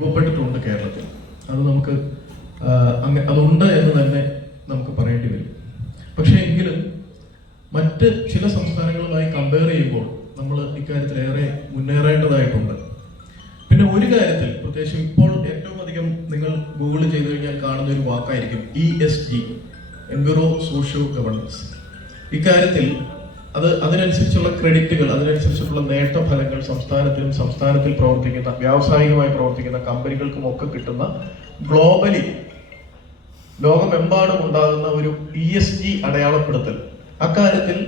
രൂപപ്പെട്ടിട്ടുണ്ട് കേരളത്തിൽ. അത് നമുക്ക് അതുണ്ട് എന്ന് തന്നെ നമുക്ക് പറയേണ്ടി വരും. പക്ഷേ എങ്കിലും മറ്റ് ചില സംസ്ഥാനങ്ങളുമായി കമ്പയർ ചെയ്യുമ്പോൾ നമ്മൾ ഇക്കാര്യത്തിൽ ഏറെ മുന്നേറേണ്ടതായിട്ടുണ്ട്. പിന്നെ ഒരു കാര്യത്തിൽ പ്രത്യേകിച്ചും ഇപ്പോൾ ഏറ്റവും അധികം നിങ്ങൾ ഗൂഗിൾ ചെയ്തു കഴിഞ്ഞാൽ കാണുന്ന ഒരു വാക്കായിരിക്കും ESG, എൻവിറോ സോഷ്യോ ഗവേണൻസ്. ഇക്കാര്യത്തിൽ അതിനനുസരിച്ചുള്ള ക്രെഡിറ്റുകൾ, അതിനനുസരിച്ചുള്ള നേട്ടഫലങ്ങൾ സംസ്ഥാനത്തിൽ പ്രവർത്തിക്കുന്ന വ്യാവസായികമായി പ്രവർത്തിക്കുന്ന കമ്പനികൾക്കും ഒക്കെ കിട്ടുന്ന ഗ്ലോബലി ലോകമെമ്പാടും ഉണ്ടാകുന്ന ഒരു ESG അടയാളപ്പെടുത്തൽ. അക്കാര്യത്തിൽ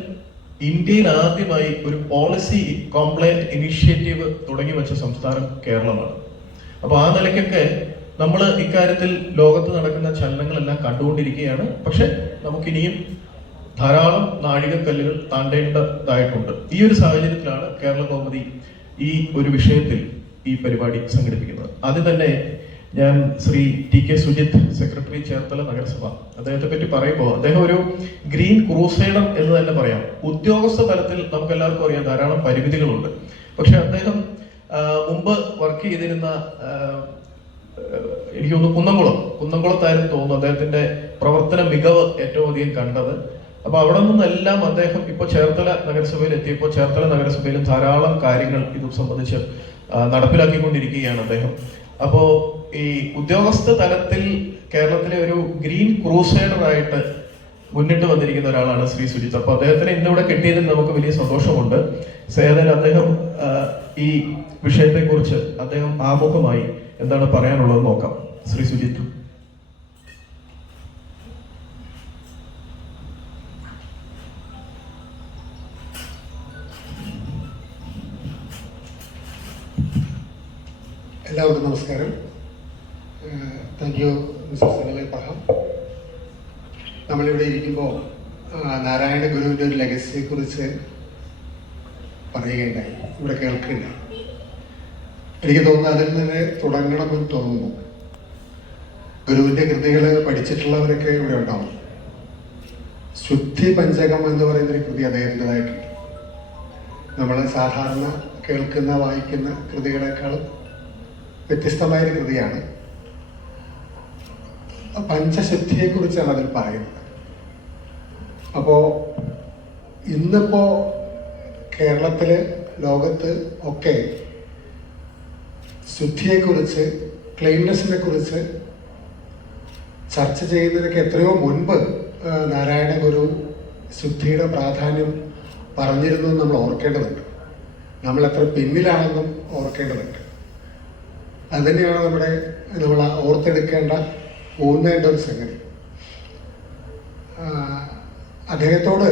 ഇന്ത്യയിൽ ആദ്യമായി ഒരു പോളിസി കോംപ്ലയന്റ് ഇനിഷ്യേറ്റീവ് തുടങ്ങി വെച്ച സംസ്ഥാനം കേരളമാണ്. അപ്പൊ ആ നിലയ്ക്കൊക്കെ നമ്മൾ ഇക്കാര്യത്തിൽ ലോകത്ത് നടക്കുന്ന ചലനങ്ങളെല്ലാം കണ്ടുകൊണ്ടിരിക്കുകയാണ്. പക്ഷെ നമുക്കിനിയും ധാരാളം നാഴികക്കല്ലുകൾ താണ്ടേണ്ടതായിട്ടുണ്ട്. ഈ ഒരു സാഹചര്യത്തിലാണ് കേരള കൗമുദി ഈ ഒരു വിഷയത്തിൽ ഈ പരിപാടി സംഘടിപ്പിക്കുന്നത്. ആദ്യം തന്നെ ഞാൻ ശ്രീ TK സുജിത്, സെക്രട്ടറി ചേർത്തല നഗരസഭ, അദ്ദേഹത്തെ പറ്റി പറയുമ്പോൾ അദ്ദേഹം ഒരു ഗ്രീൻ ക്രൂസൈഡർ എന്ന് തന്നെ പറയാം. ഉദ്യോഗസ്ഥ തലത്തിൽ നമുക്ക് എല്ലാവർക്കും അറിയാം ധാരാളം പരിമിതികളുണ്ട്. പക്ഷെ അദ്ദേഹം മുമ്പ് വർക്ക് ചെയ്തിരുന്ന എനിക്ക് തോന്നുന്നു കുന്നംകുളത്തായിരുന്നു തോന്നുന്നു അദ്ദേഹത്തിന്റെ പ്രവർത്തന മികവ് ഏറ്റവും അധികം കണ്ടത്. അപ്പൊ അവിടെ നിന്നെല്ലാം അദ്ദേഹം ഇപ്പൊ ചേർത്തല നഗരസഭയിൽ എത്തിയപ്പോൾ ചേർത്തല നഗരസഭയിലും ധാരാളം കാര്യങ്ങൾ ഇതും സംബന്ധിച്ച് നടപ്പിലാക്കിക്കൊണ്ടിരിക്കുകയാണ് അദ്ദേഹം. അപ്പോ ഈ ഉദ്യോഗസ്ഥ തലത്തിൽ കേരളത്തിലെ ഒരു ഗ്രീൻ ക്രൂസൈഡർ ആയിട്ട് മുന്നിട്ട് വന്നിരിക്കുന്ന ഒരാളാണ് ശ്രീ സുജിത്. അപ്പൊ അദ്ദേഹത്തിന് ഇന്നിവിടെ കിട്ടിയതിൽ നമുക്ക് വലിയ സന്തോഷമുണ്ട്. സേതൻ അദ്ദേഹം ഈ വിഷയത്തെ കുറിച്ച് അദ്ദേഹം ആമുഖമായി എന്താണ് പറയാനുള്ളത് നോക്കാം. ശ്രീ സുജിത്. എല്ലാവർക്കും നമസ്കാരം. താങ്ക് യു മിസ്റ്റർ സനൽ പഹാം. നമ്മളിവിടെ ഇരിക്കുമ്പോൾ നാരായണ ഗുരുവിൻ്റെ ഒരു ലെഗസിയെ കുറിച്ച് പറയുകയുണ്ടായി, ഇവിടെ കേൾക്കുകയുണ്ടായി. എനിക്ക് തോന്നുന്നു അതിൽ നിന്ന് തുടങ്ങണമെന്ന് തോന്നുന്നു. ഗുരുവിൻ്റെ കൃതികൾ പഠിച്ചിട്ടുള്ളവരൊക്കെ ഇവിടെ ഉണ്ടാവും. ശുദ്ധി പഞ്ചകം എന്ന് പറയുന്നൊരു കൃതി അദ്ദേഹത്തിൻ്റെതായിട്ടുണ്ട്. നമ്മൾ സാധാരണ കേൾക്കുന്ന വായിക്കുന്ന കൃതികളെക്കാളും വ്യത്യസ്തമായൊരു കൃതിയാണ്. പഞ്ചശുദ്ധിയെക്കുറിച്ചാണ് അതിൽ പറയുന്നത്. അപ്പോൾ ഇന്നിപ്പോ കേരളത്തില് ലോകത്ത് ഒക്കെ ശുദ്ധിയെക്കുറിച്ച്, ക്ലീൻനെസ്സിനെ കുറിച്ച് ചർച്ച ചെയ്യുന്നതിനൊക്കെ എത്രയോ മുൻപ് നാരായണ ഗുരു ശുദ്ധിയുടെ പ്രാധാന്യം പറഞ്ഞിരുന്നു നമ്മൾ ഓർക്കേണ്ടതുണ്ട്. നമ്മൾ എത്ര പിന്നിലാണെന്നും ഓർക്കേണ്ടതുണ്ട്. അത് തന്നെയാണ് നമ്മൾ ഓർത്തെടുക്കേണ്ട, ഊന്നേണ്ട ഒരു സംഗതി. അദ്ദേഹത്തോട്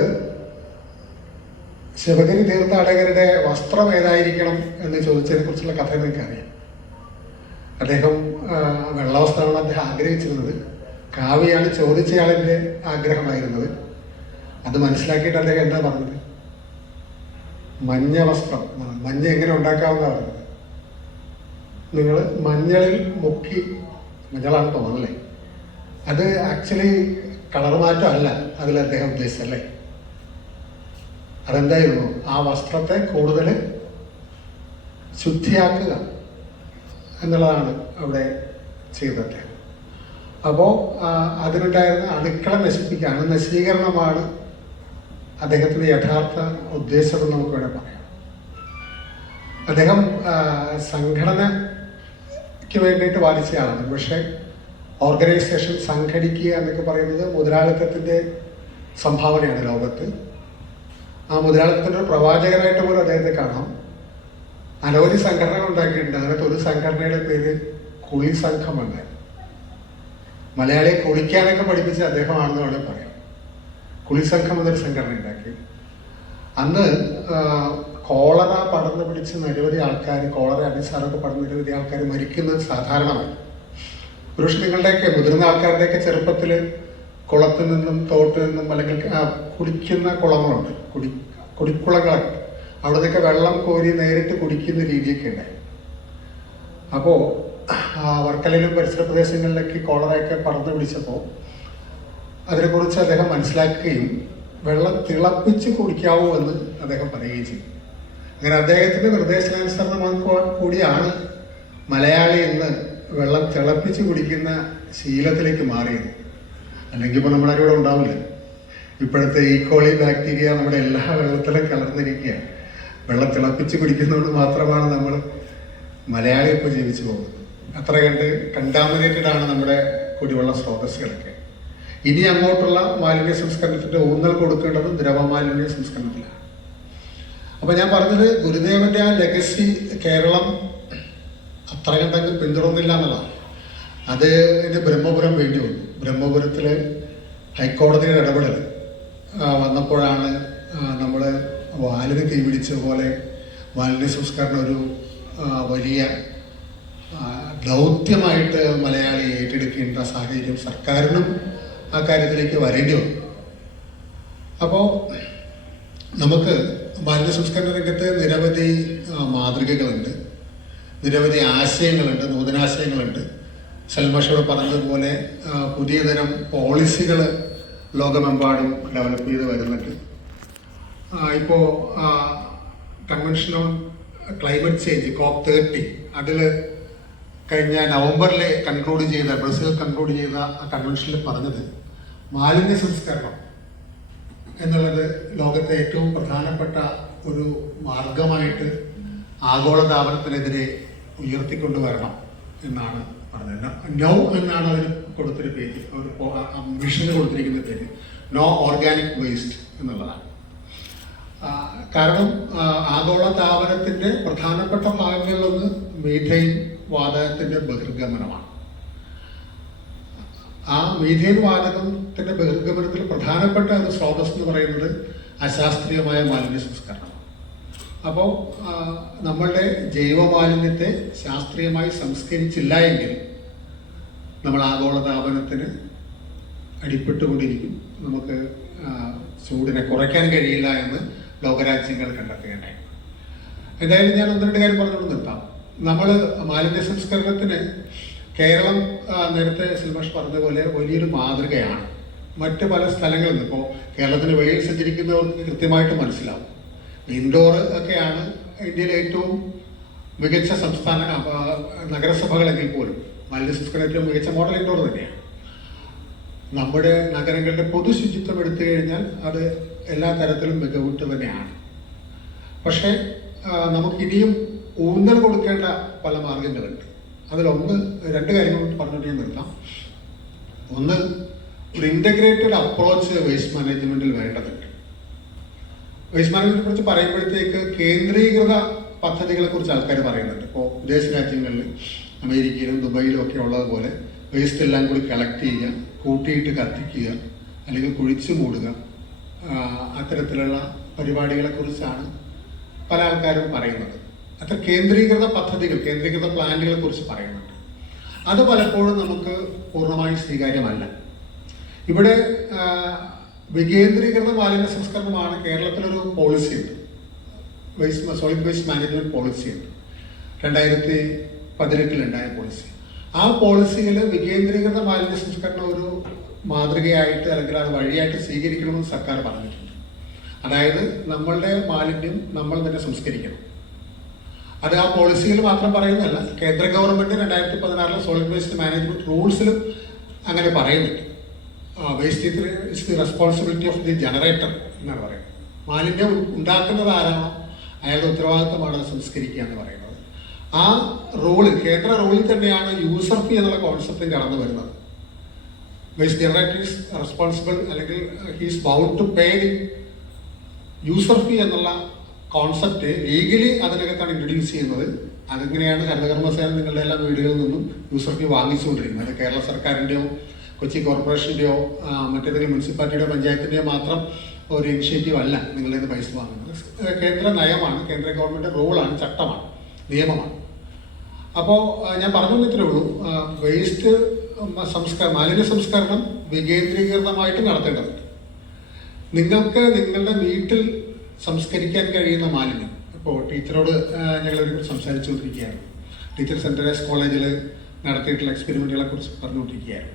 ശിവഗിരി തീർത്ഥാടകരുടെ വസ്ത്രം ഏതായിരിക്കണം എന്ന് ചോദിച്ചതിനെ കുറിച്ചുള്ള കഥ എനിക്കറിയാം. അദ്ദേഹം വെള്ളവസ്ത്രമാണ് അദ്ദേഹം ആഗ്രഹിച്ചിരുന്നത്. കാവ്യാണ് ചോദിച്ചയാളിൻ്റെ ആഗ്രഹമായിരുന്നത്. അത് മനസ്സിലാക്കിയിട്ട് അദ്ദേഹം എന്താ പറഞ്ഞത്? മഞ്ഞ വസ്ത്രം, മഞ്ഞ എങ്ങനെ ഉണ്ടാക്കാമെന്നാണ് പറഞ്ഞത്. നിങ്ങൾ മഞ്ഞളിൽ മുക്കി, മഞ്ഞളാണ് തോന്നല്ലേ, അത് ആക്ച്വലി കളർ മാറ്റം അല്ല അതിൽ അദ്ദേഹം ഉദ്ദേശിച്ചല്ലേ. അതെന്തായിരുന്നു? ആ വസ്ത്രത്തെ കൂടുതൽ ശുദ്ധിയാക്കുക എന്നുള്ളതാണ് അവിടെ ചെയ്തത്. അപ്പോൾ അതിനുണ്ടായിരുന്ന അണുക്കള നശിപ്പിക്കുക, അണുനശീകരണമാണ് അദ്ദേഹത്തിൻ്റെ യഥാർത്ഥ ഉദ്ദേശമെന്ന് നമുക്ക് വേണേൽ പറയാം. അദ്ദേഹം സംഘടനയ്ക്ക് വേണ്ടിയിട്ട് വാദിച്ചയാളാണ്. പക്ഷേ ഓർഗനൈസേഷൻ, സംഘടിക്കുക എന്നൊക്കെ പറയുന്നത് മുതലാളിത്തത്തിൻ്റെ സംഭാവനയാണ് ലോകത്ത്. ആ മുതലാളിത്തത്തിൻ്റെ ഒരു പ്രവാചകനായിട്ട് പോലും അദ്ദേഹത്തെ കാണാം. അനവധി സംഘടനകൾ ഉണ്ടാക്കിയിട്ടുണ്ട്. അതിനകത്ത് ഒരു സംഘടനയുടെ പേര് കുളി സംഘമാണ്. മലയാളിയെ കുളിക്കാനൊക്കെ പഠിപ്പിച്ച അദ്ദേഹമാണെന്ന് വേണമെങ്കിൽ പറയാം. കുളി സംഘം എന്നൊരു സംഘടന ഉണ്ടാക്കി. അന്ന് കോളറ പടർന്നു പിടിച്ച് നിരവധി ആൾക്കാർ, കോളറ അതിസാരമൊക്കെ പടർന്ന് നിരവധി ആൾക്കാർ മരിക്കുന്നത് സാധാരണമായി. പുരുഷ നിങ്ങളുടെയൊക്കെ മുതിർന്ന ആൾക്കാരുടെയൊക്കെ ചെറുപ്പത്തിൽ കുളത്തിൽ നിന്നും തോട്ടിൽ നിന്നും അല്ലെങ്കിൽ കുടിക്കുന്ന കുളങ്ങളുണ്ട്, കുടിക്കുളങ്ങളൊക്കെ, അവിടെ നിന്നൊക്കെ വെള്ളം കോരി നേരിട്ട് കുടിക്കുന്ന രീതിയൊക്കെ ഉണ്ടായി. അപ്പോൾ വർക്കലയിലും പരിസര പ്രദേശങ്ങളിലേക്ക് കോളറയൊക്കെ പടർന്നു പിടിച്ചപ്പോൾ അതിനെക്കുറിച്ച് അദ്ദേഹം മനസ്സിലാക്കുകയും വെള്ളം തിളപ്പിച്ച് കുടിക്കാവൂ എന്ന് അദ്ദേഹം പറയുകയും ചെയ്തു. അങ്ങനെ അദ്ദേഹത്തിന്റെ നിർദ്ദേശാനുസരണം കൂടിയാണ് മലയാളി ഇന്ന് വെള്ളം തിളപ്പിച്ച് കുടിക്കുന്ന ശീലത്തിലേക്ക് മാറിയത്. അല്ലെങ്കിൽ ഇപ്പോൾ നമ്മുടെ ഇവിടെ ഉണ്ടാവില്ല. ഇപ്പോഴത്തെ ഈക്കോളി ബാക്ടീരിയ നമ്മുടെ എല്ലാ വെള്ളത്തിലും കലർന്നിരിക്കുകയാണ്. വെള്ളം തിളപ്പിച്ച് കുടിക്കുന്നതുകൊണ്ട് മാത്രമാണ് നമ്മൾ മലയാളി ഇപ്പോൾ ജീവിച്ചു പോകുന്നത്. അത്ര കണ്ട് കണ്ടാമിനേറ്റഡ് ആണ് നമ്മുടെ കുടിവെള്ള സ്രോതസ്സുകളൊക്കെ. ഇനി അങ്ങോട്ടുള്ള മാലിന്യ സംസ്കരണത്തിന്റെ ഊന്നൽ കൊടുക്കേണ്ടത് ദ്രവമാലിന്യ സംസ്കരണത്തിലാണ്. അപ്പൊ ഞാൻ പറഞ്ഞത് ഗുരുദേവന്റെ ആ ലെഗസി കേരളം അത്ര കണ്ടങ്ങ് പിന്തുടർന്നില്ല എന്നുള്ളതാണ്. അതിന് ബ്രഹ്മപുരം വേണ്ടി വന്നു. ബ്രഹ്മപുരത്തില് ഹൈക്കോടതിയുടെ ഇടപെടൽ വന്നപ്പോഴാണ് നമ്മൾ വാലിന് തീപിടിച്ച പോലെ മാലിന്യ സംസ്കരണം ഒരു വലിയ ദൗത്യമായിട്ട് മലയാളി ഏറ്റെടുക്കേണ്ട സാഹചര്യം സർക്കാരിനും ആ കാര്യത്തിലേക്ക് വരേണ്ടി വന്നു. അപ്പോൾ നമുക്ക് മാലിന്യ സംസ്കരണ രംഗത്ത് നിരവധി മാതൃകകളുണ്ട്, നിരവധി ആശയങ്ങളുണ്ട്, നൂതനാശയങ്ങളുണ്ട്. സൽമാഷോട് പറഞ്ഞതുപോലെ പുതിയ തരം പോളിസികൾ ലോകമെമ്പാടും ഡെവലപ്പ് ചെയ്ത് വരുന്നുണ്ട്. ഇപ്പോൾ convention on climate change COP30 അതിൽ കഴിഞ്ഞ നവംബറിൽ ബ്രസീൽ കൺക്ലൂഡ് ചെയ്ത ആ കൺവെൻഷനിൽ പറഞ്ഞത് മാലിന്യ സംസ്കരണം എന്നുള്ളത് ലോകത്തെ ഏറ്റവും പ്രധാനപ്പെട്ട ഒരു മാർഗമായിട്ട് ആഗോളതാപനത്തിനെതിരെ ഉയർത്തിക്കൊണ്ടുവരണം എന്നാണ് പറഞ്ഞത്. നോ എന്നാണ് അതിന് കൊടുത്തൊരു പേര്, ഒരു മിഷന് കൊടുത്തിരിക്കുന്ന പേര് നോ ഓർഗാനിക് വേസ്റ്റ് എന്നുള്ളതാണ്. കാരണം ആഗോളതാപനത്തിന്റെ പ്രധാനപ്പെട്ട ഭാഗങ്ങളിലൊന്ന് മീഥെയിൻ വാതകത്തിന്റെ ബഹിർഗമനമാണ്. ആ മീഥെയിൻ വാതകത്തിന്റെ ബഹിർഗമനത്തിൽ പ്രധാനപ്പെട്ട ഒരു സ്രോതസ് എന്ന് പറയുന്നത് അശാസ്ത്രീയമായ മാലിന്യ സംസ്കരണമാണ്. അപ്പോൾ നമ്മളുടെ ജൈവമാലിന്യത്തെ ശാസ്ത്രീയമായി സംസ്കരിച്ചില്ല എങ്കിൽ നമ്മൾ ആഗോളതാപനത്തിന് അടിപ്പെട്ടുകൊണ്ടിരിക്കും. നമുക്ക് ചൂടിനെ കുറയ്ക്കാൻ കഴിയില്ല എന്ന് ലോകരാജ്യങ്ങൾ കണ്ടെത്തുകയുണ്ടായി. എന്തായാലും ഞാൻ ഒന്ന് രണ്ട് കാര്യം പറഞ്ഞുകൊണ്ട് നിർത്താം. നമ്മൾ മാലിന്യ സംസ്കരണത്തിന് കേരളം നേരത്തെ സിൽമാഷ് പറഞ്ഞതുപോലെ വലിയൊരു മാതൃകയാണ്. മറ്റ് പല സ്ഥലങ്ങളിൽ ഇപ്പോൾ കേരളത്തിന് വെളിയിൽ സഞ്ചരിക്കുന്നവർക്ക് കൃത്യമായിട്ട് മനസ്സിലാവും. ഇൻഡോർ ഒക്കെയാണ് ഇന്ത്യയിലെ ഏറ്റവും മികച്ച സംസ്ഥാന നഗരസഭകളെങ്കിൽ പോലും മാലിന്യ സംസ്കരണത്തിലെ മികച്ച മോഡൽ ഇൻഡോർ തന്നെയാണ്. നമ്മുടെ നഗരങ്ങളുടെ പൊതു ശുചിത്വം എടുത്തു കഴിഞ്ഞാൽ അത് എല്ലാ തരത്തിലും മികവുറ്റ് തന്നെയാണ്. പക്ഷേ നമുക്കിനിയും ഊന്നൽ കൊടുക്കേണ്ട പല മാർഗങ്ങളുണ്ട്. അതിലൊന്ന് രണ്ട് കാര്യങ്ങൾ പറഞ്ഞിട്ട് ഞാൻ നിർത്താം. ഒന്ന്, ഒരു ഇൻ്റഗ്രേറ്റഡ് അപ്രോച്ച് വേസ്റ്റ് മാനേജ്മെന്റിൽ വേണ്ടതുണ്ട്. വേസ്റ്റ് മാനേജ്മെന്റിനെ കുറിച്ച് പറയുമ്പോഴത്തേക്ക് കേന്ദ്രീകൃത പദ്ധതികളെ കുറിച്ച് ആൾക്കാർ പറയുന്നുണ്ട്. ഇപ്പോൾ വിദേശ രാജ്യങ്ങളിൽ അമേരിക്കയിലും ദുബൈയിലും ഒക്കെ ഉള്ളതുപോലെ വേസ്റ്റ് എല്ലാം കൂടി കളക്ട് ചെയ്യുക, കൂട്ടിയിട്ട് കത്തിക്കുക, അല്ലെങ്കിൽ കുഴിച്ചു മൂടുക, അത്തരത്തിലുള്ള പരിപാടികളെ കുറിച്ചാണ് പല ആൾക്കാരും പറയുന്നത്. അത്ര കേന്ദ്രീകൃത പദ്ധതികൾ, കേന്ദ്രീകൃത പ്ലാന്റുകളെ കുറിച്ച് പറയുന്നുണ്ട്. അത് പലപ്പോഴും നമുക്ക് പൂർണ്ണമായും സ്വീകാര്യമല്ല. ഇവിടെ വികേന്ദ്രീകൃത മാലിന്യ സംസ്കരണമാണ് കേരളത്തിലൊരു പോളിസിയുണ്ട്, സോളിഡ് വേസ്റ്റ് മാനേജ്മെന്റ് പോളിസിയുണ്ട്, 2018 പോളിസി. ആ പോളിസിയിൽ വികേന്ദ്രീകൃത മാലിന്യ സംസ്കരണം ഒരു മാതൃകയായിട്ട് അല്ലെങ്കിൽ അത് വഴിയായിട്ട് സ്വീകരിക്കണമെന്ന് സർക്കാർ പറഞ്ഞിട്ടുണ്ട്. അതായത് നമ്മളുടെ മാലിന്യം നമ്മൾ തന്നെ സംസ്കരിക്കണം. അത് ആ പോളിസിയിൽ മാത്രം പറയുന്നതല്ല, കേന്ദ്ര ഗവൺമെന്റ് 2016 സോളിഡ് വേസ്റ്റ് മാനേജ്മെന്റ് റൂൾസിലും അങ്ങനെ പറയുന്നുണ്ട്. Waste is the responsibility of the generator എന്നാണ് പറയുന്നത്. മാലിന്യം ഉണ്ടാക്കുന്നത് ആരാണോ അയാളുടെ ഉത്തരവാദിത്തമാണ് സംസ്കരിക്കുക എന്ന് പറയുന്നത്. ആ റൂളിൽ, കേന്ദ്ര റൂളിൽ തന്നെയാണ് യൂസർ ഫീ എന്നുള്ള കോൺസെപ്റ്റും കടന്നു വരുന്നത്. വേസ്റ്റ് ജനറേറ്റർ ഈസ് റെസ്പോൺസിബിൾ അല്ലെങ്കിൽ he's bound to pay the user fee എന്നുള്ള കോൺസെപ്റ്റ് ലീഗലി അതിനകത്താണ് ഇൻട്രൊഡ്യൂസ് ചെയ്യുന്നത്. അതിങ്ങനെയാണ് ഹരിതകർമ്മസേന നിങ്ങളുടെ എല്ലാ വീടുകളിൽ നിന്നും യൂസർ ഫീ വാങ്ങിച്ചുകൊണ്ടിരിക്കുന്നത്. അത് കേരള സർക്കാരിൻ്റെയോ കൊച്ചി കോർപ്പറേഷൻ്റെയോ മറ്റേതെങ്കിലും മുനിസിപ്പാലിറ്റിയുടെയോ പഞ്ചായത്തിൻ്റെയോ മാത്രം ഒരു ഇനിഷ്യേറ്റീവ് അല്ല നിങ്ങളുടെ ഇത് പൈസ വാങ്ങുന്നത്. കേന്ദ്ര നയമാണ്, കേന്ദ്ര ഗവൺമെൻറ് റൂളാണ്, ചട്ടമാണ്, നിയമമാണ്. അപ്പോൾ ഞാൻ പറഞ്ഞു ഇത്രേ ഉള്ളൂ, വേസ്റ്റ് മാലിന്യ സംസ്കരണം വികേന്ദ്രീകൃതമായിട്ട് നടത്തേണ്ടതുണ്ട്. നിങ്ങൾക്ക് നിങ്ങളുടെ വീട്ടിൽ സംസ്കരിക്കാൻ കഴിയുന്ന മാലിന്യം, ഇപ്പോൾ ടീച്ചറോട് ഞങ്ങളൊരു സംസാരിച്ചുകൊണ്ടിരിക്കുകയാണ്. ടീച്ചർ സെൻറ് തെരേസ കോളേജിൽ നടത്തിയിട്ടുള്ള എക്സ്പെരിമെൻറ്റുകളെ കുറിച്ച് പറഞ്ഞുകൊണ്ടിരിക്കുകയാണ്.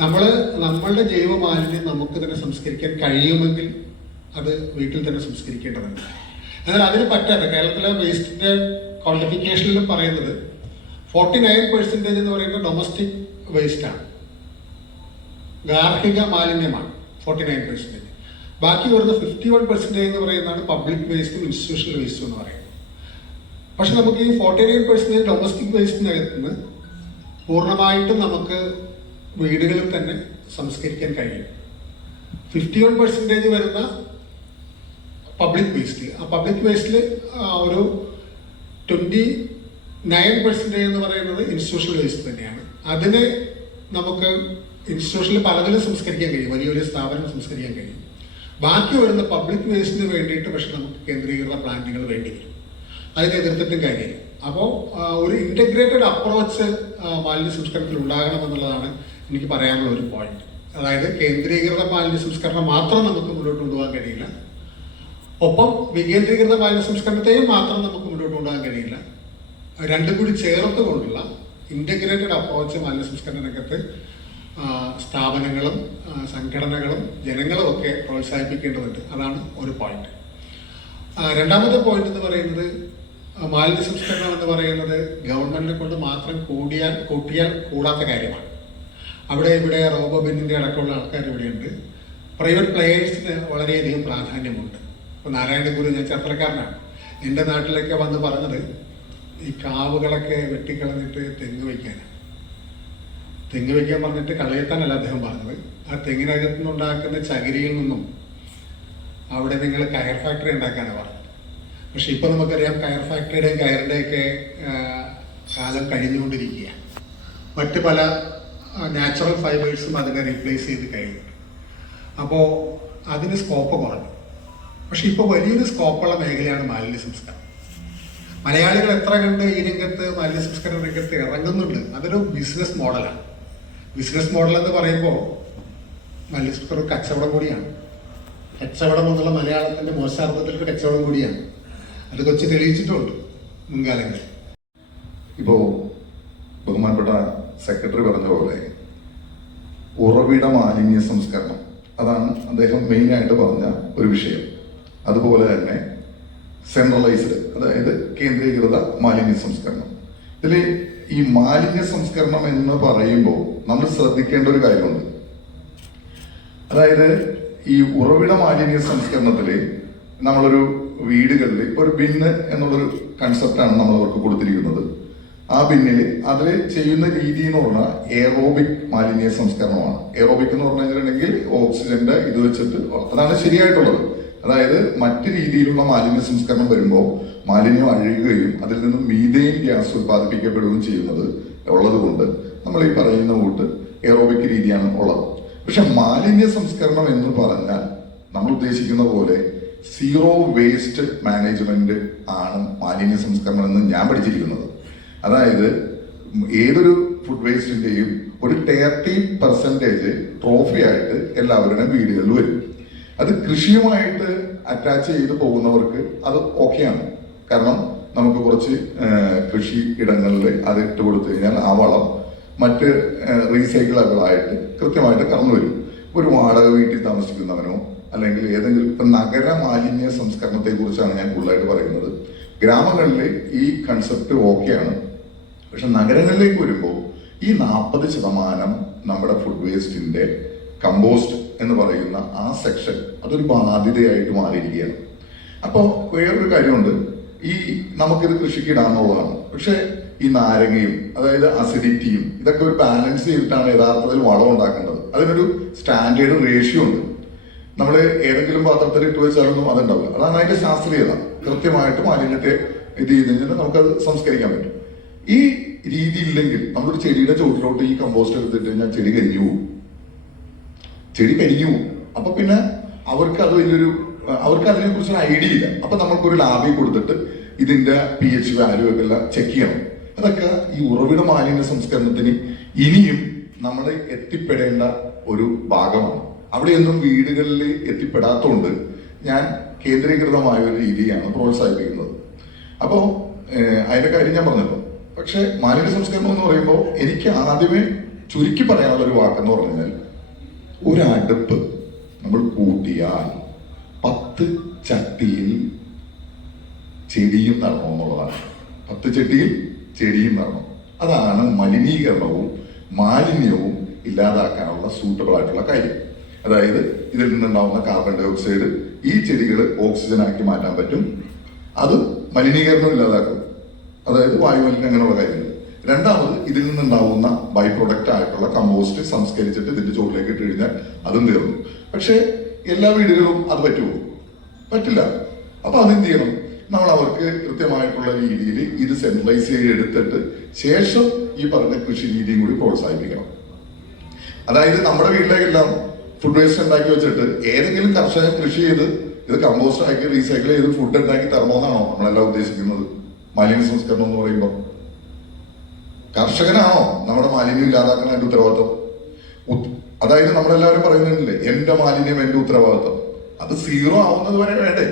നമ്മളുടെ ജൈവ മാലിന്യം നമുക്ക് തന്നെ സംസ്കരിക്കാൻ കഴിയുമെങ്കിൽ അത് വീട്ടിൽ തന്നെ സംസ്കരിക്കേണ്ടതുണ്ട്. എന്നാൽ അതിന് പറ്റാത്ത കേരളത്തിലെ വേസ്റ്റിൻ്റെ ക്വാളിഫിക്കേഷനിലും പറയുന്നത് 49% എന്ന് പറയുന്നത് ഡൊമസ്റ്റിക് വേസ്റ്റാണ്, ഗാർഹിക മാലിന്യമാണ് 49%. ബാക്കി വരുന്ന 51% എന്ന് പറയുന്നതാണ് പബ്ലിക് വേസ്റ്റും ഇൻസ്റ്റിറ്റ്യൂഷണൽ വേസ്റ്റും എന്ന് പറയുന്നത്. പക്ഷെ നമുക്ക് ഈ 49% ഡൊമസ്റ്റിക് വേസ്റ്റിനകത്തുനിന്ന് പൂർണ്ണമായിട്ടും നമുക്ക് വീടുകളിൽ തന്നെ സംസ്കരിക്കാൻ കഴിയും. 51% വരുന്ന പബ്ലിക് വേസ്റ്റ്, ആ പബ്ലിക് വേസ്റ്റിൽ ഒരു 29% എന്ന് പറയുന്നത് ഇൻസ്റ്റിറ്റ്യൂഷണൽ വേസ്റ്റ് തന്നെയാണ്. അതിനെ നമുക്ക് ഇൻസ്റ്റിറ്റ്യൂഷനിൽ പലതിലും സംസ്കരിക്കാൻ കഴിയും, വലിയൊരു സ്ഥാപനം സംസ്കരിക്കാൻ കഴിയും. ബാക്കി വരുന്ന പബ്ലിക് വേസ്റ്റിന് വേണ്ടിയിട്ട് പക്ഷെ നമുക്ക് കേന്ദ്രീകൃത പ്ലാന്റുകൾ വേണ്ടി വരും. അതിനെ എതിർത്തിട്ടും കാര്യമില്ല. അപ്പോൾ ഒരു ഇൻ്റഗ്രേറ്റഡ് അപ്രോച്ച് മാലിന്യ സംസ്കരണത്തിൽ ഉണ്ടാകണമെന്നുള്ളതാണ് എനിക്ക് പറയാനുള്ള ഒരു പോയിന്റ്. അതായത് കേന്ദ്രീകൃത മാലിന്യ സംസ്കരണം മാത്രം നമുക്ക് മുന്നോട്ട് കൊണ്ടുപോകാൻ കഴിയില്ല, ഒപ്പം വികേന്ദ്രീകൃത മാലിന്യ സംസ്കരണത്തെയും മാത്രം നമുക്ക് മുന്നോട്ട് കൊണ്ടുപോകാൻ കഴിയില്ല. രണ്ടും കൂടി ചേർത്ത് കൊണ്ടുള്ള ഇൻ്റഗ്രേറ്റഡ് അപ്രോച്ച് മാലിന്യ സംസ്കരണ രംഗത്ത് സ്ഥാപനങ്ങളും സംഘടനകളും ജനങ്ങളും ഒക്കെ പ്രോത്സാഹിപ്പിക്കേണ്ടതുണ്ട്. അതാണ് ഒരു പോയിന്റ്. രണ്ടാമത്തെ പോയിന്റ് എന്ന് പറയുന്നത്, മാലിന്യ സംസ്കരണം എന്ന് പറയുന്നത് ഗവൺമെന്റിനെ കൊണ്ട് മാത്രം കൂട്ടിയാൽ കൂടാത്ത കാര്യമാണ്. അവിടെ ഇവിടെ റോബോ ബെന്നിന്റെ അടക്കമുള്ള ആൾക്കാർ ഇവിടെയുണ്ട്. പ്രൈവറ്റ് പ്ലെയേഴ്സിന് വളരെയധികം പ്രാധാന്യമുണ്ട്. ഇപ്പോൾ നാരായണഗുരു, ഞാൻ ചർത്തലക്കാരനാണ്, എൻ്റെ നാട്ടിലൊക്കെ വന്ന് പറഞ്ഞത് ഈ കാവുകളൊക്കെ വെട്ടിക്കളഞ്ഞിട്ട് തെങ്ങ് വയ്ക്കാനാണ്. തെങ്ങ് വയ്ക്കാൻ പറഞ്ഞിട്ട് കളയത്താനല്ല അദ്ദേഹം പറഞ്ഞത്, ആ തെങ്ങിനകത്ത് നിന്നുണ്ടാക്കുന്ന ചകിരിയിൽ നിന്നും അവിടെ നിങ്ങൾ കയർ ഫാക്ടറി ഉണ്ടാക്കാനാണ് പറഞ്ഞത്. പക്ഷെ ഇപ്പൊ നമുക്കറിയാം കയർ ഫാക്ടറിയുടെയും കയറിൻ്റെയൊക്കെ കാലം കഴിഞ്ഞുകൊണ്ടിരിക്കുക. മറ്റ് പല നാച്ചുറൽ ഫൈബേഴ്സും അതിനെ റീപ്ലേസ് ചെയ്ത് കഴിഞ്ഞു. അപ്പോൾ അതിന് സ്കോപ്പ് കുറഞ്ഞു. പക്ഷെ ഇപ്പോൾ വലിയൊരു സ്കോപ്പുള്ള മേഖലയാണ് മാലിന്യ സംസ്കരണം. മലയാളികൾ എത്ര കണ്ട് ഈ രംഗത്ത് മാലിന്യ സംസ്കരണ രംഗത്ത് ഇറങ്ങുന്നുണ്ട്. അതൊരു ബിസിനസ് മോഡലാണ്. ബിസിനസ് മോഡൽ എന്ന് പറയുമ്പോൾ മാലിന്യ സംസ്കരണം കച്ചവടം കൂടിയാണ്. കച്ചവടം എന്നുള്ള മലയാളത്തിന്റെ മോശാർത്ഥത്തിലൊരു കച്ചവടം കൂടിയാണ്. അത് കൊച്ചു തെളിയിച്ചിട്ടുണ്ട് മുൻകാലങ്ങളിൽ. ഇപ്പോ ബഹുമാനപ്പെട്ട സെക്രട്ടറി പറഞ്ഞ പോലെ ഉറവിട മാലിന്യ സംസ്കരണം, അതാണ് അദ്ദേഹം മെയിനായിട്ട് പറഞ്ഞ ഒരു വിഷയം. അതുപോലെ തന്നെ സെൻട്രലൈസ്ഡ്, അതായത് കേന്ദ്രീകൃത മാലിന്യ സംസ്കരണം. ഇതിൽ ഈ മാലിന്യ സംസ്കരണം എന്ന് പറയുമ്പോൾ നമ്മൾ ശ്രദ്ധിക്കേണ്ട ഒരു കാര്യമുണ്ട്. അതായത് ഈ ഉറവിട മാലിന്യ സംസ്കരണത്തിൽ നമ്മളൊരു വീടുകളിൽ ഒരു ബിന്ന് എന്നുള്ളൊരു കൺസെപ്റ്റാണ് നമ്മൾ അവർക്ക് കൊടുത്തിരിക്കുന്നത്. ആ ബിന്നിൽ അതിൽ ചെയ്യുന്ന രീതി എന്ന് പറഞ്ഞാൽ എയറോബിക് മാലിന്യ സംസ്കരണമാണ്. എയറോബിക് എന്ന് പറഞ്ഞു കഴിഞ്ഞിട്ടുണ്ടെങ്കിൽ ഓക്സിജന്റെ ഇത് വെച്ചിട്ട് അതാണ് ശരിയായിട്ടുള്ളത്. അതായത് മറ്റ് രീതിയിലുള്ള മാലിന്യ സംസ്കരണം വരുമ്പോൾ മാലിന്യം അഴുകുകയും അതിൽ നിന്നും മീഥെയിൻ ഗ്യാസ് ഉത്പാദിപ്പിക്കപ്പെടുകയും ചെയ്യുന്നത് ഉള്ളത് കൊണ്ട് നമ്മൾ ഈ പറയുന്ന കൂട്ട് എയറോബിക് രീതിയാണ് ഉള്ളത്. പക്ഷെ മാലിന്യ സംസ്കരണം എന്ന് പറഞ്ഞാൽ നമ്മൾ ഉദ്ദേശിക്കുന്ന പോലെ സീറോ വേസ്റ്റ് മാനേജ്മെന്റ് ആണ് മാലിന്യ സംസ്കരണം എന്ന് ഞാൻ പഠിച്ചിരിക്കുന്നത്. അതായത് ഏതൊരു ഫുഡ് വേസ്റ്റിന്റെയും ഒരു 30% ട്രോഫി ആയിട്ട് എല്ലാവരുടെയും വീടുകളിൽ വരും. അത് കൃഷിയുമായിട്ട് അറ്റാച്ച് ചെയ്ത് പോകുന്നവർക്ക് അത് ഓക്കെയാണ്. കാരണം നമുക്ക് കുറച്ച് കൃഷി ഇടങ്ങളിൽ അത് ഇട്ട് കൊടുത്തു കഴിഞ്ഞാൽ ആ വളം മറ്റ് റീസൈക്കിളബിളായിട്ട് കൃത്യമായിട്ട് കടന്നു വരും. ഒരു വാടക വീട്ടിൽ താമസിക്കുന്നവനോ അല്ലെങ്കിൽ ഏതെങ്കിലും നഗര മാലിന്യ സംസ്കരണത്തെ കുറിച്ചാണ് ഞാൻ കൂടുതലായിട്ട് പറയുന്നത്. ഗ്രാമങ്ങളിൽ ഈ കൺസെപ്റ്റ് ഓക്കെയാണ്. പക്ഷെ നഗരങ്ങളിലേക്ക് വരുമ്പോൾ ഈ 40% നമ്മുടെ ഫുഡ് വേസ്റ്റിന്റെ കമ്പോസ്റ്റ് എന്ന് പറയുന്ന ആ സെക്ഷൻ അതൊരു ബാധ്യതയായിട്ട് മാറിയിരിക്കുകയാണ്. അപ്പോൾ വേറൊരു കാര്യമുണ്ട്, ഈ നമുക്കിത് കൃഷിക്ക് ഇടാന്നുള്ളതാണ്. പക്ഷെ ഈ നാരങ്ങയും അതായത് അസിഡിറ്റിയും ഇതൊക്കെ ഒരു ബാലൻസ് ചെയ്തിട്ടാണ് യഥാർത്ഥത്തിൽ വളം ഉണ്ടാക്കേണ്ടത്. അതിനൊരു സ്റ്റാൻഡേർഡ് റേഷ്യോ ഉണ്ട്. നമ്മൾ ഏതെങ്കിലും പാത്രത്തിൽ ഇട്ട് വെച്ചാലൊന്നും അതുണ്ടാവില്ല. അതാണ് അതിന്റെ ശാസ്ത്രീയത. കൃത്യമായിട്ട് മാലിന്യത്തെ ഇത് ചെയ്ത് കഴിഞ്ഞാൽ നമുക്കത് സംസ്കരിക്കാൻ പറ്റും. ഈ രീതി ഇല്ലെങ്കിൽ നമ്മളൊരു ചെടിയുടെ ചുവട്ടിലോട്ട് ഈ കമ്പോസ്റ്റ് എടുത്തിട്ട് കഴിഞ്ഞാൽ ചെടി കരിഞ്ഞു പോകും. അപ്പൊ പിന്നെ അവർക്ക് അതിനെ കുറിച്ചൊരു ഐഡിയ ഇല്ല. അപ്പൊ നമുക്കൊരു ലാബിൽ കൊടുത്തിട്ട് ഇതിന്റെ pH വാല്യൂ ഒക്കെ എല്ലാം ചെക്ക് ചെയ്യണം. അതൊക്കെ ഈ ഉറവിട മാലിന്യ സംസ്കരണത്തിന് ഇനിയും നമ്മൾ എത്തിപ്പെടേണ്ട ഒരു ഭാഗമാണ്. അവിടെയൊന്നും വീടുകളിൽ എത്തിപ്പെടാത്തതുകൊണ്ട് ഞാൻ കേന്ദ്രീകൃതമായ ഒരു രീതിയാണ് പ്രോത്സാഹിപ്പിക്കുന്നത്. അപ്പോൾ അതിന്റെ കാര്യം ഞാൻ പറഞ്ഞല്ലോ. പക്ഷെ മാലിന്യ സംസ്കരണം എന്ന് പറയുമ്പോൾ എനിക്ക് ആദ്യമേ ചുരുക്കി പറയാനുള്ള ഒരു വാക്കെന്ന് പറഞ്ഞാൽ, ഒരു അടുപ്പ് നമ്മൾ കൂട്ടിയാൽ 10 ചട്ടിയിൽ ചെടിയും നടണം എന്നുള്ളതാണ്. 10 ചട്ടിയിൽ ചെടിയും നടണം. അതാണ് മലിനീകരണവും മാലിന്യവും ഇല്ലാതാക്കാനുള്ള സൂട്ടബിൾ ആയിട്ടുള്ള കാര്യം. അതായത് ഇതിൽ നിന്നുണ്ടാവുന്ന കാർബൺ ഡൈ ഓക്സൈഡ് ഈ ചെടികൾ ഓക്സിജൻ ആക്കി മാറ്റാൻ പറ്റും. അത് മലിനീകരണം ഇല്ലാതാക്കും, അതായത് വായുമലിന്യം അങ്ങനെയുള്ള കാര്യങ്ങൾ. രണ്ടാമത് ഇതിൽ നിന്നുണ്ടാവുന്ന ബൈ പ്രൊഡക്റ്റ് ആയിട്ടുള്ള കമ്പോസ്റ്റ് സംസ്കരിച്ചിട്ട് ഇതിന്റെ ചോട്ടിലേക്ക് ഇട്ട് കഴിഞ്ഞാൽ അതും തീർന്നു. പക്ഷേ എല്ലാ വീടുകളും അത് പറ്റുമോ? പറ്റില്ല. അപ്പൊ അതെന്ത് ചെയ്യണം? നമ്മൾ അവർക്ക് കൃത്യമായിട്ടുള്ള രീതിയിൽ ഇത് സെൻട്രലൈസ് ചെയ്ത് എടുത്തിട്ട് ശേഷം ഈ പറഞ്ഞ കൃഷി രീതിയും കൂടി പ്രോത്സാഹിപ്പിക്കണം. അതായത് നമ്മുടെ വീട്ടിലേക്കെല്ലാം ഫുഡ് വേസ്റ്റ് ഉണ്ടാക്കി വെച്ചിട്ട് ഏതെങ്കിലും കർഷകൻ കൃഷി ചെയ്ത് ഇത് കമ്പോസ്റ്റ് ആക്കി റീസൈക്കിൾ ചെയ്ത് ഫുഡ് ഉണ്ടാക്കി തരണമെന്നാണോ നമ്മളെല്ലാം ഉദ്ദേശിക്കുന്നത്? മാലിന്യ സംസ്കരണം എന്ന് പറയുമ്പോൾ കർഷകനാണോ നമ്മുടെ മാലിന്യം ഇല്ലാതാക്കാനായിട്ട് ഉത്തരവാദിത്വം? അതായത് നമ്മളെല്ലാവരും പറയുന്നില്ലേ, എന്റെ മാലിന്യം എന്റെ ഉത്തരവാദിത്വം. അത് സീറോ ആവുന്നത് വരെ വേണ്ടേ?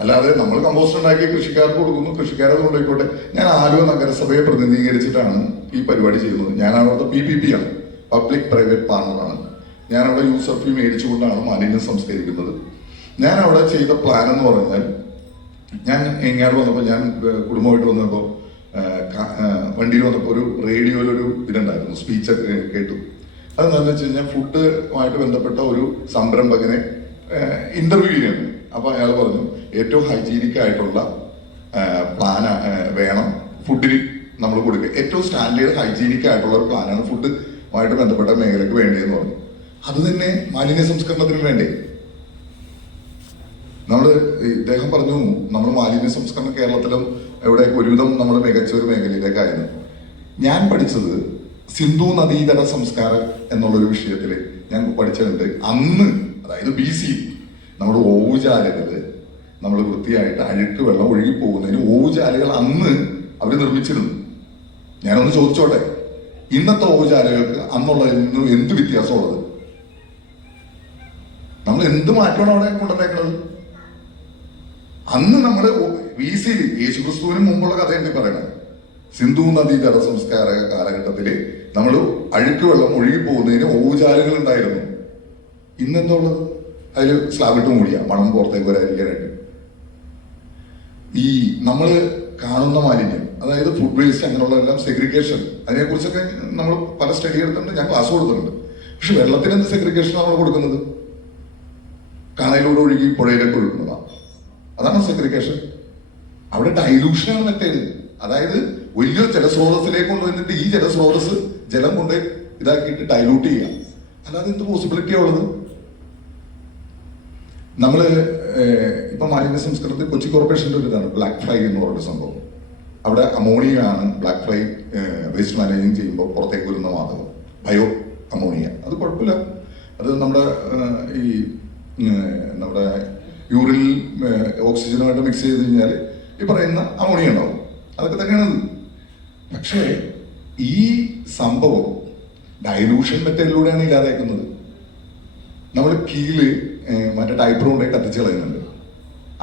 അല്ലാതെ നമ്മൾ കമ്പോസ്റ്റ് ഉണ്ടാക്കി കൃഷിക്കാർക്ക് കൊടുക്കുന്നു, കൃഷിക്കാരത് കൊണ്ടുപോയിക്കോട്ടെ. ഞാൻ ആലുവ നഗരസഭയെ പ്രതിനിധീകരിച്ചിട്ടാണ് ഈ പരിപാടി ചെയ്യുന്നത്. ഞാൻ അവിടുത്തെ PPP ആണ്, പബ്ലിക് പ്രൈവറ്റ് പാർട്ണറാണ്. ഞാൻ അവിടെ യൂസർ ഫീ മേടിച്ചുകൊണ്ടാണ് മാലിന്യം സംസ്കരിക്കുന്നത്. ഞാൻ അവിടെ ചെയ്ത പ്ലാൻ എന്ന് പറഞ്ഞാൽ, ഞാൻ എങ്ങാട് വന്നപ്പോൾ, ഞാൻ കുടുംബമായിട്ട് വന്നപ്പോൾ വണ്ടിയിൽ വന്നപ്പോൾ ഒരു റേഡിയോയിലൊരു ഇതുണ്ടായിരുന്നു, സ്പീച്ചൊക്കെ കേട്ടു. അതെന്താണെന്ന് വെച്ച് കഴിഞ്ഞാൽ ഫുഡുമായിട്ട് ബന്ധപ്പെട്ട ഒരു സംരംഭകനെ ഇന്റർവ്യൂ ചെയ്യുന്നു. അപ്പൊ അയാൾ പറഞ്ഞു ഏറ്റവും ഹൈജീനിക് ആയിട്ടുള്ള പ്ലാൻ വേണം ഫുഡിന് നമ്മൾ കൊടുക്കുക. ഏറ്റവും സ്റ്റാൻഡേർഡ് ഹൈജീനിക് ആയിട്ടുള്ള ഒരു പ്ലാനാണ് ഫുഡുമായിട്ട് ബന്ധപ്പെട്ട മേഖലയ്ക്ക് വേണ്ടതെന്ന് പറഞ്ഞു. അത് തന്നെ മാലിന്യ സംസ്കരണത്തിന് വേണ്ടേ? ഇദ്ദേഹം പറഞ്ഞു നമ്മൾ മാലിന്യ സംസ്കരണം കേരളത്തിലും ഇവിടെ ഒരുവിധം നമ്മൾ മികച്ച ഒരു മേഖലയിലേക്കായിരുന്നു. ഞാൻ പഠിച്ചത് സിന്ധു നദീതട സംസ്കാരം എന്നുള്ളൊരു വിഷയത്തിൽ ഞാൻ പഠിച്ചിട്ടുണ്ട്. അന്ന്, അതായത് BC, നമ്മുടെ ഓവുചാലുകള് നമ്മൾ വൃത്തിയായിട്ട് അഴുക്ക് വെള്ളം ഒഴുകി പോകുന്നതിന് ഓവുചാലുകൾ അന്ന് അവർ നിർമ്മിച്ചിരുന്നു. ഞാനൊന്ന് ചോദിച്ചോട്ടെ, ഇന്നത്തെ ഓവുചാലുകൾക്ക് അന്നുള്ളതിന് എന്ത് വ്യത്യാസമുള്ളത്? നമ്മൾ എന്ത് മാറ്റമാണ് അവിടെ കൊണ്ടുവന്നേക്കുന്നത്? അന്ന് നമ്മൾ BC യേശുക്രിസ്തുവിന് മുമ്പുള്ള കഥയാണ് പറയണത്. സിന്ധു നദീതട സംസ്കാര കാലഘട്ടത്തില് നമ്മൾ അഴുക്ക് വെള്ളം ഒഴുകി പോകുന്നതിന് ഓവുചാലുകൾ ഉണ്ടായിരുന്നു. ഇന്നെന്താ ഉള്ളത്? അതിൽ സ്ലാബിട്ട് മൂടിയ മണം പുറത്തേക്ക് വരാതിരിക്കാനായിട്ട്. ഈ നമ്മൾ കാണുന്ന മാലിന്യം, അതായത് ഫുഡ് വേസ്റ്റ് അങ്ങനെയുള്ളതെല്ലാം സെഗ്രിഗേഷൻ, അതിനെക്കുറിച്ചൊക്കെ നമ്മൾ പല സ്റ്റഡി എടുത്തിട്ടുണ്ട്, ഞാൻ ക്ലാസ് കൊടുത്തിട്ടുണ്ട്. പക്ഷെ വെള്ളത്തിന് എന്ത് സെഗ്രിഗേഷൻ നമ്മൾ കൊടുക്കുന്നത്? കാണയിലൂടെ ഒഴുകി പുഴയിലേക്ക് ഒഴുക്കുന്നതാണ്. അതാണ് സെഗ്രിഗേഷൻ. അവിടെ ഡൈലൂഷനാണ് മെത്തേഡ്. അതായത് വലിയൊരു ജലസ്രോതസ്സിലേക്ക് കൊണ്ടുവന്നിട്ട് ഈ ജലസ്രോതസ് ജലം കൊണ്ട് ഇതാക്കിയിട്ട് ഡൈലൂട്ട് ചെയ്യാം. അല്ലാതെ എന്ത് പോസിബിലിറ്റിയാ ഉള്ളത്? നമ്മള് ഇപ്പൊ മാലിന്യ സംസ്കരണത്തിൽ കൊച്ചി കോർപ്പറേഷന്റെ ഒരു ഇതാണ് ബ്ലാക്ക് ഫ്ലൈ എന്ന് പറയുന്ന സംഭവം. അവിടെ അമോണിയ ആണ് ബ്ലാക്ക് ഫ്ലൈ വേസ്റ്റ് മാനേജിങ് ചെയ്യുമ്പോൾ പുറത്തേക്ക് വരുന്ന വാതകം, ബയോ അമോണിയ. അത് കുഴപ്പമില്ല, അത് നമ്മുടെ നമ്മുടെ യൂറിൻ ഓക്സിജനുമായിട്ട് മിക്സ് ചെയ്ത് കഴിഞ്ഞാൽ ഈ പറയുന്ന അമോണിയ ഉണ്ടാവും. അതൊക്കെ തന്നെയാണത്. പക്ഷേ ഈ സംഭവം ഡൈലൂഷൻ മെത്തേഡിലൂടെയാണ് ഇല്ലാതാക്കുന്നത്. നമ്മൾ കീല് മറ്റേ ടൈപ്പർ കൊണ്ടേ കത്തിച്ച് കളയുന്നുണ്ട്.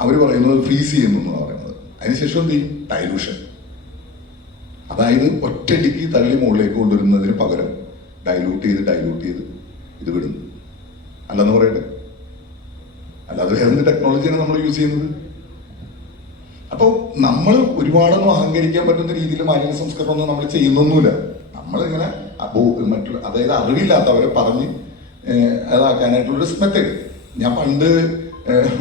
അവർ പറയുന്നത് ഫ്രീസ് ചെയ്യുന്നു എന്നാണ് പറയുന്നത്. അതിനുശേഷം എന്ത് ചെയ്യും? ഡൈലൂഷൻ. അതായത് ഒറ്റയടിക്ക് തള്ളി മുകളിലേക്ക് കൊണ്ടുവരുന്നതിന് പകരം ഡൈലൂട്ട് ചെയ്ത് ഇത് വിടുന്നു. അല്ലെന്ന് പറയട്ടെ, അല്ലാതെ വേറെ ടെക്നോളജിയാണ് നമ്മൾ യൂസ് ചെയ്യുന്നത്. അപ്പോൾ നമ്മൾ ഒരുപാടൊന്നും അഹങ്കരിക്കാൻ പറ്റുന്ന രീതിയിൽ മാലിന്യ സംസ്കരണം ഒന്നും നമ്മൾ ചെയ്യുന്നൊന്നുമില്ല. നമ്മളിങ്ങനെ മറ്റുള്ള, അതായത് അറിവില്ലാത്തവരെ പറഞ്ഞ് അതാക്കാനായിട്ടുള്ളൊരു മെത്തേഡ്. ഞാൻ പണ്ട്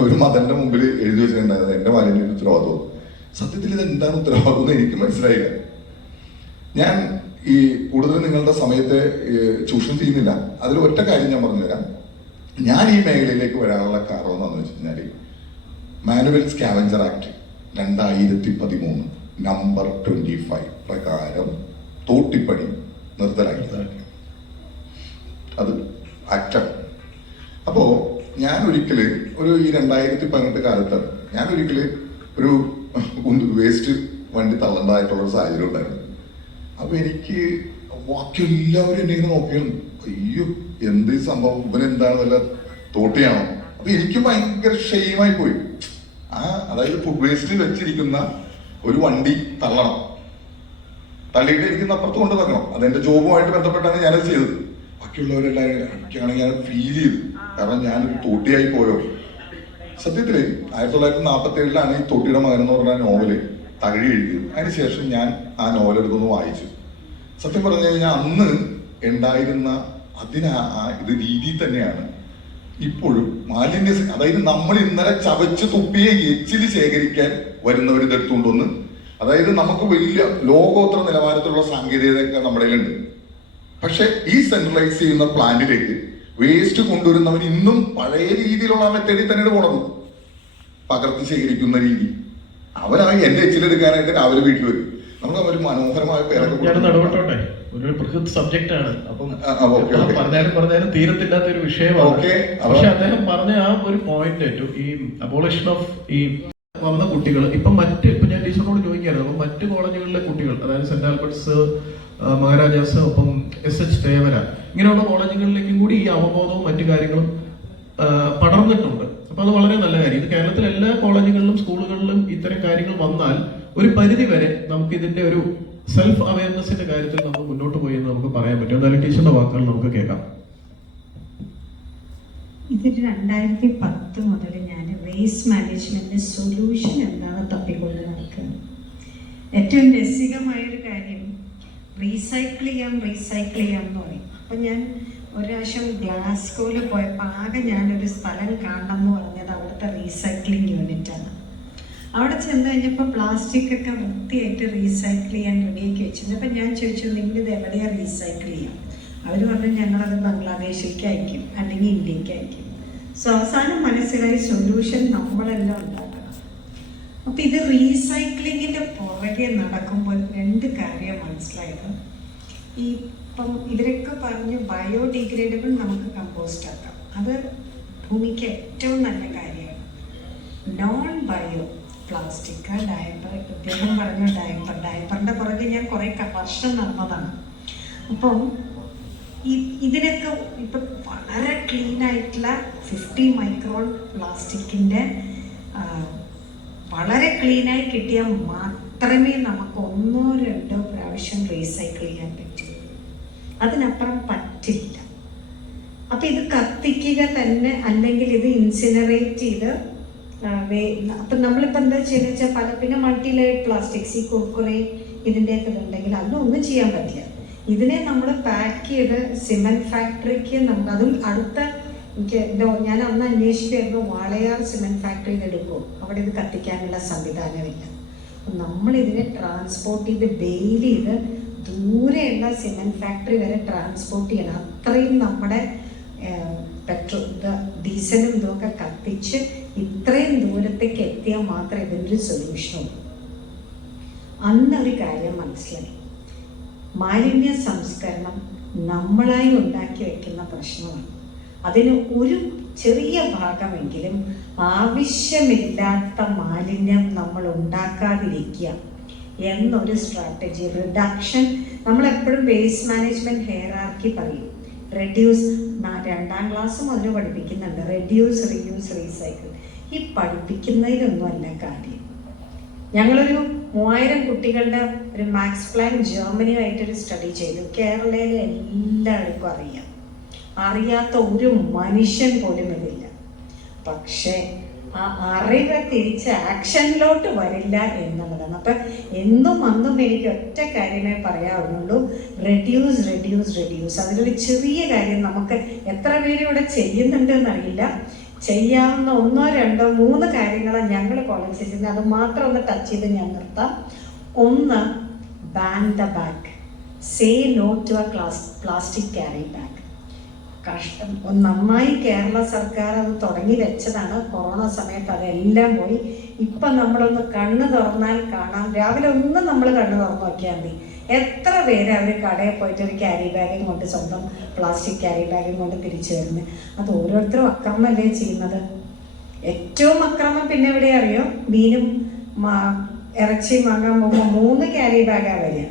ഒരു മതന്റെ മുമ്പിൽ എഴുതി വെച്ചിട്ടുണ്ടായിരുന്നത് എന്റെ മാലിന്യ ഉത്തരവാദിത്വം. സത്യത്തിൽ ഇത് എന്താണ് ഉത്തരവാദിത്വം എന്ന് എനിക്ക് മനസ്സിലായില്ല. ഞാൻ ഈ കൂടുതൽ നിങ്ങളുടെ സമയത്തെ ചൂഷണം ചെയ്യുന്നില്ല. അതിൽ ഒറ്റ കാര്യം ഞാൻ പറഞ്ഞുതരാം. ഞാൻ ഈ മേഖലയിലേക്ക് വരാനുള്ള കാരണം എന്താണെന്ന് വെച്ച് കഴിഞ്ഞാൽ മാനുവൽ സ്കാവഞ്ചർ ആക്ട് 2013 നമ്പർ 25 പ്രകാരം തോട്ടിപ്പണി നിർത്തലാക്കി. അത് ആക്ടാണ്. അപ്പോ ഞാൻ ഒരിക്കല് ഈ 2018 കാലത്ത് ഞാൻ ഒരിക്കല് ഒരു വേസ്റ്റ് വണ്ടി തള്ളേണ്ടതായിട്ടുള്ള ഒരു സാഹചര്യം ഉണ്ടായിരുന്നു. അപ്പൊ എനിക്ക് ബാക്കി എല്ലാവരും എന്നെ ഇങ്ങനെ നോക്കിയാണ്, അയ്യോ എന്ത് സംഭവം, ഇവനെന്താണ് വല്ല തോട്ടിയാണോ? അപ്പൊ എനിക്ക് ഭയങ്കര ഷെയിമായി പോയി. അതായത് ഫുഡ് വേസ്റ്റ് വെച്ചിരിക്കുന്ന ഒരു വണ്ടി തള്ളണം, തള്ളിയിട്ട് ഇരിക്കുന്ന അപ്പുറത്ത് കൊണ്ട് തരണം. അതെന്റെ ജോബുമായിട്ട് ബന്ധപ്പെട്ടാണ് ഞാനത് ചെയ്തത്. ബാക്കിയുള്ളവരെല്ലാവരും എനിക്കാണെങ്കിൽ ഞാൻ ഫീൽ ചെയ്തു, കാരണം ഞാനൊരു തോട്ടിയായി പോയോ. സത്യത്തില് 1947 ഈ തോട്ടിയുടെ മകൻ എന്ന് പറഞ്ഞ നോവല് തകഴി എഴുതിയത്. അതിനുശേഷം ഞാൻ ആ നോവലെടുത്തൊന്ന് വായിച്ചു. സത്യം പറഞ്ഞു കഴിഞ്ഞാൽ അന്ന് ഉണ്ടായിരുന്ന ഇത് രീതി തന്നെയാണ് ഇപ്പോഴും മാലിന്യ, അതായത് നമ്മൾ ഇന്നലെ ചവച്ച് തുപ്പിയെ എച്ചില് ശേഖരിക്കാൻ വരുന്നവർ ഇതെടുത്തുകൊണ്ടൊന്ന്, അതായത് നമുക്ക് വലിയ ലോകോത്തര നിലവാരത്തിലുള്ള സാങ്കേതികതയൊക്കെ നമ്മുടെ കയ്യിലുണ്ട്. പക്ഷെ ഈ സെൻട്രലൈസ് ചെയ്യുന്ന പ്ലാന്റിലേക്ക് വേസ്റ്റ് കൊണ്ടുവരുന്നവൻ ഇന്നും പഴയ രീതിയിലുള്ള ആ മെത്തേഡിൽ തന്നെയാണ് പോണത്. പകർത്തി ശേഖരിക്കുന്ന രീതി. അവരാ എന്റെ എച്ചിലെടുക്കാനായിട്ട് രാവിലെ വീട്ടിൽ വരും. നമുക്ക് ഒരു മനോഹരമായ പേരൊക്കെ ഒരു ബൃഹത് സബ്ജക്റ്റ് ആണ്. അപ്പം പറഞ്ഞാലും തീരത്തില്ലാത്ത ഒരു വിഷയമാണ്. പക്ഷെ അദ്ദേഹം പറഞ്ഞ ആ ഒരു പോയിന്റ് ഈ അബോളിഷൻ ഓഫ് ഈ വന്ന കുട്ടികൾ ഇപ്പൊ ഞാൻ ടീച്ചറിനോട് ചോദിക്കായിരുന്നു. അപ്പൊ മറ്റു കോളേജുകളിലെ കുട്ടികൾ, അതായത് സെന്റ് ആൽബർട്ട്സ്, മഹാരാജാസ്, ഒപ്പം SH തേവര, ഇങ്ങനെയുള്ള കോളേജുകളിലേക്കും കൂടി ഈ അവബോധവും മറ്റു കാര്യങ്ങളും പടർന്നിട്ടുണ്ട്. അപ്പൊ അത് വളരെ നല്ല കാര്യം. ഇത് കേരളത്തിലെ എല്ലാ കോളേജുകളിലും സ്കൂളുകളിലും ഇത്തരം കാര്യങ്ങൾ വന്നാൽ ഒരു പരിധി വരെ നമുക്ക് ഇതിന്റെ ഒരു സെൽഫ് അവയർനെസിന്റെ കാര്യത്തിൽ നമുക്ക് മുന്നോട്ട് പോയി എന്ന് നമുക്ക് പറയാൻ പറ്റും. എന്തായാലും ടീച്ചറിന്റെ വാക്കുകൾ നമുക്ക് കേൾക്കാം. ഇതൊരു 2010 മുതൽ ഞാൻ വേസ്റ്റ് മാനേജ്മെന്റ് സൊല്യൂഷൻ എന്താണ് തപ്പിക്കൊണ്ട് നടക്കുന്നത്. ഏറ്റവും രസികമായൊരു കാര്യം, റീസൈക്കിൾ ചെയ്യാം എന്ന് പറയും. അപ്പം ഞാൻ ഒരു പ്രാവശ്യം ഗ്ലാസ്കോയിൽ പോയപ്പോൾ ആകെ ഞാനൊരു സ്ഥലം കാണണം എന്ന് പറഞ്ഞത് അവിടുത്തെ റീസൈക്ലിംഗ് യൂണിറ്റാണ്. അവിടെ ചെന്ന് കഴിഞ്ഞപ്പോൾ പ്ലാസ്റ്റിക് ഒക്കെ വൃത്തിയായിട്ട് റീസൈക്കിൾ ചെയ്യാൻ റെഡിയാക്കി വെച്ചിട്ടുണ്ട്. അപ്പം ഞാൻ ചോദിച്ചു, നിങ്ങളിത് എവിടെയാണ് റീസൈക്കിൾ ചെയ്യാം? അവർ പറഞ്ഞു, ഞങ്ങളത് ബംഗ്ലാദേശിലേക്ക് അയക്കും, അല്ലെങ്കിൽ ഇന്ത്യക്ക് അയക്കും. സോ അവസാനം മനസ്സിലായി സൊല്യൂഷൻ നമ്മളെല്ലാം ഉണ്ടാക്കണം. അപ്പം ഇത് റീസൈക്ലിങ്ങിൻ്റെ പുറകെ നടക്കുമ്പോൾ 2 കാര്യം മനസ്സിലായത്. ഇപ്പം ഇവരൊക്കെ പറഞ്ഞു ബയോഡിഗ്രേഡബിൾ നമുക്ക് കമ്പോസ്റ്റ് ആക്കാം, അത് ഭൂമിക്ക് ഏറ്റവും നല്ല കാര്യമാണ്. നോൺ ബയോ പ്ലാസ്റ്റിക്, ഡയപ്പർ, അദ്ദേഹം പറഞ്ഞു ഡയപ്പറിൻ്റെ പുറകെ ഞാൻ കുറേ വർഷം നടന്നതാണ്. അപ്പം ഇതിനൊക്കെ ഇപ്പം വളരെ ക്ലീൻ ആയിട്ടുള്ള 50 മൈക്രോൺ പ്ലാസ്റ്റിക്കിൻ്റെ വളരെ ക്ലീനായി കിട്ടിയാൽ മാത്രമേ നമുക്ക് 1-2 പ്രാവശ്യം റീസൈക്കിൾ ചെയ്യാൻ പറ്റൂ. അതിനപ്പുറം പറ്റില്ല. അപ്പം ഇത് കത്തിക്കുക തന്നെ, അല്ലെങ്കിൽ ഇത് ഇൻസിനറേറ്റ് ചെയ്ത് അപ്പം നമ്മളിപ്പോൾ എന്താ ചെയ്യുന്നത് വെച്ചാൽ പിന്നെ മൾട്ടി ലെയർഡ് പ്ലാസ്റ്റിക്സ്, ഈ കുർക്കുറെ ഇതിൻ്റെയൊക്കെ ഇതുണ്ടെങ്കിൽ അതൊന്നും ചെയ്യാൻ പറ്റില്ല. ഇതിനെ നമ്മൾ പാക്ക് ചെയ്ത് സിമെന്റ് ഫാക്ടറിക്ക് നമുക്ക്, അതും അടുത്ത ഞാൻ അന്ന് അന്വേഷിക്കായിരുന്നു, വാളയാർ സിമെന്റ് ഫാക്ടറിയിൽ എടുക്കും, അവിടെ ഇത് കത്തിക്കാനുള്ള സംവിധാനമില്ല. നമ്മളിതിനെ ട്രാൻസ്പോർട്ട് ചെയ്ത് ബെയിൽ ചെയ്ത് ദൂരെയുള്ള സിമെന്റ് ഫാക്ടറി വരെ ട്രാൻസ്പോർട്ട് ചെയ്യണം. അത്രയും നമ്മുടെ ഡീസലും ഇതൊക്കെ കത്തിച്ച് ഇത്രയും ദൂരത്തേക്ക് എത്തിയാൽ മാത്രമേ ഇതിനൊരു സൊല്യൂഷനുള്ളൂ. അന്നൊരു കാര്യം മനസ്സിലായി, മാലിന്യ സംസ്കരണം നമ്മളായി ഉണ്ടാക്കി വെക്കുന്ന പ്രശ്നമാണ്. അതിന് ഒരു ചെറിയ ഭാഗമെങ്കിലും ആവശ്യമില്ലാത്ത മാലിന്യം നമ്മൾ ഉണ്ടാക്കാതിരിക്കുക എന്നൊരു സ്ട്രാറ്റജി, റിഡക്ഷൻ. നമ്മളെപ്പോഴും വേസ്റ്റ് മാനേജ്മെന്റ് ഹെയറാർക്കി പറയും, റെഡ്യൂസ്, 2ാം ക്ലാസ് മുതൽ പഠിപ്പിക്കുന്നുണ്ട്, റെഡ്യൂസ്, റീയൂസ്, റീസൈക്കിൾ. ഈ പഠിപ്പിക്കുന്നതിലൊന്നുമല്ല കാര്യം. ഞങ്ങളൊരു 3000 കുട്ടികളുടെ ഒരു മാക്സ് പ്ലാൻ ജർമ്മനിയുമായിട്ടൊരു സ്റ്റഡി ചെയ്തു. കേരളയിലെ എല്ലാവർക്കും അറിയാത്ത ഒരു മനുഷ്യൻ പോലും ഇതില്ല. പക്ഷേ ആ അറിവ് തിരിച്ച് ആക്ഷനിലോട്ട് വരില്ല എന്നുള്ളതാണ്. അപ്പം എന്നും അന്നും എനിക്ക് ഒറ്റ കാര്യമേ പറയാവുന്നുള്ളൂ, റെഡ്യൂസ്, റെഡ്യൂസ്, റെഡ്യൂസ്. അതിലൊരു ചെറിയ കാര്യം നമുക്ക് എത്ര പേര് ഇവിടെ ചെയ്യുന്നുണ്ട് എന്നറിയില്ല. ചെയ്യാവുന്ന 1, 2, 3 കാര്യങ്ങളാണ് ഞങ്ങൾ കോളേജിൽ ചെയ്യുന്നത്. അത് മാത്രം ഒന്ന് ടച്ച് ചെയ്ത് ഞാൻ നിർത്താം. 1, ban the bag, say no to a plastic carry bag. കഷ്ടം, നന്നായി കേരള സർക്കാർ അത് തുടങ്ങി വെച്ചതാണ്. കൊറോണ സമയത്ത് അതെല്ലാം പോയി. ഇപ്പം നമ്മളൊന്ന് കണ്ണ് തുറന്നാൽ കാണാം, രാവിലെ ഒന്ന് നമ്മൾ കണ്ണ് തുറന്ന് നോക്കിയാൽ മതി, എത്ര പേര് അവർ കടയിൽ പോയിട്ട് ഒരു ക്യാരി ബാഗും കൊണ്ട്, സ്വന്തം പ്ലാസ്റ്റിക് ക്യാരി ബാഗും കൊണ്ട് തിരിച്ചു വരുന്നത്. അത് ഓരോരുത്തരും അക്രമല്ലേ ചെയ്യുന്നത്. ഏറ്റവും അക്രമം പിന്നെ എവിടെ അറിയോ? മീനും ഇറച്ചിയും വാങ്ങാൻ പോകുമ്പോൾ 3 ക്യാരി ബാഗാ വരിക.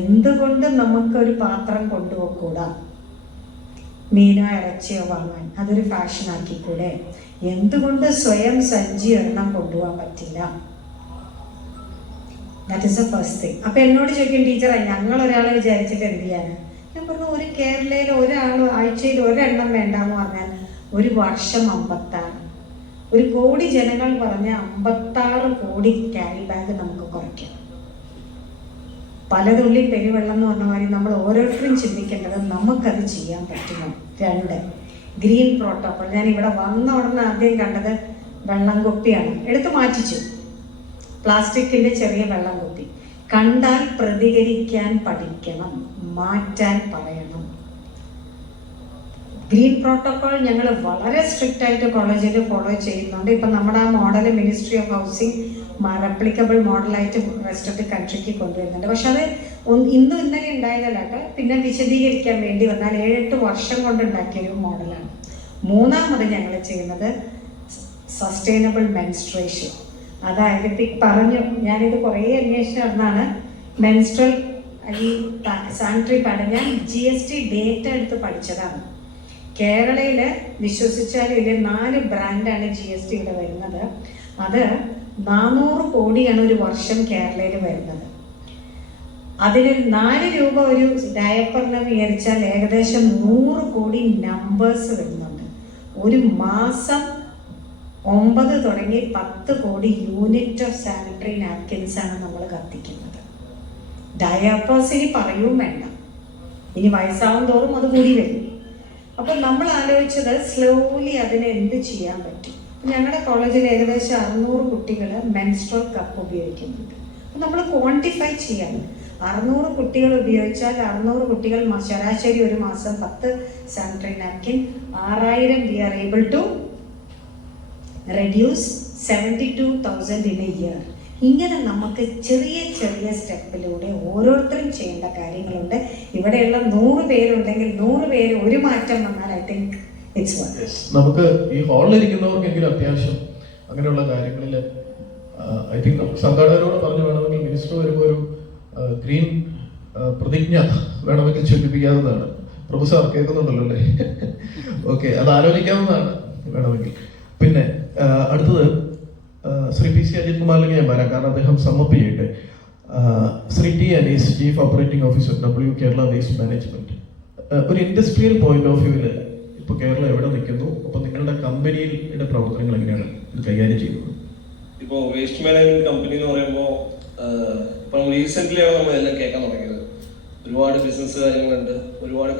എന്തുകൊണ്ട് നമുക്കൊരു പാത്രം കൊണ്ടുപോകൂടാ? മീനോ ഇറച്ചിയോ വാങ്ങാൻ അതൊരു ഫാഷൻ ആക്കിക്കൂടെ? എന്തുകൊണ്ട് സ്വയം സഞ്ചി എണ്ണം കൊണ്ടുപോകാൻ പറ്റില്ല? That is the first thing. അപ്പം എന്നോട് ചോദിക്കും, ടീച്ചറെ ഞങ്ങൾ ഒരാളെ വിചാരിച്ചിട്ട് എന്ത് ചെയ്യാന്? ഞാൻ പറഞ്ഞു, ഒരു കേരളയിൽ ഒരാൾ ആഴ്ചയിൽ 1 എണ്ണം വേണ്ടാന്ന് പറഞ്ഞാൽ 1 വർഷം 56, 1 കോടി ജനങ്ങൾ പറഞ്ഞ 56 കോടി ക്യാരി ബാഗ് നമുക്ക് കുറയ്ക്കാം. പലതുള്ളി പെരുവെള്ളം എന്ന് പറഞ്ഞ മാതിരി നമ്മൾ ഓരോരുത്തരും ചിന്തിക്കേണ്ടത് നമുക്കത് ചെയ്യാൻ പറ്റുമോ. 2, ഗ്രീൻ പ്രോട്ടോകോൾ. ഞാൻ ഇവിടെ വന്ന ഉടനെ ആദ്യം കണ്ടത് വെള്ളം കുപ്പിയാണ്, എടുത്തു മാറ്റിച്ചു. പ്ലാസ്റ്റിക്കിന്റെ ചെറിയ വെള്ളം കുപ്പി. കണ്ടാൽ പ്രതികരിക്കാൻ പഠിക്കണം, മാറ്റാൻ പറയണം. ഗ്രീൻ പ്രോട്ടോകോൾ ഞങ്ങൾ വളരെ സ്ട്രിക്റ്റ് ആയിട്ട് കോളേജിൽ ഫോളോ ചെയ്യുന്നുണ്ട്. ഇപ്പം നമ്മുടെ ആ model ministry of housing replicable മോഡലായിട്ട് റെസ്റ്റ് ഓഫ് ദി കൺട്രിക്ക് കൊണ്ടുവരുന്നുണ്ട്. പക്ഷെ അത് ഇന്നും ഇന്നലെ ഉണ്ടായതല്ലാട്ട് പിന്നെ വിശദീകരിക്കാൻ വേണ്ടി വന്നാൽ 7-8 വർഷം കൊണ്ട് ഉണ്ടാക്കിയൊരു മോഡലാണ്. 3ാമത് ഞങ്ങൾ ചെയ്യുന്നത് സസ്റ്റൈനബിൾ മെൻസ്ട്രേഷൻ. അതായത് പറഞ്ഞു, ഞാനിത് കുറേ അന്വേഷിച്ച് നടന്നാണ് മെൻസ്ട്രൽ ഈ സാനിറ്ററി പാഡ്. ഞാൻ GST ഡേറ്റ എടുത്ത് പഠിച്ചതാണ്. കേരളയിൽ വിശ്വസിച്ചാലും ഇതിൽ 4 ബ്രാൻഡാണ് GST ഇവിടെ വരുന്നത്. അത് 400 കോടിയാണ് ഒരു വർഷം കേരളയിൽ വരുന്നത്. അതിൽ 4 രൂപ ഒരു ഡയപ്പറിന് വിചാരിച്ചാൽ ഏകദേശം 100 കോടി നമ്പേഴ്സ് വരുന്നുണ്ട്. ഒരു മാസം 9 തുടങ്ങി 10 കോടി യൂണിറ്റ് ഓഫ് സാനിറ്ററി നാപ്കിൻസ് ആണ് നമ്മൾ കത്തിക്കുന്നത്. ഡയപ്പേഴ്സ് ഇനി പറയുകയും വേണ്ട, ഇനി വയസ്സാവും തോറും അത് കൂടി വരും. അപ്പം നമ്മൾ ആലോചിച്ചത് സ്ലോലി അതിനെ എന്ത് ചെയ്യാൻ പറ്റും. ഞങ്ങളുടെ കോളേജിൽ ഏകദേശം 600 കുട്ടികൾ മെൻസ്ട്രൽ കപ്പ് ഉപയോഗിക്കുന്നുണ്ട്. അപ്പം നമ്മൾ ക്വാണ്ടിഫൈ ചെയ്യാൻ 600 കുട്ടികൾ ഉപയോഗിച്ചാൽ 600 കുട്ടികൾ ശരാശരി ഒരു മാസം 10 sanitary napkin, 6000 we are able to reduce 72,000 in a year. ഇങ്ങനെ നമുക്ക് ചെറിയ ചെറിയ സ്റ്റെപ്പിലൂടെ ഓരോരുത്തരും ചെയ്യേണ്ട കാര്യങ്ങളുണ്ട്. ഇവിടെയുള്ള 100 പേരുണ്ടെങ്കിൽ 100 പേര് ഒരു മാറ്റം വന്നാൽ ഐ തിങ്ക് ഇറ്റ്സ് വർക്ക്. നമുക്ക് ഈ ഹാളിൽ ഇരിക്കുന്നവർക്കെങ്കിലും അത്യാവശ്യം അങ്ങനെയുള്ള കാര്യങ്ങളിൽ ഐ തിങ്ക് സംഘാടകരോട് പറഞ്ഞു വേണമെങ്കിൽ മിനിസ്റ്റർ വരുമ്പോൾ ഒരു ഗ്രീൻ പ്രതിജ്ഞ വേണമെങ്കിൽ ചൊല്ലിപ്പിക്കാവുന്നതാണ്. പ്രൊഫസർ കേൾക്കുന്നുണ്ടല്ലോ അല്ലേ? ഓക്കെ, അത് ആലോചിക്കാവുന്നതാണ് വേണമെങ്കിൽ. പിന്നെ അടുത്തത് ശ്രീ PC അജിത് കുമാറിലേക്ക് ഞാൻ വരാം, കാരണം അദ്ദേഹം സമ്മപ്പ് ചെയ്യട്ടെ. Shri T Anees, chief operating officer W Kerala waste management. ഒരു ഇൻഡസ്ട്രിയൽ പോയിന്റ് ഓഫ് വ്യൂവിൽ ഇപ്പോൾ കേരളം എവിടെ നിൽക്കുന്നു, അപ്പോൾ നിങ്ങളുടെ കമ്പനിയുടെ പ്രവർത്തനങ്ങൾ എങ്ങനെയാണ് ഇത് കൈകാര്യം ചെയ്യുന്നത്? ഇപ്പോൾ വേസ്റ്റ് മാനേജ്മെന്റ് കമ്പനി എന്ന് പറയുമ്പോൾ ഇപ്പം റീസെൻ്റ്ലിയാണ് നമ്മളെല്ലാം കേൾക്കാൻ തുടങ്ങിയത്. ഒരുപാട് ബിസിനസ് കാര്യങ്ങളുണ്ട്, ഒരുപാട്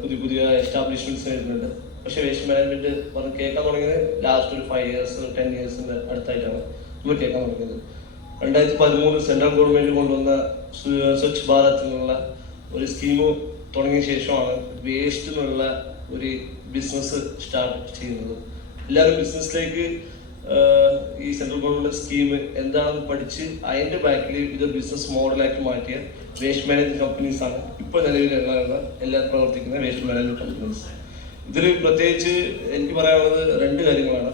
പുതിയ പുതിയ എസ്റ്റാബ്ലിഷ്മെന്റ്സ് വരുന്നുണ്ട്. പക്ഷേ വേസ്റ്റ് മാനേജ്മെന്റ് പറഞ്ഞ് കേൾക്കാൻ തുടങ്ങിയത് ലാസ്റ്റ് ഒരു 5 years 10 yearsന്റെ അടുത്തായിട്ടാണ് നമ്മൾ കേൾക്കാൻ തുടങ്ങിയത്. 2013 സെൻട്രൽ ഗവൺമെന്റ് കൊണ്ടുവന്ന സ്വച്ഛ് ഭാരത് എന്നുള്ള ഒരു സ്കീം തുടങ്ങിയ ശേഷമാണ് വേസ്റ്റ് എന്നുള്ള ഒരു ബിസിനസ് സ്റ്റാർട്ട് ചെയ്യുന്നത്. എല്ലാവരും ബിസിനസ്സിലേക്ക് ഈ സെൻട്രൽ ഗവൺമെന്റ് സ്കീം എന്താണെന്ന് പഠിച്ച് അതിന്റെ ബാക്കിൽ ഇത് ബിസിനസ് മോഡലാക്കി മാറ്റിയ വേസ്റ്റ് മാനേജ്മെന്റ് കമ്പനീസ് ആണ് ഇപ്പോൾ നിലവിലുള്ള എല്ലാ പ്രവർത്തിക്കുന്ന വേസ്റ്റ് മാനേജ്മെന്റ് കമ്പനീസ്. ഇതിൽ പ്രത്യേകിച്ച് എനിക്ക് പറയാനുള്ളത് 2 കാര്യങ്ങളാണ്.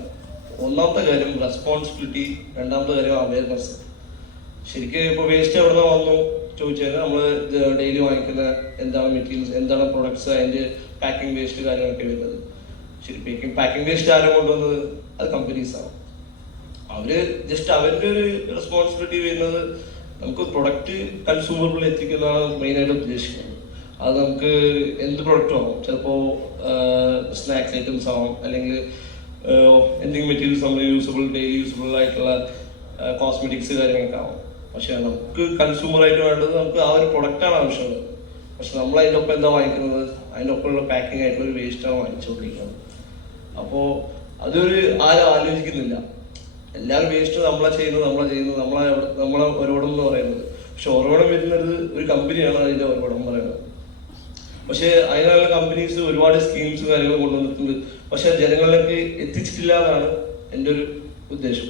ഒന്നാമത്തെ കാര്യം റെസ്പോൺസിബിലിറ്റി, രണ്ടാമത്തെ കാര്യം അവയർനെസ്. ശരിക്കും ഇപ്പോൾ വേസ്റ്റ് എവിടെ നിന്ന് വന്നു ചോദിച്ചാൽ നമ്മൾ ഡെയിലി വാങ്ങിക്കുന്ന എന്താണ് മെറ്റീരിയൽസ്, എന്താണ് പ്രൊഡക്ട്സ്, അതിൻ്റെ പാക്കിംഗ് വേസ്റ്റ് കാര്യങ്ങളൊക്കെ വരുന്നത്. ശരി, പാക്കിംഗ് വേസ്റ്റ് ആരും കൊണ്ടുവന്നത് അത് കമ്പനീസാണ്. അവര് ജസ്റ്റ് അവരുടെ ഒരു റെസ്പോൺസിബിലിറ്റി വരുന്നത് നമുക്ക് പ്രൊഡക്റ്റ് കൺസ്യൂമറിൽ എത്തിക്കുന്നതാണ് മെയിനായിട്ട് ഉദ്ദേശിക്കുന്നത്. അത് നമുക്ക് എന്ത് പ്രൊഡക്റ്റും ആവും, ചിലപ്പോൾ സ്നാക്സ് ഐറ്റംസ് ആവും, അല്ലെങ്കിൽ എന്തെങ്കിലും മെറ്റീരിയൽസ് നമ്മൾ ഡെയിലി യൂസബിൾ ആയിട്ടുള്ള കോസ്മെറ്റിക്സ് കാര്യങ്ങളൊക്കെ ആവും. പക്ഷെ നമുക്ക് കൺസ്യൂമറായിട്ട് വേണ്ടത് നമുക്ക് ആ ഒരു പ്രൊഡക്റ്റാണ് ആവശ്യമുള്ളത്. പക്ഷെ നമ്മൾ അതിൻ്റെ ഒപ്പം എന്താ വാങ്ങിക്കുന്നത്, അതിൻ്റെ ഒപ്പമുള്ള പാക്കിംഗ് ആയിട്ടുള്ള ഒരു വേസ്റ്റാണ് വാങ്ങിച്ചുകൊണ്ടിരിക്കുന്നത്. അപ്പോൾ അതൊരു ആരും ആലോചിക്കുന്നില്ല. എല്ലാവരും വേസ്റ്റ് നമ്മളെ ചെയ്യുന്നത് നമ്മളെ ഉറവിടം എന്ന് പറയുന്നത്. പക്ഷെ ഉറവിടം വരുന്നത് ഒരു കമ്പനിയാണ് അതിൻ്റെ ഉറവിടം പറയുന്നത്. പക്ഷെ അതിനുള്ള കമ്പനീസ് ഒരുപാട് സ്കീംസ് കാര്യങ്ങൾ കൊണ്ടുവന്നിട്ടുണ്ട്. പക്ഷെ ജനങ്ങളിലേക്ക് എത്തിച്ചിട്ടില്ല എന്നാണ് എൻ്റെ ഒരു ഉദ്ദേശം.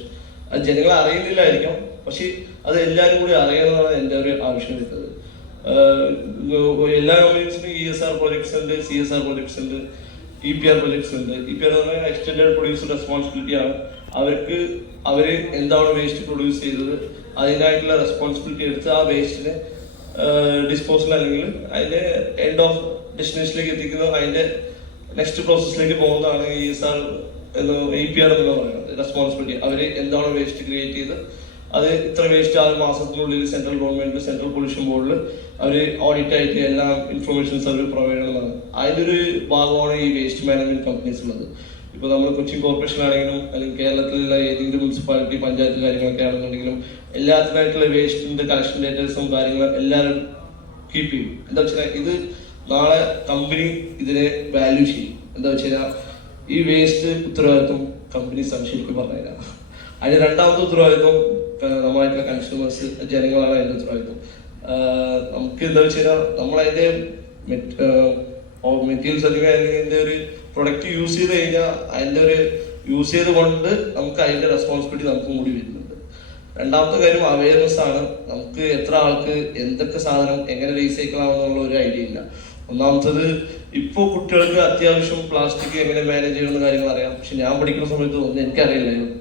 അത് ജനങ്ങളെ അറിയുന്നില്ലായിരിക്കാം, പക്ഷെ അത് എല്ലാവരും കൂടി അറിയണമെന്നാണ് എൻ്റെ ഒരു ആവശ്യം വരുന്നത്. എല്ലാ കമ്പനീസിനും ESR പ്രോജക്ട്സ് ഉണ്ട്, CSR പ്രോജക്ട്സ് ഉണ്ട്, EPR പ്രോജക്ട്സ് ഉണ്ട്. EPR എന്ന് പറഞ്ഞാൽ എക്സ്റ്റൻഡഡ് പ്രൊഡ്യൂസർ റെസ്പോൺസിബിലിറ്റി ആണ്. അവര് എന്താണ് വേസ്റ്റ് പ്രൊഡ്യൂസ് ചെയ്തത് അതിനായിട്ടുള്ള റെസ്പോൺസിബിലിറ്റി എടുത്ത് ആ വേസ്റ്റിനെ ഡിസ്പോസൽ അല്ലെങ്കിൽ അതിന്റെ എൻഡ് ഓഫ് ഡെസ്റ്റിനേഷനിലേക്ക് എത്തിക്കുന്നത്, അതിന്റെ നെക്സ്റ്റ് പ്രോസസ്സിലേക്ക് പോകുന്നതാണ് EPR എന്ന് പറയുന്നത്. റെസ്പോൺസിബിലിറ്റി അവർ എന്താണ് വേസ്റ്റ് ക്രിയേറ്റ് ചെയ്ത് അത് ഇത്ര വേസ്റ്റ് 6 മാസത്തിനുള്ളിൽ സെൻട്രൽ ഗവൺമെന്റ് സെൻട്രൽ പൊല്യൂഷൻ ബോർഡിൽ അവർ ഓഡിറ്റ് ആയിട്ട് എല്ലാ ഇൻഫർമേഷൻസ് അവർ പ്രൊവൈഡ് ചെയ്യുന്നതാണ്. അതിൻ്റെ ഒരു ഭാഗമാണ് ഈ വേസ്റ്റ് മാനേജ്മെന്റ് കമ്പനീസ് ഉള്ളത്. ഇപ്പോൾ നമ്മൾ കൊച്ചിൻ കോർപ്പറേഷൻ ആണെങ്കിലും അല്ലെങ്കിൽ കേരളത്തിലുള്ള ഏതെങ്കിലും മുനിസിപ്പാലിറ്റി പഞ്ചായത്ത് കാര്യങ്ങളൊക്കെ ആണെന്നുണ്ടെങ്കിലും എല്ലാത്തിനായിട്ടുള്ള വേസ്റ്റിന്റെ കളക്ഷൻ ഡേറ്റസും കാര്യങ്ങളും എല്ലാവരും കീപ്പ് ചെയ്യും. എന്താ വെച്ചാൽ ഇത് നാളെ കമ്പനി ഇതിനെ വാല്യൂ ചെയ്യും. എന്താ വെച്ച് കഴിഞ്ഞാൽ ഈ വേസ്റ്റ് ഉത്തരവാദിത്വം കമ്പനി ശരിക്കും പറഞ്ഞുതരാം. അതിന് രണ്ടാമത്തെ ഉത്തരവാദിത്വം നമ്മളായിട്ടുള്ള കൺസ്യൂമേഴ്സ് ജനങ്ങളാണ് അതിൻ്റെ ഉത്തരവാദിത്വം. നമുക്ക് എന്താ വെച്ച് കഴിഞ്ഞാൽ നമ്മളതിൻ്റെ മെറ്റീരിയൽസ് അല്ലെങ്കിൽ അതിൻ്റെ ഒരു പ്രൊഡക്റ്റ് യൂസ് ചെയ്ത് കഴിഞ്ഞാൽ അതിൻ്റെ ഒരു യൂസ് ചെയ്ത് കൊണ്ട് നമുക്ക് അതിൻ്റെ റെസ്പോൺസിബിലിറ്റി നമുക്കും കൂടി വരുന്നുണ്ട്. രണ്ടാമത്തെ കാര്യം അവയർനെസ് ആണ്. നമുക്ക് എത്ര ആൾക്ക് എന്തൊക്കെ സാധനം എങ്ങനെ റീസൈക്കിൾ ആവുന്നുള്ള ഒരു ഐഡിയ ഇല്ല. ഒന്നാമത്തത് ഇപ്പോൾ കുട്ടികൾക്ക് അത്യാവശ്യം പ്ലാസ്റ്റിക് എങ്ങനെ മാനേജ് ചെയ്യണമെന്ന് കാര്യങ്ങൾ അറിയാം. പക്ഷെ ഞാൻ പഠിക്കുന്ന സമയത്ത് ഒന്നും എനിക്കറിയില്ലായിരുന്നു.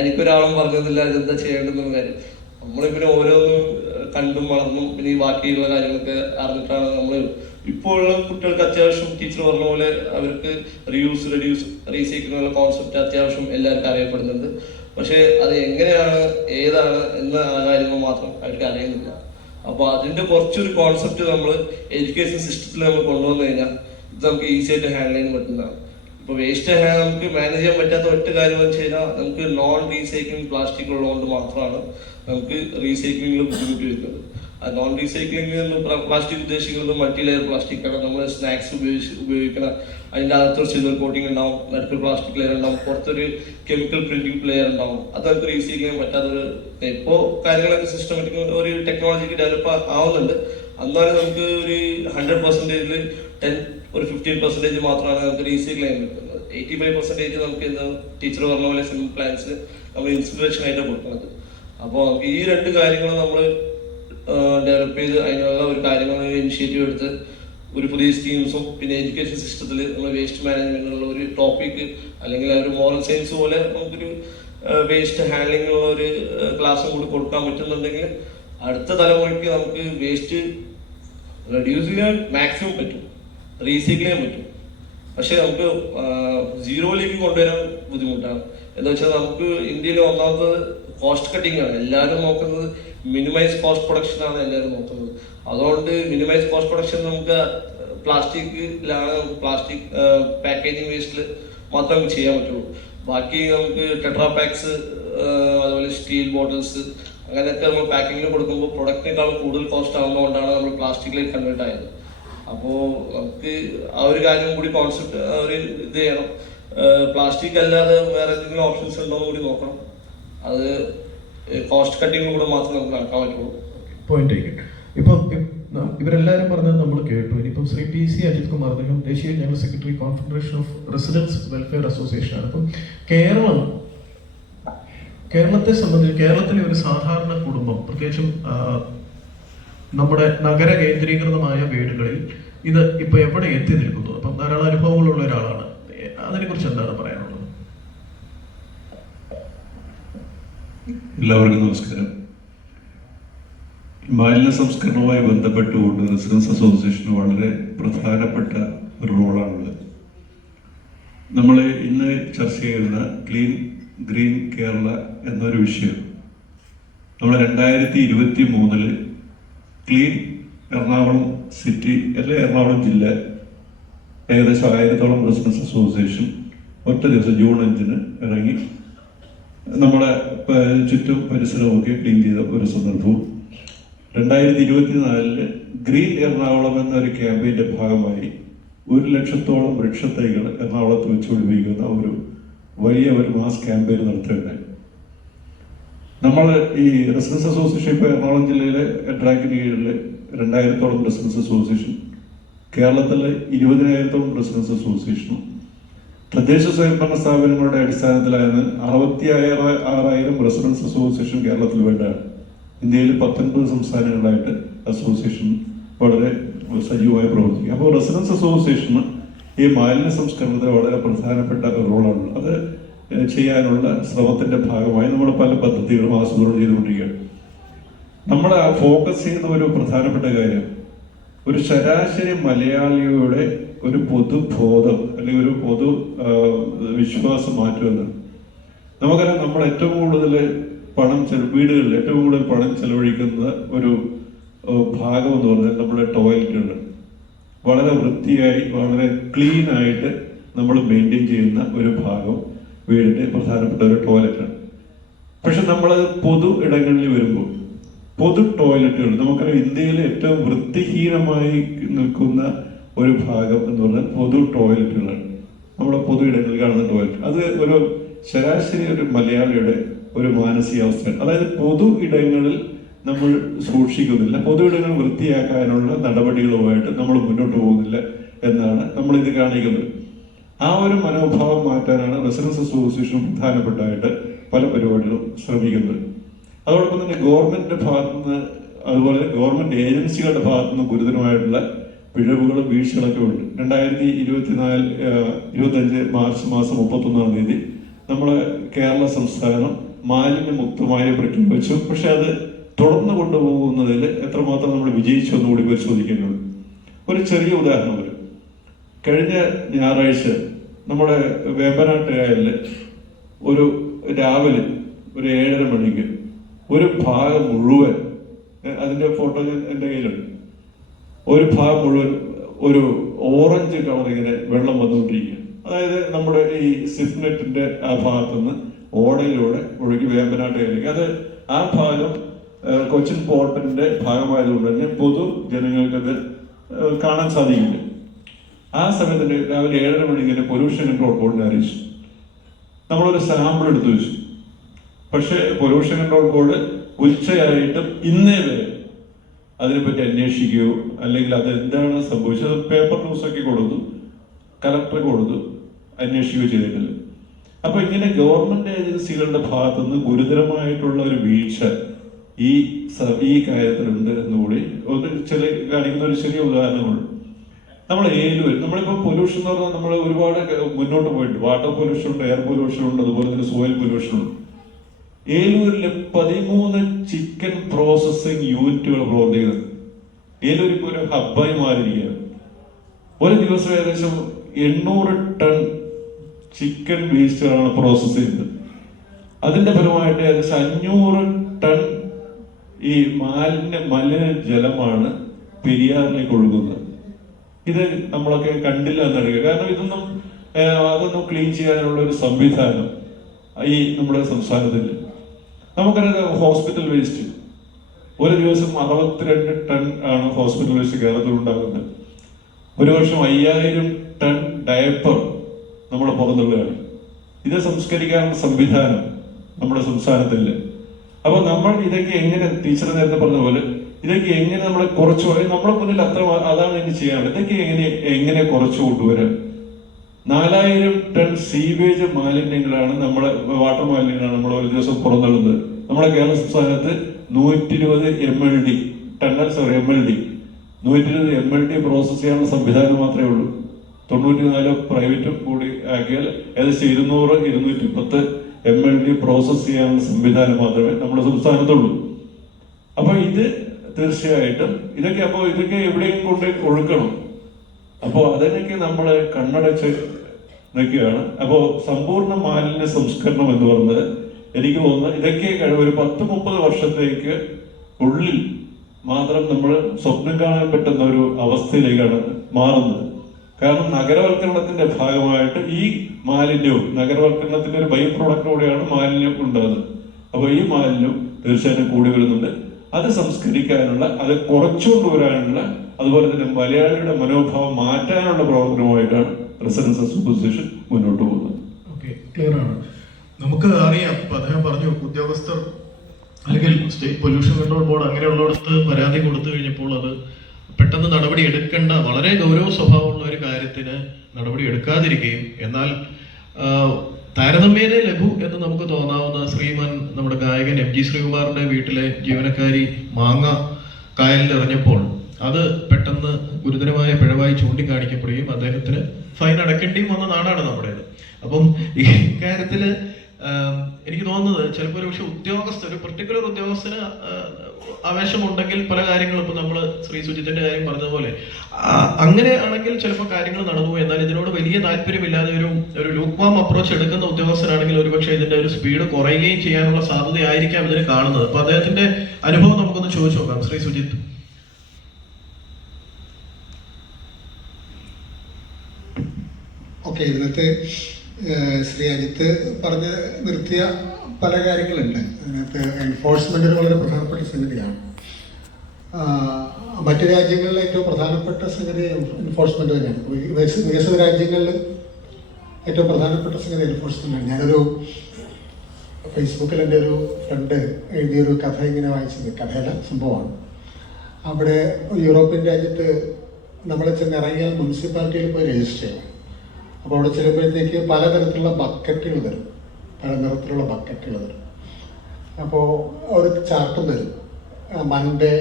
എനിക്കൊരാളും പറഞ്ഞതില്ല ഇതെന്താ ചെയ്യേണ്ടതെന്നുള്ള കാര്യം. നമ്മളിങ്ങനെ ഓരോന്നും കണ്ടും വളർന്നും പിന്നെ ഈ ബാക്കിയുള്ള കാര്യങ്ങളൊക്കെ അറിഞ്ഞിട്ടാണ് നമ്മൾ ഇപ്പോൾ ഉള്ള കുട്ടികൾക്ക് അത്യാവശ്യം ടീച്ചർ പറഞ്ഞ പോലെ അവർക്ക് റീയൂസ് റെഡ്യൂസ് റീസൈക്കിൾ എന്നുള്ള കോൺസെപ്റ്റ് അത്യാവശ്യം എല്ലാവർക്കും അറിയപ്പെടുന്നുണ്ട്. പക്ഷെ അത് എങ്ങനെയാണ് ഏതാണ് എന്ന ആ കാര്യങ്ങൾ മാത്രം അവർക്ക് അറിയുന്നില്ല. അപ്പോൾ അതിന്റെ കുറച്ചൊരു കോൺസെപ്റ്റ് നമ്മൾ എഡ്യൂക്കേഷൻ സിസ്റ്റത്തിൽ നമ്മൾ കൊണ്ടുവന്നു കഴിഞ്ഞാൽ ഇത് നമുക്ക് ഈസി ആയിട്ട് ഹാൻഡിൽ ചെയ്യാൻ പറ്റുന്നതാണ്. ഇപ്പോൾ വേസ്റ്റ് നമുക്ക് മാനേജ് ചെയ്യാൻ പറ്റാത്ത ഒറ്റ കാര്യം എന്ന് വെച്ച് കഴിഞ്ഞാൽ നമുക്ക് നോൺ റീസൈക്ലിംഗ് പ്ലാസ്റ്റിക് ഉള്ളതുകൊണ്ട് മാത്രമാണ് നമുക്ക് റീസൈക്ലിംഗിൽ ബുദ്ധിമുട്ട് വരുന്നത്. ആ നോൺ റീസൈക്ലിംഗ് പ്ലാസ്റ്റിക് ഉദ്ദേശിക്കുന്നത് മൾട്ടി ലെയർ പ്ലാസ്റ്റിക് ആണ്. നമ്മൾ സ്നാക്സ് ഉപയോഗിക്കുന്ന അതിൻ്റെ അകത്തൊരു സിൽവർ കോട്ടിംഗ് ഉണ്ടാവും, നടുക്ക് പ്ലാസ്റ്റിക് ലെയർ ഉണ്ടാവും, പുറത്തൊരു കെമിക്കൽ പ്രിന്റിംഗ് ലെയർ ഉണ്ടാവും. അത് നമുക്ക് റീസൈക്കിൾ ചെയ്യാൻ പറ്റാത്തൊരു ഇപ്പോൾ കാര്യങ്ങളൊക്കെ സിസ്റ്റമാറ്റിക് ഒരു ടെക്നോളജിക്ക് ഡെവലപ്പ് ആവുന്നുണ്ട്. എന്നാലും നമുക്ക് ഒരു 100%-ൽ 15% മാത്രമാണ് നമുക്ക് റീസൈക്കിൾ ചെയ്യാൻ പറ്റുന്നത്. 85% നമുക്ക് എന്താ ടീച്ചർ പറഞ്ഞ പോലെ സിമ്പിൾ പ്ലാൻസ് നമ്മൾ ഇൻസ്പിറേഷൻ ആയിട്ട് കൊടുക്കുന്നത്. അപ്പോൾ നമുക്ക് ഈ രണ്ട് കാര്യങ്ങൾ നമ്മൾ ഡെവലപ്പ് ചെയ്ത് അതിനുള്ള ഒരു കാര്യങ്ങൾ ഇനിഷ്യേറ്റീവ് എടുത്ത് ഒരു പുതിയ സ്കീംസും പിന്നെ എഡ്യൂക്കേഷൻ സിസ്റ്റത്തിൽ നമ്മൾ വേസ്റ്റ് മാനേജ്മെന്റിനുള്ള ഒരു ടോപ്പിക് അല്ലെങ്കിൽ ഒരു മോറൽ സയൻസ് പോലെ നമുക്കൊരു വേസ്റ്റ് ഹാൻഡ്ലിങ്ങിനുള്ള ഒരു ക്ലാസ്സും കൂടി കൊടുക്കാൻ പറ്റുന്നുണ്ടെങ്കിൽ അടുത്ത തലമുറയ്ക്ക് നമുക്ക് വേസ്റ്റ് റെഡ്യൂസ് ചെയ്യാൻ മാക്സിമം പറ്റും, റീസൈക്കിൾ ചെയ്യാൻ പറ്റും. പക്ഷെ നമുക്ക് സീറോയിലേക്ക് കൊണ്ടുവരാൻ ബുദ്ധിമുട്ടാണ്. എന്താ വെച്ചാൽ നമുക്ക് ഇന്ത്യയിൽ ഒന്നാമത് കോസ്റ്റ് കട്ടിംഗ് ആണ്. എല്ലാവരും നോക്കുന്നത് മിനിമൈസ് കോസ്റ്റ് പ്രൊഡക്ഷൻ ആണ് എല്ലാവരും നോക്കുന്നത്. അതുകൊണ്ട് മിനിമൈസ് കോസ്റ്റ് പ്രൊഡക്ഷൻ നമുക്ക് പ്ലാസ്റ്റിക്കിലാണ്, പ്ലാസ്റ്റിക് പാക്കേജിങ് വേസ്റ്റിൽ മാത്രമേ നമുക്ക് ചെയ്യാൻ പറ്റുള്ളൂ. ബാക്കി നമുക്ക് ടെട്രാ പാക്സ് അതുപോലെ സ്റ്റീൽ ബോട്ടിൽസ് അങ്ങനെയൊക്കെ നമ്മൾ പാക്കിങ്ങിന് കൊടുക്കുമ്പോൾ പ്രൊഡക്റ്റിനേക്കാളും കൂടുതൽ കോസ്റ്റ് ആവുന്നതുകൊണ്ടാണ് നമ്മൾ പ്ലാസ്റ്റിക്കിലേക്ക് കൺവേർട്ട് ആയത്. അപ്പോൾ നമുക്ക് ആ ഒരു കാര്യം കൂടി കോൺസെപ്റ്റ് ഒരു ഇത് ചെയ്യണം. പ്ലാസ്റ്റിക് അല്ലാതെ വേറെ എന്തെങ്കിലും ഓപ്ഷൻസ് ഉണ്ടോ എന്ന് കൂടി നോക്കണം. അത് കോസ്റ്റ് കട്ടിങ്ങിലൂടെ മാത്രമേ നമുക്ക് നടക്കാൻ പറ്റുള്ളൂ. പോയിന്റ് ആയിക്കോട്ടെ. ഇപ്പം ഇവരെല്ലാവരും പറഞ്ഞത് നമ്മൾ കേട്ടു. ഇനിയിപ്പം ശ്രീ PC അജിത് കുമാർ, അദ്ദേഹം ദേശീയ general secretary confederation of residence welfare association ആണ്. അപ്പം കേരളത്തെ സംബന്ധിച്ച് കേരളത്തിലെ ഒരു സാധാരണ കുടുംബം, പ്രത്യേകിച്ചും നമ്മുടെ നഗര കേന്ദ്രീകൃതമായ വീടുകളിൽ ഇത് ഇപ്പൊ എവിടെ എത്തി നിൽക്കുന്നു? അപ്പം ധാരാളം അനുഭവങ്ങളുള്ള ഒരാളാണ്. അതിനെ കുറിച്ച് എന്താണ് പറയാനുള്ളത്? എല്ലാവർക്കും നമസ്കാരം. മാലിന്യ സംസ്കരണവുമായി ബന്ധപ്പെട്ടുകൊണ്ട് റെസിഡൻസ് അസോസിയേഷന് വളരെ പ്രധാനപ്പെട്ട ഒരു റോളാണുള്ളത്. നമ്മൾ ഇന്ന് ചർച്ച ചെയ്യുന്ന ക്ലീൻ ഗ്രീൻ കേരള എന്നൊരു വിഷയം നമ്മൾ 2023 ക്ലീൻ എറണാകുളം സിറ്റി അല്ലെ എറണാകുളം ജില്ല ഏകദേശം 1000-ഓളം റെസിഡൻസ് അസോസിയേഷൻ ഒറ്റ ദിവസം ജൂൺ 5-ന് ഇറങ്ങി നമ്മുടെ ചുറ്റും പരിസരമൊക്കെ ക്ലീൻ ചെയ്ത ഒരു സന്ദർഭവും 2024 ഗ്രീൻ എറണാകുളം എന്നൊരു ക്യാമ്പയിന്റെ ഭാഗമായി 100,000-ഓളം വൃക്ഷത്തൈകൾ എറണാകുളത്ത് വെച്ച് പിടിപ്പിക്കുന്ന ഒരു വലിയ ഒരു മാസ് ക്യാമ്പയിൻ നടത്തുകയുണ്ടായി. നമ്മൾ ഈ റെസിഡൻസ് അസോസിയേഷൻ ഇപ്പോൾ എറണാകുളം ജില്ലയിലെ എഡ്രാക്കിന് കീഴിൽ 2000-ഓളം റെസിഡൻസ് അസോസിയേഷൻ, കേരളത്തിലെ 20,000-ഓളം റെസിഡൻസ് അസോസിയേഷനും തദ്ദേശ സ്വയംഭരണ സ്ഥാപനങ്ങളുടെ അടിസ്ഥാനത്തിലായിരുന്നു 66,000 റെസിഡൻസ് അസോസിയേഷൻ കേരളത്തിൽ വേണ്ടതാണ്. ഇന്ത്യയിൽ 19 സംസ്ഥാനങ്ങളിലായിട്ട് അസോസിയേഷൻ വളരെ സജീവമായി പ്രവർത്തിക്കും. അപ്പോൾ റെസിഡൻസ് അസോസിയേഷന് ഈ മാലിന്യ സംസ്കരണത്തിൽ വളരെ പ്രധാനപ്പെട്ട റോളാണ്. അത് ചെയ്യാനുള്ള ശ്രമത്തിന്റെ ഭാഗമായി നമ്മൾ പല പദ്ധതികളും ആസൂത്രണം ചെയ്തുകൊണ്ടിരിക്കുകയാണ്. നമ്മൾ ഫോക്കസ് ചെയ്യുന്ന ഒരു പ്രധാനപ്പെട്ട കാര്യം ഒരു ശരാശരി മലയാളിയുടെ ഒരു പൊതുബോധം അല്ലെങ്കിൽ ഒരു പൊതു വിശ്വാസം മാറ്റുമെന്നാണ്. നമുക്കറിയാം, നമ്മൾ ഏറ്റവും കൂടുതൽ വീടുകളിൽ ഏറ്റവും കൂടുതൽ പണം ചെലവഴിക്കുന്ന ഒരു ഭാഗം എന്ന് പറഞ്ഞാൽ നമ്മുടെ ടോയ്ലറ്റുകൾ വളരെ വൃത്തിയായി വളരെ ക്ലീൻ ആയിട്ട് നമ്മൾ മെയിൻറ്റെയിൻ ചെയ്യുന്ന ഒരു ഭാഗം വീടിൻ്റെ പ്രധാനപ്പെട്ട ഒരു ടോയ്ലറ്റാണ്. പക്ഷെ നമ്മളത് പൊതു ഇടങ്ങളിൽ വരുമ്പോൾ പൊതു ടോയ്ലറ്റുകൾ നമുക്കറിയാം, ഇന്ത്യയിലെ ഏറ്റവും വൃത്തിഹീനമായി നിൽക്കുന്ന ഒരു ഭാഗം എന്ന് പറഞ്ഞാൽ പൊതു ടോയ്ലറ്റുകളാണ്. നമ്മുടെ പൊതു ഇടങ്ങളിൽ കാണുന്ന ടോയ്ലറ്റ് അത് ഒരു ശരാശരി ഒരു മലയാളിയുടെ ഒരു മാനസികാവസ്ഥയാണ്. അതായത് പൊതു ഇടങ്ങളിൽ നമ്മൾ സൂക്ഷിക്കുന്നില്ല, പൊതു ഇടങ്ങൾ വൃത്തിയാക്കാനുള്ള നടപടികളുമായിട്ട് നമ്മൾ മുന്നോട്ട് പോകുന്നില്ല എന്നാണ് നമ്മളിത് കാണിക്കുന്നത്. ആ ഒരു മനോഭാവം മാറ്റാനാണ് റെസിഡൻസ് അസോസിയേഷൻ പ്രധാനപ്പെട്ടായിട്ട് പല പരിപാടികളും ശ്രമിക്കുന്നത്. അതോടൊപ്പം തന്നെ ഗവൺമെന്റിന്റെ ഭാഗത്തുനിന്ന് അതുപോലെ ഗവൺമെന്റ് ഏജൻസികളുടെ ഭാഗത്തുനിന്ന് ഗുരുതരമായിട്ടുള്ള പിഴവുകളും വീഴ്ചകളൊക്കെ ഉണ്ട്. 2025 മാർച്ച് മാസം 31 നമ്മളെ കേരള സംസ്ഥാനം മാലിന്യമുക്തമായി പ്രഖ്യാപിച്ചു. പക്ഷെ അത് തുടർന്ന് കൊണ്ടുപോകുന്നതിൽ എത്രമാത്രം നമ്മൾ വിജയിച്ചു എന്നുകൂടി പരിശോധിക്കേണ്ടതുണ്ട്. ഒരു ചെറിയ ഉദാഹരണം വരും. കഴിഞ്ഞ ഞായറാഴ്ച നമ്മുടെ വേമ്പനാട്ട് കായലിൽ ഒരു രാവിലെ ഒരു 7:30 മണിക്ക് ഒരു ഭാഗം മുഴുവൻ, അതിന്റെ ഫോട്ടോ എൻ്റെ കയ്യിലുണ്ട്, ഒരു ഭാഗം മുഴുവൻ ഒരു ഓറഞ്ച് കളർ ഇങ്ങനെ വെള്ളം വന്നുകൊണ്ടിരിക്കുക. അതായത് നമ്മുടെ ഈ സിഫ്നെറ്റിന്റെ ആ ഭാഗത്തുനിന്ന് ഓടയിലൂടെ ഒഴുകി വേമ്പനാട്ട് കായലിലേക്ക്. അത് ആ ഭാഗം കൊച്ചിൻ പോർട്ടിന്റെ ഭാഗമായതുകൊണ്ട് തന്നെ പൊതു ജനങ്ങൾക്കത് കാണാൻ സാധിക്കില്ല. ആ സമയത്ത് രാവിലെ 7:30 മണിക്ക് പൊല്യൂഷൻ കൺട്രോൾ ബോർഡിനെ അറിയിച്ചു. നമ്മളൊരു സാമ്പിൾ എടുത്തു വെച്ചു. പക്ഷെ പൊല്യൂഷൻ കൺട്രോൾ ബോർഡ് ഉച്ചയായിട്ടും ഇന്നേ വരെ അതിനെപ്പറ്റി അന്വേഷിക്കുകയോ അല്ലെങ്കിൽ അത് എന്താണ് സംഭവിച്ചത് പേപ്പർ ന്യൂസൊക്കെ കൊടുത്തു, കലക്ടർ കൊടുത്തു, അന്വേഷിക്കുകയോ ചെയ്തിട്ടില്ല. അപ്പൊ ഇങ്ങനെ ഗവൺമെന്റ് ഏജൻസികളുടെ ഭാഗത്തുനിന്ന് ഗുരുതരമായിട്ടുള്ള ഒരു വീഴ്ച ഈ കാര്യത്തിലുണ്ട് എന്നുകൂടി കാണിക്കുന്ന ഒരു ചെറിയ ഉദാഹരണമുള്ളൂ. നമ്മൾ ഏലൂർ, നമ്മളിപ്പോൾ പൊല്യൂഷൻ എന്ന് പറഞ്ഞാൽ നമ്മൾ ഒരുപാട് മുന്നോട്ട് പോയിട്ടുണ്ട്. വാട്ടർ പൊല്യൂഷൻ ഉണ്ട്, എയർ പൊല്യൂഷൻ ഉണ്ട്, അതുപോലെ തന്നെ സോയിൽ പൊല്യൂഷൻ ഉണ്ട്. ഏലൂരിൽ 13 ചിക്കൻ പ്രോസസ്സിംഗ് യൂണിറ്റുകൾ പ്രവർത്തിക്കുന്നത്. ഏലൂർ ഇപ്പോൾ ഒരു ഹബ്ബായി മാറിയിരിക്കുകയാണ്. ഒരു ദിവസം ഏകദേശം 800 ടൺ ചിക്കൻ വേസ്റ്റുകളാണ് പ്രോസസ് ചെയ്യുന്നത്. അതിന്റെ ഫലമായിട്ട് ഏകദേശം 500 ടൺ ഈ മലിന ജലമാണ് പെരിയാറിലേക്ക് ഒഴുകുന്നത്. ഇത് നമ്മളൊക്കെ കണ്ടില്ല എന്നറിയുക. കാരണം അതൊന്നും ക്ലീൻ ചെയ്യാനുള്ള ഒരു സംവിധാനം ഈ നമ്മുടെ സംസ്ഥാനത്തിൽ. നമുക്കറിയാം ഹോസ്പിറ്റൽ വേസ്റ്റ് ഒരു ദിവസം 62 ടൺ ആണ് ഹോസ്പിറ്റൽ വേസ്റ്റ് കേരളത്തിൽ ഉണ്ടാകുന്നത്. ഒരു വർഷം 5000 ടൺ ഡയപ്പർ നമ്മുടെ പുറത്തുള്ളതാണ്. ഇത് സംസ്കരിക്കാനുള്ള സംവിധാനം നമ്മുടെ സംസ്ഥാനത്തില്ല. അപ്പൊ നമ്മൾ ഇതൊക്കെ എങ്ങനെ, ടീച്ചർ നേരത്തെ പറഞ്ഞ പോലെ ഇതൊക്കെ എങ്ങനെ നമ്മളെ കുറച്ചു, നമ്മുടെ മുന്നിൽ അതാണ് ഇനി ചെയ്യാനുള്ളത്. ഇതൊക്കെ എങ്ങനെ കുറച്ചു കൊണ്ടുവരാൻ 4000 ടൺ സീവേജ് മാലിന്യങ്ങളാണ് നമ്മുടെ വാട്ടർ മാലിന്യങ്ങളാണ് നമ്മൾ ഒരു ദിവസം പുറന്തള്ളുന്നത്. നമ്മുടെ കേരള സംസ്ഥാനത്ത് 120 MLD പ്രോസസ് ചെയ്യാനുള്ള സംവിധാനം മാത്രമേ ഉള്ളൂ. 94 പ്രൈവറ്റും കൂടി ആക്കിയാൽ ഏകദേശം 200-210 MLD പ്രോസസ് ചെയ്യാനുള്ള സംവിധാനം മാത്രമേ നമ്മുടെ സംസ്ഥാനത്തുള്ളൂ. അപ്പൊ ഇത് തീർച്ചയായിട്ടും ഇതൊക്കെ എവിടെയും കൊണ്ട് ഒഴുക്കണം. അപ്പോൾ അതിനൊക്കെ നമ്മൾ കണ്ണടച്ച് നിൽക്കുകയാണ്. അപ്പോൾ സമ്പൂർണ്ണ മാലിന്യ സംസ്കരണം എന്ന് പറഞ്ഞത് എനിക്ക് തോന്നുന്നത് ഇതൊക്കെ ഒരു 10-30 വർഷത്തേക്ക് ഉള്ളിൽ മാത്രം നമ്മൾ സ്വപ്നം കാണാൻ പറ്റുന്ന ഒരു അവസ്ഥയിലേക്കാണ് മാറുന്നത്. കാരണം നഗരവൽക്കരണത്തിന്റെ ഭാഗമായിട്ട് ഈ മാലിന്യവും നഗരവൽക്കരണത്തിന്റെ ഒരു ബൈ പ്രോഡക്റ്റോടെയാണ് മാലിന്യം ഉണ്ടാകുന്നത്. അപ്പോൾ ഈ മാലിന്യം തീർച്ചയായിട്ടും കൂടി വരുന്നുണ്ട്. അത് സംസ്കരിക്കാനുള്ള, അത് കുറച്ചുകൊണ്ടുവരാനുള്ള, അതുപോലെ തന്നെ മലയാളിയുടെ മനോഭാവം മാറ്റാനുള്ള പ്രവർത്തനമായിട്ടാണ് റെസിഡൻസ് അസോസിയേഷൻ മുന്നോട്ട് പോകുന്നത്. ഓക്കെ, ക്ലിയർ ആണ്. നമുക്ക് അറിയാം, ഇപ്പൊ അദ്ദേഹം പറഞ്ഞു, ഉദ്യോഗസ്ഥർ അല്ലെങ്കിൽ സ്റ്റേറ്റ് പൊല്യൂഷൻ കൺട്രോൾ ബോർഡ് അങ്ങനെയുള്ളിടത്ത് പരാതി കൊടുത്തു കഴിഞ്ഞപ്പോൾ അത് പെട്ടെന്ന് നടപടി എടുക്കേണ്ട വളരെ ഗൗരവ സ്വഭാവമുള്ള ഒരു കാര്യത്തിന് നടപടി എടുക്കാതിരിക്കുകയും, എന്നാൽ താരതമ്യേന ലഘു എന്ന് നമുക്ക് തോന്നാവുന്ന ശ്രീമാൻ നമ്മുടെ ഗായകൻ MG ശ്രീകുമാറിന്റെ വീട്ടിലെ ജീവനക്കാരി മാങ്ങ കായലിൽ എറിഞ്ഞപ്പോൾ അത് പെട്ടെന്ന് ഗുരുതരമായ പിഴവായി ചൂണ്ടിക്കാണിക്കപ്പെടുകയും അദ്ദേഹത്തിന് ഫൈൻ അടക്കേണ്ടിയും വന്ന നാടാണ് നമ്മുടേത്. അപ്പം ഈ കാര്യത്തില് എനിക്ക് തോന്നുന്നത് ചിലപ്പോൾ ഒരു പക്ഷെ ഒരു പെർട്ടിക്കുലർ ഉദ്യോഗസ്ഥന് ആവേശമുണ്ടെങ്കിൽ പല കാര്യങ്ങളും ഇപ്പൊ നമ്മൾ ശ്രീ സുജിത്തിന്റെ കാര്യം പറഞ്ഞതുപോലെ അങ്ങനെ ആണെങ്കിൽ ചിലപ്പോൾ കാര്യങ്ങൾ നടന്നു. എന്നാൽ ഇതിനോട് വലിയ താല്പര്യമില്ലാതെ ഒരു ലൂക്വാം അപ്രോച്ച് എടുക്കുന്ന ഉദ്യോഗസ്ഥനാണെങ്കിൽ ഒരുപക്ഷെ ഇതിന്റെ ഒരു സ്പീഡ് കുറയുകയും ചെയ്യാനുള്ള സാധ്യതയായിരിക്കാം ഇതിന് കാണുന്നത്. അപ്പൊ അദ്ദേഹത്തിന്റെ അനുഭവം നമുക്കൊന്ന് ചോദിച്ചു നോക്കാം. ശ്രീ സുജിത്ത്. ഓക്കെ, ഇതിനകത്ത് ശ്രീ അജിത്ത് പറഞ്ഞ് നിർത്തിയ പല കാര്യങ്ങളുണ്ട്. അതിനകത്ത് എൻഫോഴ്സ്മെൻ്റ് ഒരു വളരെ പ്രധാനപ്പെട്ട സംഗതിയാണ്. മറ്റു രാജ്യങ്ങളിൽ ഏറ്റവും പ്രധാനപ്പെട്ട സംഗതി എൻഫോഴ്സ്മെൻറ്റ് തന്നെയാണ്. വികസിത രാജ്യങ്ങളിൽ ഏറ്റവും പ്രധാനപ്പെട്ട സംഗതി എൻഫോഴ്സ്മെൻ്റാണ്. ഞാനൊരു ഫേസ്ബുക്കിൽ എൻ്റെ ഒരു ഫ്രണ്ട് എഴുതിയൊരു കഥ ഇങ്ങനെ വായിച്ചത്, കഥയല്ല സംഭവമാണ്. അവിടെ യൂറോപ്യൻ രാജ്യത്ത് നമ്മൾ ചെന്ന് ഇറങ്ങിയാൽ മുനിസിപ്പാലിറ്റിയിൽ പോയി രജിസ്റ്റർ ചെയ്യണം. അപ്പോൾ അവിടെ ചെല്ലുമ്പോഴത്തേക്ക് പലതരത്തിലുള്ള ബക്കറ്റുകൾ തരും, പല നിറത്തിലുള്ള ബക്കറ്റുകൾ തരും. അപ്പോൾ ഒരു ചാർട്ടും തരും. Monday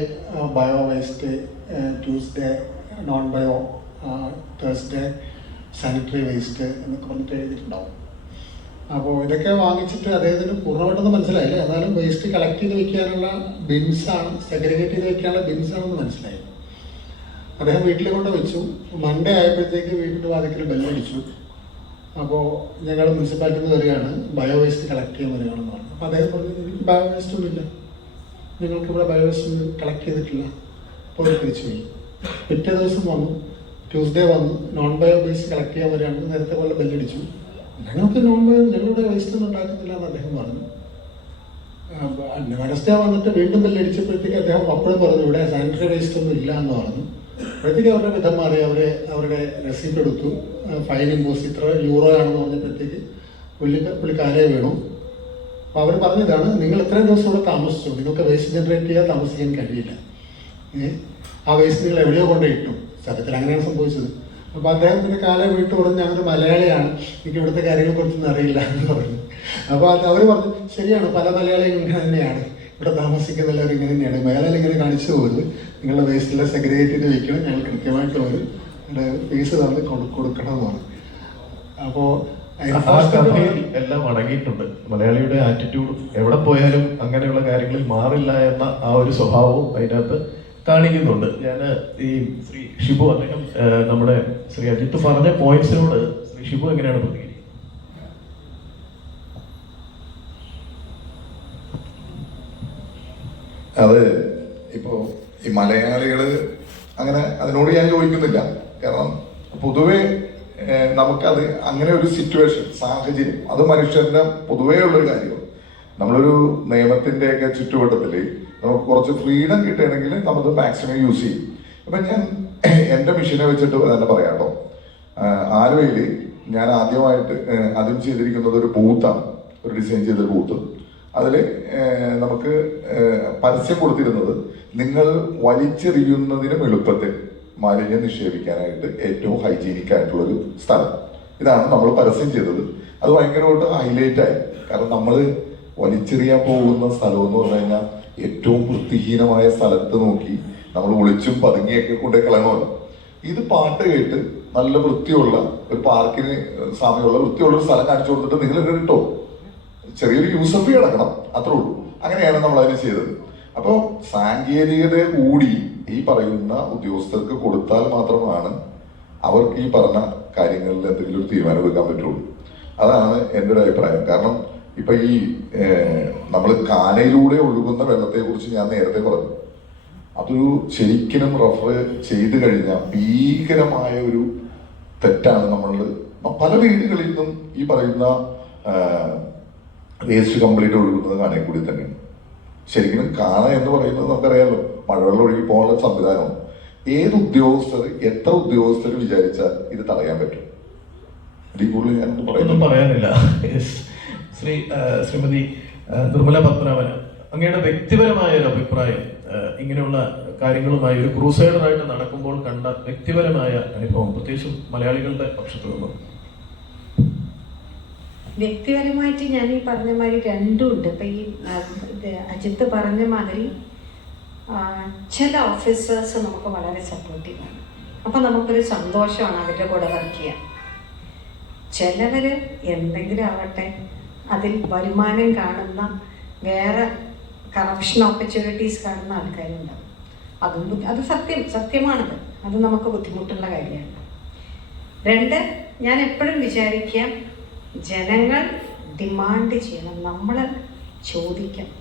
bio waste, Tuesday non bio, Thursday sanitary waste എന്നൊക്കെ പറഞ്ഞിട്ട് എഴുതിയിട്ടുണ്ടാവും. അപ്പോൾ ഇതൊക്കെ വാങ്ങിച്ചിട്ട് അദ്ദേഹത്തിന് പൂർണ്ണമായിട്ടൊന്നും മനസ്സിലായില്ല, എന്നാലും വേസ്റ്റ് കളക്ട് ചെയ്ത് വെക്കാനുള്ള ബിൻസാണ്, സെഗ്രിഗേറ്റ് ചെയ്ത് വെക്കാനുള്ള ബിൻസാണെന്ന് മനസ്സിലായി. അദ്ദേഹം വീട്ടിൽ കൊണ്ട് വെച്ചു. മൺഡേ ആയപ്പോഴത്തേക്ക് വീടിൻ്റെ വാതിക്കൽ ബെല്ലടിച്ചു. അപ്പോൾ ഞങ്ങൾ മുനിസിപ്പാലിറ്റിയിൽ നിന്ന് വരികയാണ്, ബയോ വേസ്റ്റ് കളക്ട് ചെയ്യാൻ വരികയാണെന്ന് പറഞ്ഞു. അപ്പോൾ അദ്ദേഹം പറഞ്ഞു, എനിക്ക് ബയോ വേസ്റ്റ് ഒന്നുമില്ല, നിങ്ങൾക്കിവിടെ ബയോ വേസ്റ്റ് ഒന്നും കളക്ട് ചെയ്തിട്ടില്ല. അപ്പോൾ അവർ തിരിച്ചു പോയി. പിറ്റേ ദിവസം വന്നു, ട്യൂസ്ഡേ വന്നു, നോൺ ബയോ വേസ്റ്റ് കളക്ട് ചെയ്യാൻ വരികയാണ്. നേരത്തെ പോലെ ബെല്ലടിച്ചു. ഞങ്ങൾക്ക് നോൺ ബയോ, ഞങ്ങളുടെ വേസ്റ്റ് ഒന്നും ഉണ്ടാക്കുന്നില്ല എന്ന് അദ്ദേഹം പറഞ്ഞു. വെനസ്ഡേ വന്നിട്ട് വീണ്ടും ബെല്ലടിച്ചപ്പോഴത്തേക്ക് അദ്ദേഹം അപ്പോഴും പറഞ്ഞു, ഇവിടെ സാനിറ്ററി വേസ്റ്റ് ഒന്നും ഇല്ല എന്ന് പറഞ്ഞു. അപ്പോഴത്തേക്ക് അവരുടെ വിധം മാറി, അവരുടെ റെസീപ്റ്റ് എടുത്തു, ഫൈൻ ഇമ്പോസ് ഇത്ര യൂറോ ആണെന്ന് പറഞ്ഞപ്പോഴത്തേക്ക് പുള്ളി കാലേ വീണു. അപ്പോൾ അവർ പറഞ്ഞതാണ്, നിങ്ങൾ ഇത്രയും ദിവസം ഇവിടെ താമസിച്ചു, നിങ്ങൾക്ക് വേസ്റ്റ് ജനറേറ്റ് ചെയ്യാൻ താമസിക്കാൻ കഴിയില്ല. ആ വേസ്റ്റ് നിങ്ങൾ എവിടെയോ കൊണ്ടേ ഇട്ടു. സത്യത്തിൽ അങ്ങനെയാണ് സംഭവിച്ചത്. അപ്പോൾ അദ്ദേഹത്തിൻ്റെ കാലേ വീട്ട് പറഞ്ഞു, ഞാനൊരു മലയാളിയാണ്, എനിക്ക് ഇവിടുത്തെ കാര്യങ്ങളെ കുറിച്ചൊന്നും അറിയില്ല എന്ന് പറഞ്ഞു. അപ്പോൾ അവർ പറഞ്ഞു, ശരിയാണ്, പല മലയാളികളും ഇങ്ങനെ തന്നെയാണ്, ഇവിടെ താമസിക്കുന്നവർ ഇങ്ങനെ തന്നെയാണ്, മേഖലയിൽ ഇങ്ങനെ കാണിച്ചു പോലും നിങ്ങളുടെ വേസ്റ്റിലെ സെഗ്രിഗേറ്റ് ചെയ്ത് വെക്കണം, ഞങ്ങൾ കൃത്യമായിട്ട് ഒരു ഫീസ് തന്ന് കൊടുക്കണം എന്ന് പറഞ്ഞു. അപ്പോൾ എല്ലാം അടങ്ങിയിട്ടുണ്ട്. മലയാളിയുടെ ആറ്റിറ്റ്യൂഡ് എവിടെ പോയാലും അങ്ങനെയുള്ള കാര്യങ്ങളിൽ മാറില്ല എന്ന ആ ഒരു സ്വഭാവവും അതിനകത്ത് കാണിക്കുന്നുണ്ട്. ഞാൻ ഈ ശ്രീ ഷിബു, അദ്ദേഹം നമ്മുടെ ശ്രീ അജിത്ത് പറഞ്ഞ പോയിന്റ്സിനോട് ശ്രീ ഷിബു എങ്ങനെയാണ് പ്രതികരിക്കുന്നത്? അത് ഇപ്പോൾ ഈ മലയാളികൾ അങ്ങനെ അതിനോട് ഞാൻ യോജിക്കുന്നില്ല. കാരണം പൊതുവെ നമുക്കത് അങ്ങനെ ഒരു സിറ്റുവേഷൻ, സാഹചര്യം, അത് മനുഷ്യരുടെ പൊതുവേ ഉള്ളൊരു കാര്യമാണ്. നമ്മളൊരു നിയമത്തിൻ്റെയൊക്കെ ചുറ്റുവട്ടത്തിൽ നമുക്ക് കുറച്ച് ഫ്രീഡം കിട്ടുകയാണെങ്കിൽ നമ്മളത് മാക്സിമം യൂസ് ചെയ്യും. അപ്പം ഞാൻ എൻ്റെ മിഷനെ വെച്ചിട്ട് തന്നെ പറയാം കേട്ടോ. ആലുവയിൽ ഞാൻ ആദ്യം ചെയ്തിരിക്കുന്നത് ഒരു ബൂത്താണ്, ഒരു ഡിസൈൻ ചെയ്തൊരു ബൂത്ത്. അതിൽ നമുക്ക് പരസ്യം കൊടുത്തിരുന്നത്, നിങ്ങൾ വലിച്ചെറിയുന്നതിനും എളുപ്പത്തിൽ മാലിന്യം നിക്ഷേപിക്കാനായിട്ട് ഏറ്റവും ഹൈജീനിക് ആയിട്ടുള്ളൊരു സ്ഥലം. ഇതാണ് നമ്മൾ പരസ്യം ചെയ്തത്. അത് ഭയങ്കരമായിട്ട് ഹൈലൈറ്റ് ആയി. കാരണം നമ്മൾ വലിച്ചെറിയാൻ പോകുന്ന സ്ഥലം എന്ന് പറഞ്ഞു കഴിഞ്ഞാൽ ഏറ്റവും വൃത്തിഹീനമായ സ്ഥലത്ത് നോക്കി നമ്മൾ ഒളിച്ചും പതുങ്ങിയൊക്കെ കൊണ്ടേ കളയണമല്ലോ. ഇത് പാട്ട് കേട്ട് നല്ല വൃത്തിയുള്ള ഒരു പാർക്കിന് സാമ്യമുള്ള വൃത്തിയുള്ള ഒരു സ്ഥലം കാണിച്ചു കൊടുത്തിട്ട് നിങ്ങൾ കേട്ടോ, ചെറിയൊരു യൂസർ ഫീ അടക്കണം, അത്രേ ഉള്ളൂ. അങ്ങനെയാണ് നമ്മൾ അതിന് ചെയ്തത്. അപ്പോൾ സാങ്കേതികത കൂടി ഈ പറയുന്ന ഉദ്യോഗസ്ഥർക്ക് കൊടുത്താൽ മാത്രമാണ് അവർക്ക് ഈ പറഞ്ഞ കാര്യങ്ങളിൽ എന്തെങ്കിലും ഒരു തീരുമാനം എടുക്കാൻ പറ്റുള്ളൂ. അതാണ് എൻ്റെ ഒരു അഭിപ്രായം. കാരണം ഇപ്പൊ ഈ നമ്മൾ കാനയിലൂടെ ഒഴുകുന്ന വെള്ളത്തെ കുറിച്ച് ഞാൻ നേരത്തെ പറഞ്ഞു. അതൊരു ശരിക്കും റഫർ ചെയ്തു കഴിഞ്ഞാൽ ഭീകരമായ ഒരു തെറ്റാണ്. നമ്മൾ പല വീടുകളിൽ നിന്നും ഈ പറയുന്ന വേസ്റ്റ് കംപ്ലീറ്റ് ഒഴുകുന്നത് കാനയിൽ കൂടി തന്നെയാണ്. ശരിക്കും കാന എന്ന് പറയുന്നത് നമുക്കറിയാമല്ലോ, മഴവെള്ളം ഒഴുകി പോകാനുള്ള സംവിധാനമാണ്. ഏത് ഉദ്യോഗസ്ഥർ, എത്ര ഉദ്യോഗസ്ഥർ വിചാരിച്ചാൽ ഇത് തടയാൻ പറ്റും? ഇതിൽ കൂടുതൽ ഞാൻ പറയാനില്ല. ശ്രീമതി നിർമ്മല പത്മനാഭൻ, അങ്ങയുടെ വ്യക്തിപരമായ ഒരു അഭിപ്രായം, ഇങ്ങനെയുള്ള കാര്യങ്ങളുമായി ഒരു ക്രൂസൈഡറായിട്ട് നടക്കുമ്പോൾ കണ്ട വ്യക്തിപരമായ അനുഭവം, പ്രത്യേകിച്ചും മലയാളികളുടെ പക്ഷത്തു നിന്നും. വ്യക്തിപരമായിട്ട് ഞാൻ ഈ പറഞ്ഞ മാതിരി രണ്ടും ഉണ്ട്. ഇപ്പം ഈ അജിത്ത് പറഞ്ഞ മാതിരി ചില ഓഫീസേഴ്സ് നമുക്ക് വളരെ സപ്പോർട്ടീവാണ്. അപ്പം നമുക്കൊരു സന്തോഷമാണ് അവരുടെ കൂടെ വർക്ക് ചെയ്യാൻ. ചിലവർ എന്തെങ്കിലും ആവട്ടെ, അതിൽ വരുമാനം കാണുന്ന, വേറെ കറപ്ഷൻ ഓപ്പർച്യൂണിറ്റീസ് കാണുന്ന ആൾക്കാരുണ്ടാവും. അത് സത്യമാണത്. അത് നമുക്ക് ബുദ്ധിമുട്ടുള്ള കാര്യമാണ്. രണ്ട്, ഞാൻ എപ്പോഴും വിചാരിക്കുക, ജനങ്ങൾ ഡിമാൻഡ് ചെയ്യണം, നമ്മൾ ചോദിക്കണം.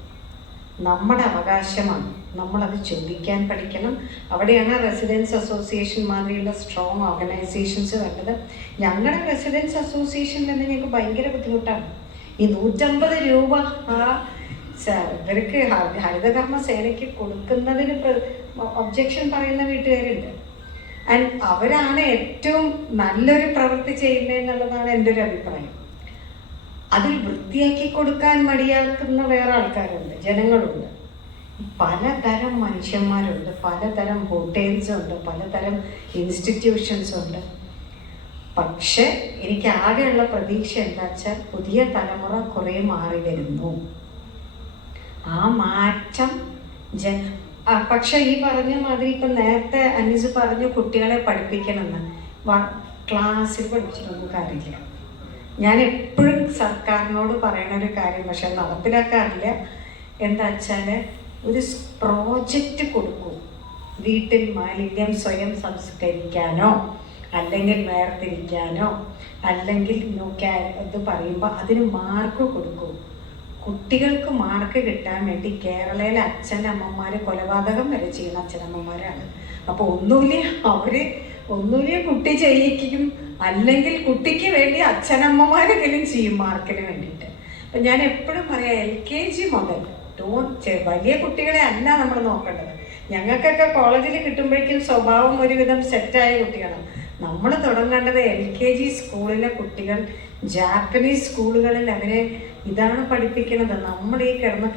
നമ്മുടെ അവകാശമാണ്. നമ്മളത് ചോദിക്കാൻ പഠിക്കണം. അവിടെയാണ് റെസിഡൻസ് അസോസിയേഷൻ മാതിരിയുള്ള സ്ട്രോങ് ഓർഗനൈസേഷൻസ് വേണ്ടത്. ഞങ്ങളുടെ റെസിഡൻസ് അസോസിയേഷനിൽ നിന്ന് ഞങ്ങൾക്ക് ഭയങ്കര ബുദ്ധിമുട്ടാണ്. ഈ 150 രൂപ ഇവർക്ക് ഹരിതകർമ്മ സേനയ്ക്ക് കൊടുക്കുന്നതിന് ഒബ്ജക്ഷൻ പറയുന്ന വീട്ടുകാരുണ്ട്. ആൻഡ് അവരാണ് ഏറ്റവും നല്ലൊരു പ്രവൃത്തി ചെയ്യുന്നതെന്നുള്ളതാണ് എൻ്റെ ഒരു അഭിപ്രായം. അതിൽ വൃത്തിയാക്കി കൊടുക്കാൻ മടിയാക്കുന്ന വേറെ ആൾക്കാരുണ്ട്, ജനങ്ങളുണ്ട്. പലതരം മനുഷ്യന്മാരുണ്ട്, പലതരം ഹോട്ടൽസ് ഉണ്ട്, പലതരം ഇൻസ്റ്റിറ്റ്യൂഷൻസ് ഉണ്ട്. പക്ഷെ എനിക്ക് ആകെയുള്ള പ്രതീക്ഷ എന്താ വെച്ചാൽ പുതിയ തലമുറ കുറേ മാറി വരുന്നു. ആ മാറ്റം പക്ഷെ ഈ പറഞ്ഞ മാതിരി ഇപ്പം നേരത്തെ അനീസ് പറഞ്ഞു കുട്ടികളെ പഠിപ്പിക്കണമെന്ന്. ക്ലാസ്സിൽ പഠിപ്പിച്ചിട്ടൊന്നും കാര്യമില്ല. ഞാൻ എപ്പോഴും സർക്കാരിനോട് പറയണ ഒരു കാര്യം, പക്ഷെ നടപ്പിലാക്കാറില്ല. എന്താ വെച്ചാൽ ഒരു പ്രോജക്റ്റ് കൊടുക്കൂ. വീട്ടിൽ മാലിന്യം സ്വയം സംസ്കരിക്കാനോ അല്ലെങ്കിൽ വേർതിരിക്കാനോ അല്ലെങ്കിൽ ഇത് പറയുമ്പോൾ അതിന് മാർക്ക് കൊടുക്കൂ. കുട്ടികൾക്ക് മാർക്ക് കിട്ടാൻ വേണ്ടി കേരളയിലെ അച്ഛനമ്മമാർ കൊലപാതകം വരെ ചെയ്യുന്ന അച്ഛനമ്മമാരാണ്. അപ്പോൾ ഒന്നുമില്ല കുട്ടി ചെയ്യിക്കും, അല്ലെങ്കിൽ കുട്ടിക്ക് വേണ്ടി അച്ഛനമ്മമാരെങ്കിലും ചെയ്യും മാർക്കിന് വേണ്ടിയിട്ട്. അപ്പം ഞാൻ എപ്പോഴും പറയാം, LKG മുതൽ വലിയ കുട്ടികളെ അല്ല നമ്മൾ നോക്കേണ്ടത്. ഞങ്ങൾക്കൊക്കെ കോളേജിൽ കിട്ടുമ്പോഴേക്കും സ്വഭാവം ഒരുവിധം സെറ്റായ കുട്ടികളാണ്. നമ്മൾ തുടങ്ങേണ്ടത് LKG സ്കൂളിലെ കുട്ടികൾ. ജാപ്പനീസ് സ്കൂളുകളിൽ അവരെ ഇതാണ് പഠിപ്പിക്കുന്നത്. നമ്മൾ ഈ കിടന്ന്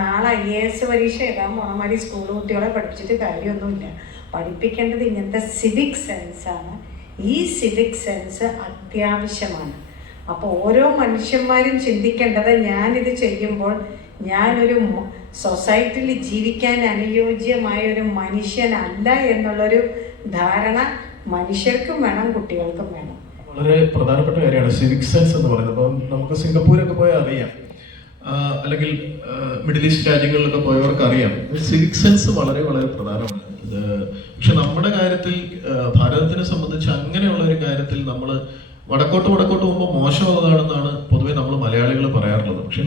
നാളെ IAS പരീക്ഷ എഴുതാൻ പോണമാതിരി സ്കൂൾ കുട്ടികളെ പഠിപ്പിച്ചിട്ട് കാര്യമൊന്നുമില്ല. പഠിപ്പിക്കേണ്ടത് ഇങ്ങനത്തെ സിവിക് സെൻസാണ്. ഈ സിവിക് സെൻസ് അത്യാവശ്യമാണ്. അപ്പോൾ ഓരോ മനുഷ്യന്മാരും ചിന്തിക്കേണ്ടത്, ഞാനിത് ചെയ്യുമ്പോൾ ഞാനൊരു സൊസൈറ്റിയിൽ ജീവിക്കാൻ അനുയോജ്യമായ ഒരു മനുഷ്യനല്ല എന്നുള്ളൊരു ധാരണ മനുഷ്യർക്കും വേണം, കുട്ടികൾക്കും വേണം. വളരെ പ്രധാനപ്പെട്ട കാര്യമാണ് സിവിക് സെൻസ് എന്ന് പറയുന്നത്. അപ്പം നമുക്ക് സിംഗപ്പൂരൊക്കെ പോയാൽ അറിയാം, അല്ലെങ്കിൽ മിഡിൽ ഈസ്റ്റ് രാജ്യങ്ങളിലൊക്കെ പോയവർക്ക് അറിയാം, സിവിക് സെൻസ് വളരെ വളരെ പ്രധാനമാണ്. പക്ഷെ നമ്മുടെ കാര്യത്തിൽ, ഭാരതത്തിനെ സംബന്ധിച്ച് അങ്ങനെയുള്ള ഒരു കാര്യത്തിൽ നമ്മൾ വടക്കോട്ട് പോകുമ്പോൾ മോശമാകാണെന്നാണ് പൊതുവെ നമ്മൾ മലയാളികൾ പറയാറുള്ളത്. പക്ഷെ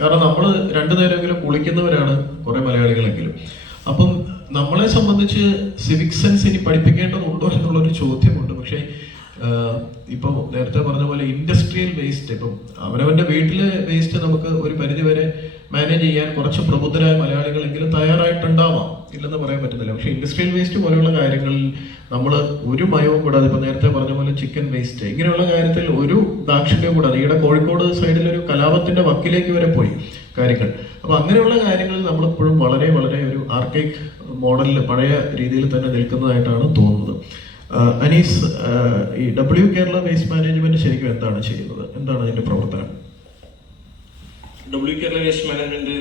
കാരണം നമ്മൾ രണ്ടു നേരമെങ്കിലും കുളിക്കുന്നവരാണ് കുറെ മലയാളികളെങ്കിലും. അപ്പം നമ്മളെ സംബന്ധിച്ച് സിവിക് സെൻസ് ഇനി പഠിപ്പിക്കേണ്ടതുണ്ടോ എന്നുള്ളൊരു ചോദ്യമുണ്ട്. പക്ഷേ ഇപ്പം നേരത്തെ പറഞ്ഞ പോലെ ഇൻഡസ്ട്രിയൽ വേസ്റ്റ്, ഇപ്പം അവനവന്റെ വീട്ടിലെ വേസ്റ്റ് നമുക്ക് ഒരു പരിധി വരെ മാനേജ് ചെയ്യാൻ കുറച്ച് പ്രബുദ്ധരായ മലയാളികളെങ്കിലും തയ്യാറായിട്ടുണ്ടാവാം, ഇല്ലെന്ന് പറയാൻ പറ്റുന്നില്ല. പക്ഷെ ഇൻഡസ്ട്രിയൽ വേസ്റ്റ് പോലെയുള്ള കാര്യങ്ങളിൽ നമ്മൾ ഒരു മയവും കൂടാതെ, ഇപ്പം നേരത്തെ പറഞ്ഞ പോലെ ചിക്കൻ വേസ്റ്റ്, ഇങ്ങനെയുള്ള കാര്യത്തിൽ ഒരു ദാക്ഷിണ്യവും കൂടാതെ, ഈയിടെ കോഴിക്കോട് സൈഡിലൊരു കലാപത്തിന്റെ വക്കിലേക്ക് വരെ പോയി കാര്യങ്ങൾ. അപ്പൊ അങ്ങനെയുള്ള കാര്യങ്ങളിൽ നമ്മളിപ്പോഴും വളരെ വളരെ ഒരു ആർക്കൈക് മോഡലിൽ പഴയ രീതിയിൽ തന്നെ നിൽക്കുന്നതായിട്ടാണ് തോന്നുന്നത്. അനീസ്, ഈ കേരള വേസ്റ്റ് മാനേജ്മെന്റ് ശരിക്കും എന്താണ് ചെയ്യുന്നത്? എന്താണ് അതിന്റെ പ്രവർത്തനം? കേരള വേസ്റ്റ് മാനേജ്മെന്റ്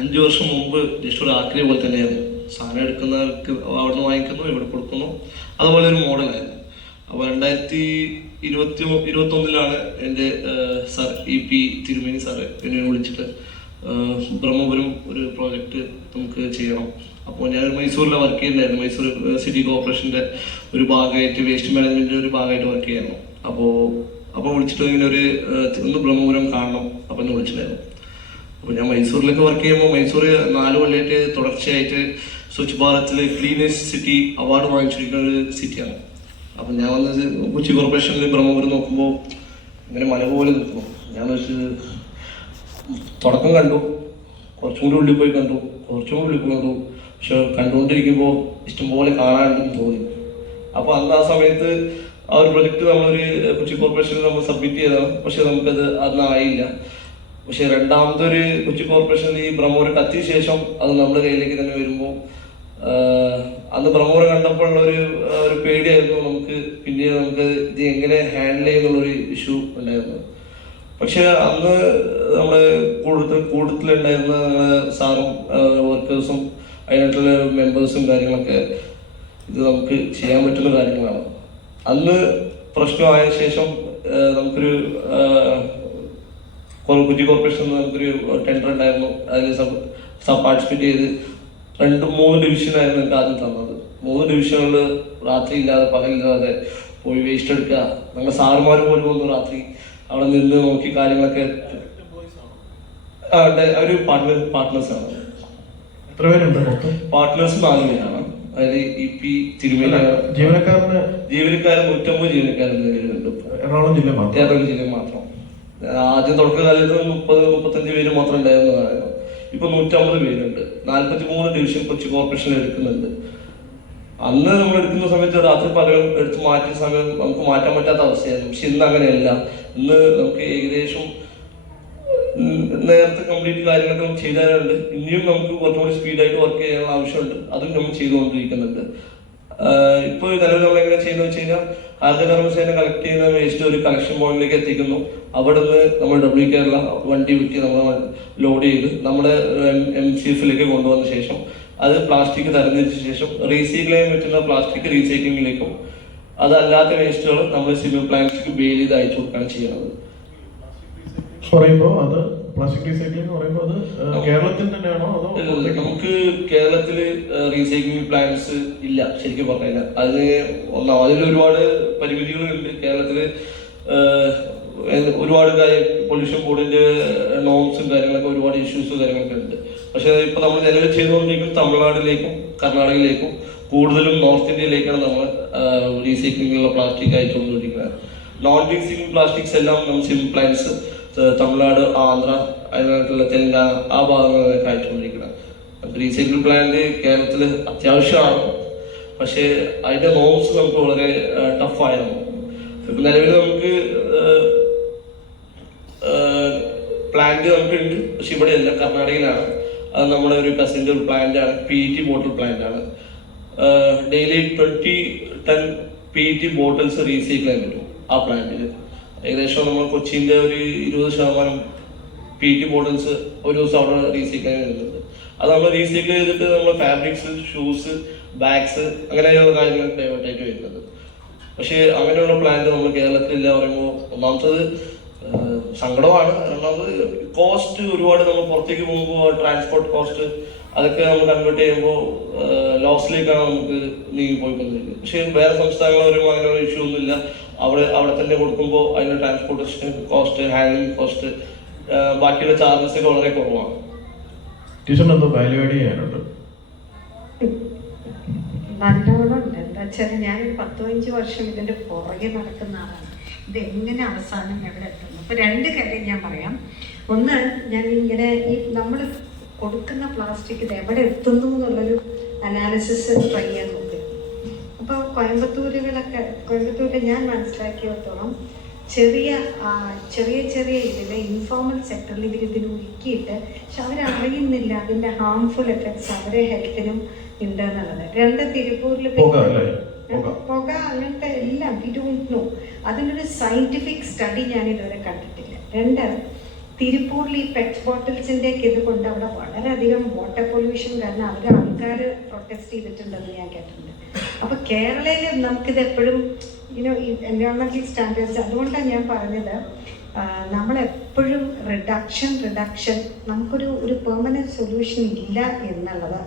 5 വർഷം മുമ്പ് ജസ്റ്റ് ഒരു ആക്രി പോലെ തന്നെയായിരുന്നു. സാധനം എടുക്കുന്നവർക്ക് അവിടെ നിന്ന് വാങ്ങിക്കുന്നു, ഇവിടെ കൊടുക്കുന്നു, അതുപോലെ ഒരു മോഡലായിരുന്നു. അപ്പോൾ 2021 എൻ്റെ സാർ EP തിരുമേനി സാറ് എന്നെ വിളിച്ചിട്ട് ബ്രഹ്മപുരം ഒരു പ്രോജക്റ്റ് നമുക്ക് ചെയ്യണം. അപ്പോൾ ഞാൻ മൈസൂരിലാണ് വർക്ക് ചെയ്യുന്നുണ്ടായിരുന്നു. മൈസൂർ സിറ്റി കോർപ്പറേഷൻ്റെ ഒരു ഭാഗമായിട്ട്, വേസ്റ്റ് മാനേജ്മെൻറ്റിൻ്റെ ഒരു ഭാഗമായിട്ട് വർക്ക് ചെയ്യായിരുന്നു. അപ്പോൾ വിളിച്ചിട്ട് ഇങ്ങനെ ഒന്ന് ബ്രഹ്മപുരം കാണണം അപ്പം എന്ന് വിളിച്ചിട്ടുണ്ടായിരുന്നു. അപ്പോൾ ഞാൻ മൈസൂരിലൊക്കെ വർക്ക് ചെയ്യുമ്പോൾ, മൈസൂർ 4 കൊല്ലമായിട്ട് തുടർച്ചയായിട്ട് സ്വച്ഛ് ഭാരത്തിൽ ക്ലീനസ്റ്റ് സിറ്റി അവാർഡ് വാങ്ങിച്ചിരിക്കുന്ന ഒരു സിറ്റിയാണ്. അപ്പം ഞാൻ വന്നത് കൊച്ചി കോർപ്പറേഷനിൽ ബ്രഹ്മപുരം നോക്കുമ്പോൾ ഇങ്ങനെ മല പോലെ നിൽക്കുന്നു. ഞാൻ തുടക്കം കണ്ടു, കുറച്ചും കൂടി ഉള്ളിൽ പോയി കണ്ടു, കുറച്ചും കൂടി ഉള്ളിൽ പോയി കണ്ടു. പക്ഷെ കണ്ടുകൊണ്ടിരിക്കുമ്പോൾ ഇഷ്ടംപോലെ കാണാനുണ്ടെന്ന് തോന്നി. അപ്പോൾ അന്ന് ആ സമയത്ത് ആ ഒരു പ്രൊജക്റ്റ് നമ്മളൊരു കൊച്ചി കോർപ്പറേഷനിൽ നമ്മൾ സബ്മിറ്റ് ചെയ്തതാണ്. പക്ഷെ നമുക്കത് അന്നായില്ല. പക്ഷെ രണ്ടാമതൊരു കൊച്ചി കോർപ്പറേഷനിൽ ഈ ബ്രഹ്മപുരം കത്തിയ ശേഷം അത് നമ്മുടെ കയ്യിലേക്ക് തന്നെ വരുമ്പോൾ, അന്ന് ബ്രഹ്മപുരം കണ്ടപ്പോൾ ഒരു പേടിയായിരുന്നു നമുക്ക്. പിന്നീട് നമുക്ക് ഇത് എങ്ങനെ ഹാൻഡിൽ ചെയ്യുന്നുള്ളൊരു ഇഷ്യൂ ഉണ്ടായിരുന്നു. പക്ഷെ അന്ന് നമ്മുടെ കൂട്ടത്തിലുണ്ടായിരുന്ന സാറും വർക്കേഴ്സും അതിനായിട്ടുള്ള മെമ്പേഴ്സും കാര്യങ്ങളൊക്കെ ഇത് നമുക്ക് ചെയ്യാൻ പറ്റുന്ന കാര്യങ്ങളാണ്. അന്ന് പ്രശ്നമായ ശേഷം നമുക്കൊരു കൊച്ചി കോർപ്പറേഷനിൽ നമുക്കൊരു ടെൻഡർ ഉണ്ടായിരുന്നു. അതിൽ പാർട്ടിസിപ്പേറ്റ് ചെയ്ത് 2-3 ഡിവിഷനായിരുന്നു എനിക്ക് ആദ്യം തന്നത്. 3 ഡിവിഷനുകളിൽ രാത്രി ഇല്ലാതെ പകലില്ലാതെ പോയി വേസ്റ്റ് എടുക്കുക. ഞങ്ങൾ സാറുമാർ പോലും വന്നു രാത്രി അവിടെ നിന്ന് നോക്കി കാര്യങ്ങളൊക്കെ. ഒരു പാർട്ട്നേഴ്സാണ്. എത്ര പേരുണ്ട് മൊത്തം? പാർട്ട്നേഴ്സ് 4 പേരാണ്. അതായത് EP തിരുമല ജീവനക്കാരന് 150 ജീവനക്കാർ നിലവിലുണ്ട്. എറണാകുളം ജില്ല മാത്രം? എറണാകുളം ജില്ല മാത്രം. ആദ്യം തുടക്കകാലത്ത് 30-35 പേര് മാത്രം ഉണ്ടായിരുന്നതാണ്. ഇപ്പൊ 150 പേരുണ്ട്. 43 ഡിവിഷൻ കൊച്ചി കോർപ്പറേഷനിൽ എടുക്കുന്നുണ്ട്. അന്ന് നമ്മൾ എടുക്കുന്ന സമയത്ത് രാത്രി പകരം എടുത്ത് മാറ്റിയ സമയം നമുക്ക് മാറ്റാൻ പറ്റാത്ത അവസ്ഥയായിരുന്നു. പക്ഷെ ഇന്ന് അങ്ങനെയല്ല. ഇന്ന് നമുക്ക് ഏകദേശം നേരത്തെ കംപ്ലീറ്റ് കാര്യങ്ങളൊക്കെ ചെയ്താലുണ്ട്. ഇനിയും നമുക്ക് കുറച്ചുകൂടി സ്പീഡായിട്ട് വർക്ക് ചെയ്യാനുള്ള ആവശ്യമുണ്ട്. അതും നമ്മൾ ചെയ്തുകൊണ്ടിരിക്കുന്നുണ്ട്. ഇപ്പോൾ നിലവിൽ നമ്മൾ എങ്ങനെ ചെയ്യുന്നത് വെച്ച് കഴിഞ്ഞാൽ ഹരിതകർമ്മസേന കളക്ട് ചെയ്യുന്ന വേസ്റ്റ് ഒരു കളക്ഷൻ പോയിന്റിലേക്ക് എത്തിക്കുന്നു. അവിടെ നിന്ന് നമ്മൾ W കേരള വണ്ടി വിറ്റ് നമ്മൾ ലോഡ് ചെയ്ത് നമ്മുടെ MCFിലേക്ക് കൊണ്ടുവന്ന ശേഷം അത് പ്ലാസ്റ്റിക് തരംതിരിച്ച ശേഷം റീസൈക്കിൾ ചെയ്യാൻ പറ്റുന്ന പ്ലാസ്റ്റിക് റീസൈക്ലിങ്ങിലേക്കും അതല്ലാത്ത വേസ്റ്റുകൾ നമ്മൾ സിവിൽ പ്ലാന്റ്സിലേക്ക് ബെയിൽ ചെയ്ത് അയച്ചു കൊടുക്കുകയാണ് ചെയ്യുന്നത്. പറയുമ്പോൾ അത് പ്ലാസ്റ്റിക് റീസൈക്ലിംഗ് പറയുമ്പോൾ അത് കേരളത്തിൽ തന്നെയാണോ അതോ? നമുക്ക് കേരളത്തില് റീസൈക്ലിംഗ് പ്ലാന്റ്സ് ഇല്ല ശരിക്കും പറഞ്ഞാൽ. അതിൽ ഒരുപാട് പരിമിതികളുണ്ട്. കേരളത്തില് ഒരുപാട് പൊല്യൂഷൻ ബോർഡിന്റെ നോംസും കാര്യങ്ങളൊക്കെ ഒരുപാട് ഇഷ്യൂസും കാര്യങ്ങളൊക്കെ ഉണ്ട്. പക്ഷെ ഇപ്പൊ നമ്മൾ നിലവിൽ ചെയ്തുകൊണ്ടിരിക്കുന്നത് തമിഴ്നാട്ടിലേക്കും കർണാടകയിലേക്കും കൂടുതലും നോർത്ത് ഇന്ത്യയിലേക്കാണ് നമ്മൾ റീസൈക്ലിംഗിലുള്ള പ്ലാസ്റ്റിക് അയച്ചുകൊണ്ടിരിക്കുന്നത്. നോൺ റീസൈക്ലിംഗ് പ്ലാസ്റ്റിക്സ് എല്ലാം നമ്മൾ സിവിൽ പ്ലാന്റ്സ് തമിഴ്നാട്, ആന്ധ്ര, അതിനായിട്ടുള്ള തെലങ്കാന ആ ഭാഗങ്ങളിലൊക്കെ അയച്ചുകൊണ്ടിരിക്കുന്നത്. റീസൈക്കിൾ പ്ലാന്റ് കേരളത്തിൽ അത്യാവശ്യമാണ്. പക്ഷേ അതിന്റെ നോംസ് നമുക്ക് വളരെ ടഫായിരുന്നു. ഇപ്പം നിലവിൽ നമുക്ക് പ്ലാന്റ് നമുക്കുണ്ട്. പക്ഷെ ഇവിടെയല്ല, കർണാടകയിലാണ്. അത് നമ്മുടെ ഒരു കസിൻ്റെ ഒരു പ്ലാന്റാണ്. PET ബോട്ടിൽ പ്ലാന്റ് ആണ്. Daily 20 ton PET bottles recycle ചെയ്യാൻ പറ്റും ആ പ്ലാന്റിൽ. ഏകദേശം നമ്മൾ കൊച്ചിൻ്റെ ഒരു 20% PET ബോട്ടിൽസ് ഒരു ദിവസം അവിടെ റീസൈക്കിൾ ചെയ്യാൻ വരുന്നുണ്ട്. അത് നമ്മൾ റീസൈക്കിൾ ചെയ്തിട്ട് നമ്മൾ ഫാബ്രിക്സ്, ഷൂസ്, ബാഗ്സ് അങ്ങനെയുള്ള കാര്യങ്ങൾ ഡൈവേർട്ട് ആയിട്ട് വരുന്നത്. പക്ഷേ അങ്ങനെയുള്ള പ്ലാന്റ് നമ്മൾ കേരളത്തിലില്ല പറയുമ്പോൾ ഒന്നാമത്തത് സങ്കടമാണ്. രണ്ടാമത് കോസ്റ്റ് ഒരുപാട് നമ്മൾ പുറത്തേക്ക് പോകുമ്പോൾ ട്രാൻസ്പോർട്ട് കോസ്റ്റ് അതൊക്കെ നമ്മൾ കൺവേർട്ട് ചെയ്യുമ്പോൾ ലോസിലേക്കാണ് നമുക്ക് നീങ്ങി പോയിക്കൊണ്ടിരിക്കുന്നത്. പക്ഷേ വേറെ സംസ്ഥാനങ്ങൾ വരുമ്പോൾ അങ്ങനെയുള്ള ഇഷ്യൂ ഒന്നുമില്ല. അവിടെ തന്നെ കൊടുക്കുമ്പോൾ അതിൻ്റെ ട്രാൻസ്പോർട്ടേഷൻ കോസ്റ്റ്, ഹാൻഡ്ലിംഗ് കോസ്റ്റ്, ബാക്കിയുള്ള ചാർജസ് ഒക്കെ വളരെ കുറവാണ്. ടീച്ചറിന് എന്തോ വാല്യൂഡ് ചെയ്യാനുണ്ട്? നല്ലോണം ഉണ്ട്. എന്താ വെച്ചാൽ ഞാനൊരു 10-15 വർഷം ഇതിന്റെ പുറകെ നടക്കുന്ന ആളാണ്. ഇത് എങ്ങനെ അവസാനം എവിടെ എത്തുന്നു? അപ്പൊ 2 കാര്യം ഞാൻ പറയാം. ഒന്ന്, ഞാൻ ഇങ്ങനെ ഈ നമ്മൾ കൊടുക്കുന്ന പ്ലാസ്റ്റിക് ഇത് എവിടെ എത്തുന്നു എന്നുള്ളൊരു അനാലിസിസ് ട്രൈ ചെയ്യാൻ നോക്കി. അപ്പോൾ കോയമ്പത്തൂരിൽ ഞാൻ മനസ്സിലാക്കിയിടത്തോളം ചെറിയ ഇതിൽ ഇൻഫോർമൽ സെക്ടറിൽ ഇതിന് ഒരുക്കിയിട്ട് പക്ഷെ അവരറിയുന്നില്ല അതിൻ്റെ ഹാംഫുൾ എഫക്ട്സ് അവരെ ഹെൽത്തിനും ഉണ്ട് എന്നുള്ളത്. 2, തിരുപ്പൂരിൽ പുക അങ്ങനത്തെ എല്ലാം വി ഡോണ്ട് നോ. അതിനൊരു സയന്റിഫിക് സ്റ്റഡി ഞാൻ ഇതുവരെ കണ്ടിട്ടില്ല. 2, തിരുപ്പൂരിൽ ഈ പെറ്റ് ബോട്ടിൽസിൻ്റെ ഒക്കെ ഇത് കൊണ്ട് അവിടെ വളരെയധികം വാട്ടർ പൊല്യൂഷൻ കാരണം ആൾക്കാർ പ്രൊട്ടസ്റ്റ് ചെയ്തിട്ടുണ്ടെന്ന് ഞാൻ കേട്ടിട്ടുണ്ട്. അപ്പൊ കേരളയിൽ നമുക്കിത് എപ്പോഴും എൻവയോൺമെന്റൽ സ്റ്റാൻഡേർഡ്സ്, അതുകൊണ്ടാണ് ഞാൻ പറഞ്ഞത് നമ്മളെപ്പോഴും റിഡക്ഷൻ നമുക്കൊരു പെർമനന്റ് സൊല്യൂഷൻ ഇല്ല എന്നുള്ളത്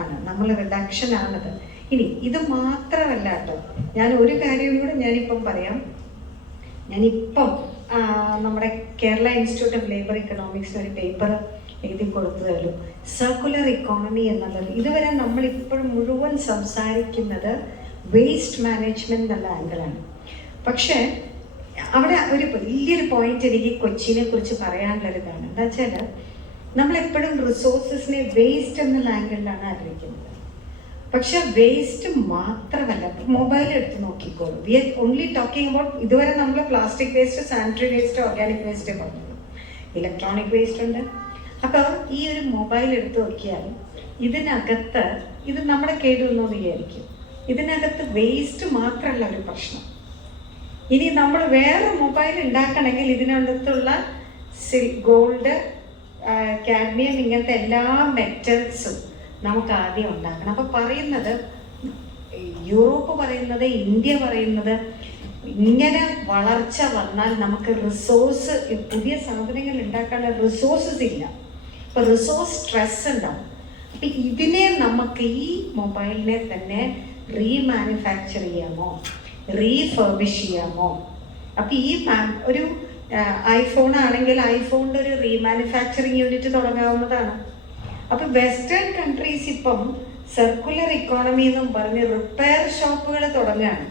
ആണ്. നമ്മൾ റിഡക്ഷൻ ആണത്. ഇനി ഇത് മാത്രമല്ല കേട്ടോ, ഞാൻ ഒരു കാര്യം കൂടെ ഞാനിപ്പം പറയാം. ഞാനിപ്പം നമ്മുടെ കേരള ഇൻസ്റ്റിറ്റ്യൂട്ട് ഓഫ് ലേബർ ഇക്കണോമിക്സിന് ഒരു പേപ്പർ എഴുതി കൊടുത്തതല്ലോ, സർക്കുലർ ഇക്കോണമി എന്നുള്ളത്. ഇതുവരെ നമ്മളിപ്പോഴും മുഴുവൻ സംസാരിക്കുന്നത് വേസ്റ്റ് മാനേജ്മെന്റ് എന്നുള്ള ആംഗിളാണ്. പക്ഷേ അവിടെ ഒരു വലിയൊരു പോയിന്റ് എനിക്ക് കൊച്ചിനെ കുറിച്ച് പറയാനുള്ളൊരിതാണ്. എന്താ വെച്ചാൽ നമ്മളെപ്പോഴും റിസോഴ്സസിനെ വേസ്റ്റ് എന്നുള്ള ആംഗിളിലാണ് ആഗ്രഹിക്കുന്നത്. പക്ഷെ വേസ്റ്റ് മാത്രമല്ല, മൊബൈൽ എടുത്ത് നോക്കിക്കോളൂ. We are only talking about, ഇതുവരെ നമ്മൾ plastic waste, sanitary waste, organic waste പറഞ്ഞുള്ളൂ. ഇലക്ട്രോണിക് വേസ്റ്റ് ഉണ്ട്. അപ്പോൾ ഈ ഒരു മൊബൈൽ എടുത്ത് നോക്കിയാൽ ഇതിനകത്ത് ഇത് നമ്മുടെ കേടുവെന്നോ വിചാരിക്കും. ഇതിനകത്ത് വേസ്റ്റ് മാത്രമല്ല ഒരു പ്രശ്നം. ഇനി നമ്മൾ വേറെ മൊബൈൽ ഉണ്ടാക്കണമെങ്കിൽ ഇതിനകത്തുള്ള ഗോൾഡ്, കാഡ്മിയം, ഇങ്ങനത്തെ എല്ലാ മെറ്റൽസും നമുക്ക് ആദ്യം ഉണ്ടാക്കണം. അപ്പോൾ പറയുന്നത് യൂറോപ്പ് പറയുന്നത്, ഇന്ത്യ പറയുന്നത്, ഇങ്ങനെ വളർച്ച വന്നാൽ നമുക്ക് റിസോഴ്സ്, പുതിയ സാധനങ്ങൾ ഉണ്ടാക്കാനുള്ള റിസോഴ്സസ് ഇല്ല. അപ്പോൾ റിസോഴ്സ് സ്ട്രെസ് ഉണ്ടാവും. അപ്പം ഇതിനെ നമുക്ക് ഈ മൊബൈലിനെ തന്നെ റീമാനുഫാക്ചർ ചെയ്യാമോ, റീഫർബിഷ് ചെയ്യാമോ? അപ്പം ഈ ഒരു ഐഫോൺ ആണെങ്കിൽ ഐഫോണിൻ്റെ ഒരു റീമാനുഫാക്ചറിങ് യൂണിറ്റ് തുടങ്ങാവുന്നതാണ്. അപ്പം വെസ്റ്റേൺ കൺട്രീസ് ഇപ്പം സർക്കുലർ ഇക്കോണമി എന്നും പറഞ്ഞ് റിപ്പയർ ഷോപ്പുകൾ തുടങ്ങുകയാണ്.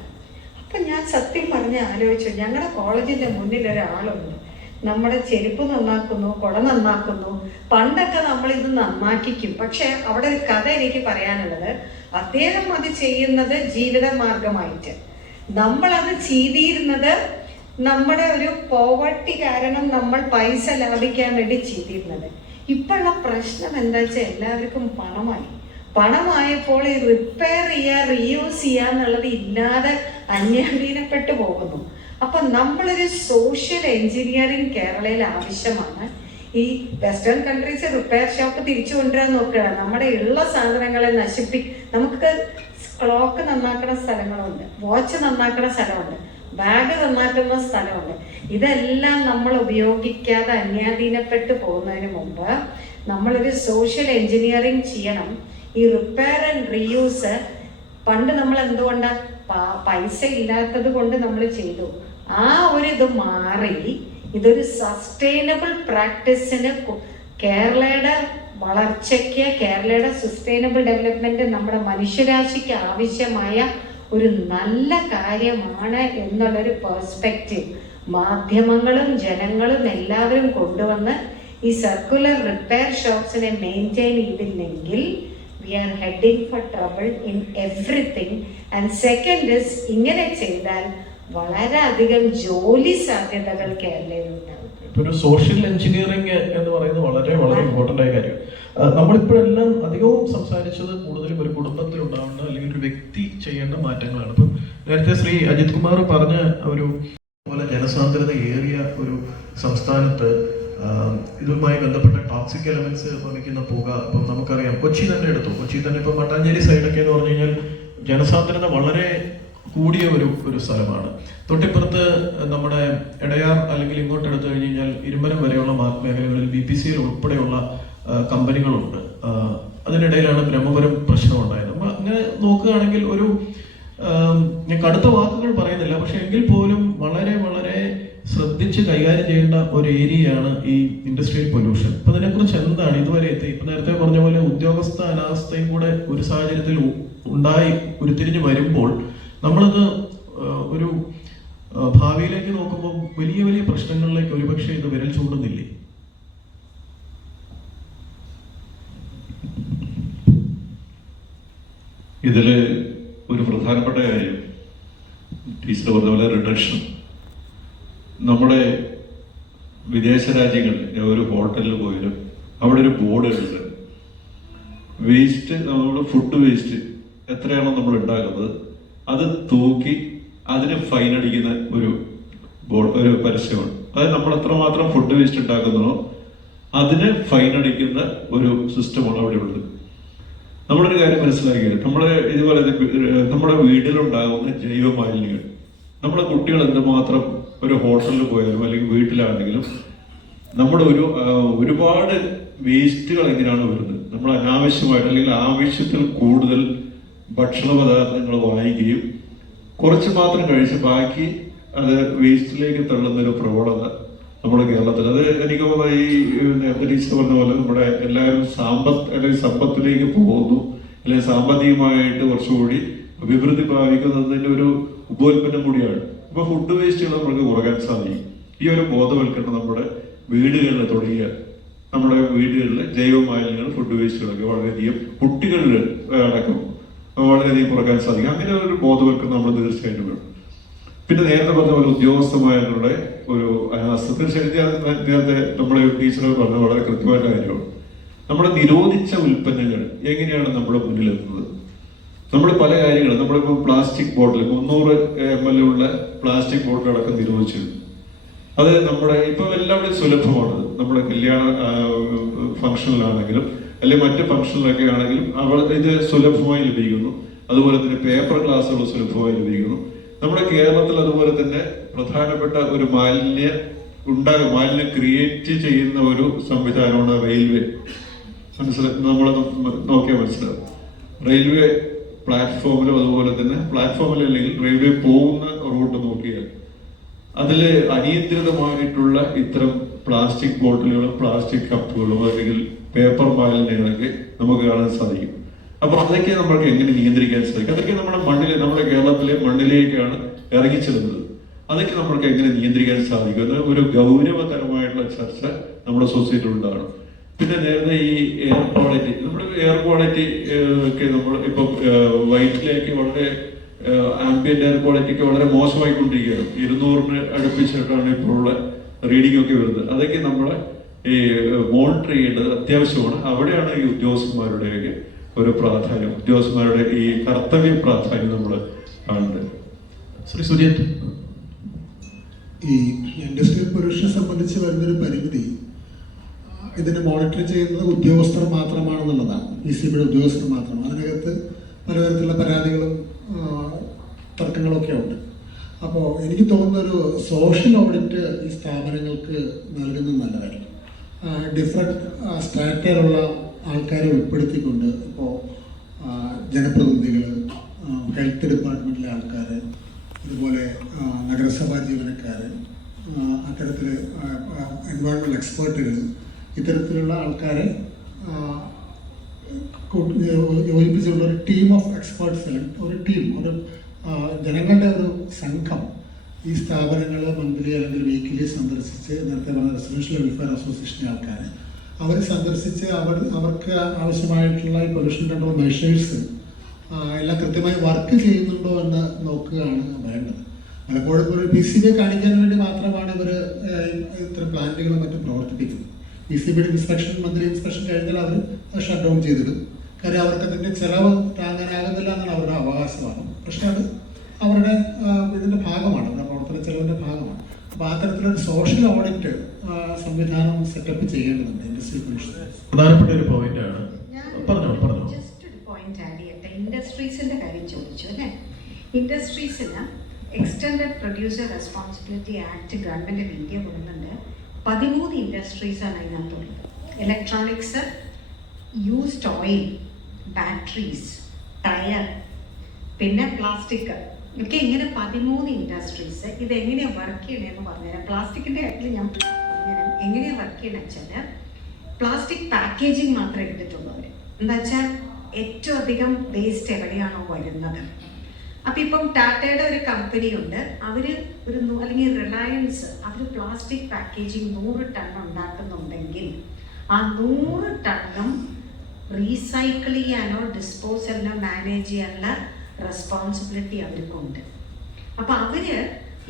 അപ്പം ഞാൻ സത്യം പറഞ്ഞ് ആലോചിച്ചു, ഞങ്ങളുടെ കോളേജിൻ്റെ മുന്നിൽ ഒരാളുണ്ട്, നമ്മുടെ ചെരുപ്പ് നന്നാക്കുന്നു, കുട നന്നാക്കുന്നു. പണ്ടൊക്കെ നമ്മളിത് നന്നാക്കിക്കും. പക്ഷെ അവിടെ ഒരു കഥ എനിക്ക് പറയാനുള്ളത്, അദ്ദേഹം അത് ചെയ്യുന്നത് ജീവിത മാർഗമായിട്ട്, നമ്മളത് ചെയ്തിരുന്നത് നമ്മുടെ ഒരു പോവർട്ടി കാരണം നമ്മൾ പൈസ ലാഭിക്കാൻ വേണ്ടി ചെയ്തിരുന്നത്. ഇപ്പോഴുള്ള പ്രശ്നം എന്താ വെച്ചാൽ എല്ലാവർക്കും പണമായപ്പോൾ ഈ റിപ്പയർ ചെയ്യുക, റീയൂസ് ചെയ്യുക എന്നുള്ളത് ഇല്ലാതെ അന്യാധീനപ്പെട്ടു പോകുന്നു. അപ്പം നമ്മളൊരു സോഷ്യൽ എഞ്ചിനീയറിങ് കേരളയിൽ ആവശ്യമാണ്. ഈ വെസ്റ്റേൺ കൺട്രീസ് റിപ്പയർ ഷോപ്പ് തിരിച്ചു കൊണ്ടുവരാൻ നോക്കുകയാണ്. നമ്മുടെ ഉള്ള സാധനങ്ങളെ നമുക്ക് ക്ലോക്ക് നന്നാക്കുന്ന സ്ഥലങ്ങളുണ്ട്, വാച്ച് നന്നാക്കുന്ന സ്ഥലമുണ്ട്, ബാഗ് നന്നാക്കുന്ന സ്ഥലമുണ്ട്. ഇതെല്ലാം നമ്മൾ ഉപയോഗിക്കാതെ അന്യാധീനപ്പെട്ടു പോകുന്നതിന് മുമ്പ് നമ്മളൊരു സോഷ്യൽ എഞ്ചിനീയറിങ് ചെയ്യണം. ഈ റിപ്പയർ ആൻഡ് റീയൂസ് പണ്ട് നമ്മൾ എന്തുകൊണ്ടാണ് പൈസ ഇല്ലാത്തത് കൊണ്ട് നമ്മൾ ചെയ്തു. ആ ഒരു ഇത് മാറി ഇതൊരു സസ്റ്റൈനബിൾ പ്രാക്ടീസിന്, കേരളയുടെ വളർച്ചയ്ക്ക്, കേരളയുടെ സസ്റ്റൈനബിൾ ഡെവലപ്മെന്റ് നമ്മുടെ മനുഷ്യരാശിക്ക് ആവശ്യമായ ഒരു നല്ല കാര്യമാണ് എന്നുള്ളൊരു പെർസ്പെക്റ്റീവ് മാധ്യമങ്ങളും ജനങ്ങളും എല്ലാവരും കൊണ്ടുവന്ന് ഈ സർക്കുലർ റിപ്പയർ ഷോപ്സിനെ മെയിൻറ്റെയിൻ ചെയ്തില്ലെങ്കിൽ we are heading for trouble in everything. And second is, ഇങ്ങനെ ചെയ്താൽ വളരെയധികം ജോലി സാധ്യതകൾ കേരളയിലുണ്ടാകും. ഒരു സോഷ്യൽ എഞ്ചിനീയറിംഗ് എന്ന് പറയുന്നത് വളരെ വളരെ ഇമ്പോർട്ടൻ്റ് ആയ കാര്യം. നമ്മളിപ്പോഴെല്ലാം അധികവും സംസാരിച്ചത് കൂടുതലും ഒരു കുടുംബത്തിൽ ഉണ്ടാവേണ്ട അല്ലെങ്കിൽ ഒരു വ്യക്തി ചെയ്യേണ്ട മാറ്റങ്ങളാണ്. ഇപ്പം നേരത്തെ ശ്രീ അജിത് കുമാർ പറഞ്ഞ ഒരു പോലെ ജനസാന്ദ്രത ഏറിയ ഒരു സംസ്ഥാനത്ത് ഇതുമായി ബന്ധപ്പെട്ട ടോക്സിക് എലമെന്റ്സ് വമിക്കുന്ന പുക, ഇപ്പം നമുക്കറിയാം കൊച്ചി തന്നെ എടുത്തു. കൊച്ചി തന്നെ ഇപ്പം മട്ടാഞ്ചേരി സൈഡൊക്കെ എന്ന് പറഞ്ഞു കഴിഞ്ഞാൽ ജനസാന്ദ്രത വളരെ കൂടിയ ഒരു സ്ഥലമാണ്. തൊട്ടിപ്പുറത്ത് നമ്മുടെ എടയാർ അല്ലെങ്കിൽ ഇങ്ങോട്ട് എടുത്തു കഴിഞ്ഞ് കഴിഞ്ഞാൽ ഇരുമ്പനം വരെയുള്ള മേഖലകളിൽ BPCL ഉൾപ്പെടെയുള്ള കമ്പനികളുണ്ട്. അതിനിടയിലാണ് ബ്രഹ്മപുരം പ്രശ്നം ഉണ്ടായത്. അപ്പം അങ്ങനെ നോക്കുകയാണെങ്കിൽ ഒരു ഞാൻ കടുത്ത വാക്കുകൾ പറയുന്നില്ല, പക്ഷെ എങ്കിൽ പോലും വളരെ വളരെ ശ്രദ്ധിച്ച് കൈകാര്യം ചെയ്യേണ്ട ഒരു ഏരിയയാണ് ഈ ഇൻഡസ്ട്രിയൽ പൊല്യൂഷൻ. അപ്പൊ അതിനെക്കുറിച്ച് എന്താണ് ഇതുവരെ എത്തി? ഇപ്പൊ നേരത്തെ പറഞ്ഞ പോലെ ഉദ്യോഗസ്ഥ അനാസ്ഥയും കൂടെ ഒരു സാഹചര്യത്തിൽ ഉണ്ടായി ഉരുത്തിരിഞ്ഞ് വരുമ്പോൾ നമ്മളത് ഒരു ഭാവിയിലേക്ക് നോക്കുമ്പോൾ വലിയ വലിയ പ്രശ്നങ്ങളിലേക്ക് ഒരുപക്ഷെ ഇത് വിരൽ ചൂണ്ടുന്നില്ലേ? ഇതില് ഒരു പ്രധാനപ്പെട്ട കാര്യം ടീച്ചർ പറഞ്ഞ പോലെ റിഡക്ഷൻ. നമ്മുടെ വിദേശ രാജ്യങ്ങളിൽ ഒരു ഹോട്ടലിൽ പോയാലും അവിടെ ഒരു ബോർഡുണ്ട്, വേസ്റ്റ്, നമ്മുടെ ഫുഡ് വേസ്റ്റ് എത്രയാണോ നമ്മൾ ഉണ്ടാക്കുന്നത് അത് തൂക്കി അതിന് ഫൈൻ അടിക്കുന്ന ഒരു പരസ്യമാണ്. അതായത് നമ്മൾ എത്രമാത്രം ഫുഡ് വേസ്റ്റ് ഉണ്ടാക്കുന്നോ അതിന് ഫൈൻ അടിക്കുന്ന ഒരു സിസ്റ്റമാണ് അവിടെ ഉള്ളത്. നമ്മളൊരു കാര്യം മനസ്സിലാക്കിയത്, ഇതുപോലെ നമ്മുടെ വീട്ടിലുണ്ടാകുന്ന ജൈവ മാലിന്യങ്ങൾ, നമ്മുടെ കുട്ടികൾ എന്തുമാത്രം ഒരു ഹോട്ടലിൽ പോയാലും അല്ലെങ്കിൽ വീട്ടിലാണെങ്കിലും നമ്മുടെ ഒരുപാട് വേസ്റ്റുകൾ എങ്ങനെയാണ് വരുന്നത്. നമ്മൾ അനാവശ്യമായിട്ട് അല്ലെങ്കിൽ ആവശ്യത്തിൽ കൂടുതൽ ഭക്ഷണ പദാർത്ഥങ്ങൾ വാങ്ങിക്കുകയും കുറച്ച് മാത്രം കഴിച്ച് ബാക്കി അത് വേസ്റ്റിലേക്ക് തള്ളുന്നൊരു പ്രവണത നമ്മുടെ കേരളത്തിൽ, അത് എനിക്ക് തോന്നുന്നത് ഈ ടീച്ചർ പറഞ്ഞ പോലെ നമ്മുടെ എല്ലാവരും സമ്പത്തിലേക്ക് പോകുന്നു, അല്ലെങ്കിൽ സാമ്പത്തികമായിട്ട് കുറച്ചുകൂടി അഭിവൃദ്ധി പ്രാപിക്കുന്നതിന്റെ ഒരു ഉപോൽപ്പന്നം കൂടിയാണ്. ഇപ്പൊ ഫുഡ് വേസ്റ്റുകൾ നമുക്ക് കുറയ്ക്കാൻ സാധിക്കും. ഈ ഒരു ബോധവൽക്കരണം നമ്മുടെ വീടുകളിൽ തുടങ്ങിയ നമ്മുടെ വീടുകളിൽ ജൈവ മാലിന്യങ്ങൾ, ഫുഡ് വേസ്റ്റുകളൊക്കെ വളരെയധികം കുട്ടികളിൽ അടക്കം വളരെയധികം കുറയ്ക്കാൻ സാധിക്കും. അങ്ങനെ ഒരു ബോധവൽക്കരണം നമ്മൾ തീർച്ചയായിട്ടും വേണം. പിന്നെ നേരത്തെ പറഞ്ഞ പോലെ ഉദ്യോഗസ്ഥന്മാരുടെ ഒരു അനാസ്ഥ, തീർച്ചയായിട്ടും നേരത്തെ നമ്മുടെ ടീച്ചർ പറഞ്ഞ വളരെ കൃത്യമായ കാര്യമാണ്. നമ്മുടെ നിരോധിച്ച ഉൽപ്പന്നങ്ങൾ എങ്ങനെയാണ് നമ്മുടെ മുന്നിലെത്തുന്നത്? നമ്മൾ പല കാര്യങ്ങളും, നമ്മളിപ്പോൾ പ്ലാസ്റ്റിക് ബോട്ടിൽ 300 ml ഉള്ള പ്ലാസ്റ്റിക് ബോട്ടിൽ അടക്കം നിരോധിച്ചു. അത് നമ്മുടെ ഇപ്പൊ എല്ലാവരുടെയും സുലഭമാണ്. നമ്മുടെ കല്യാണ ഫംഗ്ഷനിലാണെങ്കിലും അല്ലെങ്കിൽ മറ്റ് ഫംഗ്ഷനിലൊക്കെ ആണെങ്കിലും ഇത് സുലഭമായി ലഭിക്കുന്നു. അതുപോലെ തന്നെ പേപ്പർ ഗ്ലാസുകൾ സുലഭമായി ലഭിക്കുന്നു. നമ്മുടെ കേരളത്തിൽ അതുപോലെ തന്നെ പ്രധാനപ്പെട്ട ഒരു മാലിന്യം ക്രിയേറ്റ് ചെയ്യുന്ന ഒരു സംവിധാനമാണ് റെയിൽവേ. നമ്മൾ നോക്കിയാൽ മനസ്സിലാവും. റെയിൽവേ പ്ലാറ്റ്ഫോമിലും അതുപോലെ തന്നെ പ്ലാറ്റ്ഫോമിൽ അല്ലെങ്കിൽ റെയിൽവേ പോകുന്ന റൂട്ട് നോക്കിയാൽ അതിൽ അനിയന്ത്രിതമായിട്ടുള്ള ഇത്തരം പ്ലാസ്റ്റിക് ബോട്ടിലുകളും പ്ലാസ്റ്റിക് കപ്പുകളും അല്ലെങ്കിൽ പേപ്പർ മാലിന്യങ്ങളൊക്കെ നമുക്ക് കാണാൻ സാധിക്കും. അപ്പൊ അതൊക്കെ നമുക്ക് എങ്ങനെ നിയന്ത്രിക്കാൻ സാധിക്കും? അതൊക്കെ നമ്മുടെ കേരളത്തിലെ മണ്ണിലേക്കാണ് ഇറങ്ങിച്ചെല്ലുന്നത്. അതൊക്കെ നമുക്ക് എങ്ങനെ നിയന്ത്രിക്കാൻ സാധിക്കും എന്ന ഒരു ഗൗരവതരമായിട്ടുള്ള ചർച്ച നമ്മുടെ സൊസൈറ്റിയിൽ ഉണ്ടാകണം. പിന്നെ നേരത്തെ ഈ എയർ ക്വാളിറ്റി, നമ്മുടെ എയർ ക്വാളിറ്റി ഒക്കെ നമ്മൾ ഇപ്പം വൈറ്റിലേക്ക് വളരെ ആംബിയന്റ് എയർ ക്വാളിറ്റി ഒക്കെ വളരെ മോശമായിക്കൊണ്ടിരിക്കുകയാണ്. 200-ന് അടുപ്പിച്ചിട്ടാണ് ഇപ്പോഴുള്ള റീഡിംഗ് ഒക്കെ വരുന്നത്. അതൊക്കെ നമ്മളെ ഈ മോണിറ്റർ ചെയ്യേണ്ടത് അത്യാവശ്യമാണ്. അവിടെയാണ് ഈ ഉദ്യോഗസ്ഥന്മാരുടെയൊക്കെ ഒരു പ്രാധാന്യം, ഉദ്യോഗസ്ഥന്മാരുടെ ഈ കർത്തവ്യ പ്രാധാന്യം നമ്മൾ കാണുന്നത്. ശ്രീ സുജിത്, ഈ ഇൻഡസ്ട്രിയൽ പൊല്യൂഷനെ സംബന്ധിച്ച് വരുന്നൊരു പരിമിതി ഇതിനെ മോണിറ്റർ ചെയ്യുന്നത് ഉദ്യോഗസ്ഥർ മാത്രമാണെന്നുള്ളതാണ്. PCB ഉദ്യോഗസ്ഥർ മാത്രമാണ്. അതിനകത്ത് പലതരത്തിലുള്ള പരാതികളും തർക്കങ്ങളൊക്കെ ഉണ്ട്. അപ്പോൾ എനിക്ക് തോന്നുന്നൊരു സോഷ്യൽ ഓഡിറ്റ് ഈ സ്ഥാപനങ്ങൾക്ക് നൽകുന്നത് നല്ലതായിരിക്കും. ഡിഫറെൻറ്റ് സ്ട്രാറ്റയിലുള്ള ആൾക്കാരെ ഉൾപ്പെടുത്തിക്കൊണ്ട്, ഇപ്പോൾ ജനപ്രതിനിധികൾ, ഹെൽത്ത് ഡിപ്പാർട്ട്മെൻറ്റിലെ ആൾക്കാർ, അതുപോലെ നഗരസഭാ ജീവനക്കാർ, അത്തരത്തിൽ എൻവയോൺമെൻറ്റൽ എക്സ്പേർട്ടുകൾ, ഇത്തരത്തിലുള്ള ആൾക്കാരെ യോജിപ്പിച്ചുള്ള ഒരു ടീം ഓഫ് എക്സ്പേർട്സ്, ഒരു ജനങ്ങളുടെ ഒരു സംഘം ഈ സ്ഥാപനങ്ങൾ മന്ത്ലി അല്ലെങ്കിൽ വീക്കിലി സന്ദർശിച്ച്, നേരത്തെ പറഞ്ഞ റെസിഡൻഷ്യൽ വെൽഫെയർ അസോസിയേഷൻ്റെ ആൾക്കാർ അവർ സന്ദർശിച്ച് അവർക്ക് ആവശ്യമായിട്ടുള്ള ഈ പൊല്യൂഷൻ കൺട്രോൾ മെഷേഴ്സ് എല്ലാം കൃത്യമായി വർക്ക് ചെയ്യുന്നുണ്ടോ എന്ന് നോക്കുകയാണ് വേണ്ടത്. പലപ്പോഴും ഒരു PCB കാണിക്കാൻ വേണ്ടി മാത്രമാണ് ഇവർ ഇത്തരം പ്ലാന്റുകളും മറ്റും പ്രവർത്തിപ്പിക്കുന്നത്. PCB ഇൻസ്പെക്ഷൻ, മന്ത്ലി ഇൻസ്പെക്ഷൻ കഴിഞ്ഞാൽ അവർ ഷട്ട് ഡൗൺ ചെയ്തിടും. കാര്യം അവർക്ക് അതിൻ്റെ ചിലവ് താങ്ങാനാകുന്നില്ല എന്നാണ് അവരുടെ അവകാശമാണ്. പക്ഷെ അത് അവരുടെ ഇതിൻ്റെ ഭാഗമാണ്, അവരുടെ പ്രവർത്തന ചെലവിൻ്റെ ഭാഗമാണ്. അപ്പോൾ ആ തരത്തിലൊരു സോഷ്യൽ ഓഡിറ്റ് സംവിധാനം സെറ്റപ്പ് ചെയ്യേണ്ടതുണ്ട് ഇൻഡസ്ട്രിയൽ പൊല്യൂഷൻ. പ്രധാനപ്പെട്ട ഒരു പോയിന്റാണ്. പറഞ്ഞോ. ജസ്റ്റ് ഒരു പോയിന്റ് ആഡ് ചെയ്യട്ടെ. ഇൻഡസ്ട്രീസിന്റെ കാര്യം ചോദിച്ചു അല്ലേ? ഇൻഡസ്ട്രീസിന് extended producer responsibility act government of India കൊടുക്കുന്നുണ്ട്. 13 ഇൻഡസ്ട്രീസാണ് അതിനകത്തുള്ളത്. Electronics, used oil, batteries, tyre, പിന്നെ പ്ലാസ്റ്റിക് ഒക്കെ, ഇങ്ങനെ 13 ഇൻഡസ്ട്രീസ്. ഇതെങ്ങനെയാണ് വർക്ക് ചെയ്യണമെന്ന് പറഞ്ഞുതരാം. പ്ലാസ്റ്റിക്കിൻ്റെ കാര്യത്തിൽ ഞാൻ പറഞ്ഞുതരാം എങ്ങനെയാണ് വർക്ക് ചെയ്യണമെന്ന് വെച്ചാൽ, പ്ലാസ്റ്റിക് പാക്കേജിങ് മാത്രമേ എടുത്തിട്ടുള്ളൂ അവർ. എന്താ വെച്ചാൽ ഏറ്റവും അധികം വേസ്റ്റ് എവിടെയാണോ വരുന്നത്. അപ്പം ഇപ്പം ടാറ്റയുടെ ഒരു കമ്പനി ഉണ്ട്, അവർ അല്ലെങ്കിൽ റിലയൻസ്, അവർ പ്ലാസ്റ്റിക് പാക്കേജിങ് 100 ടൺ ഉണ്ടാക്കുന്നുണ്ടെങ്കിൽ ആ 100 ടണ്ണും റീസൈക്കിൾ ചെയ്യാനോ ഡിസ്പോസലിനോ മാനേജ് ചെയ്യാനുള്ള റെസ്പോൺസിബിലിറ്റി അവർക്കുണ്ട്. അപ്പം അവർ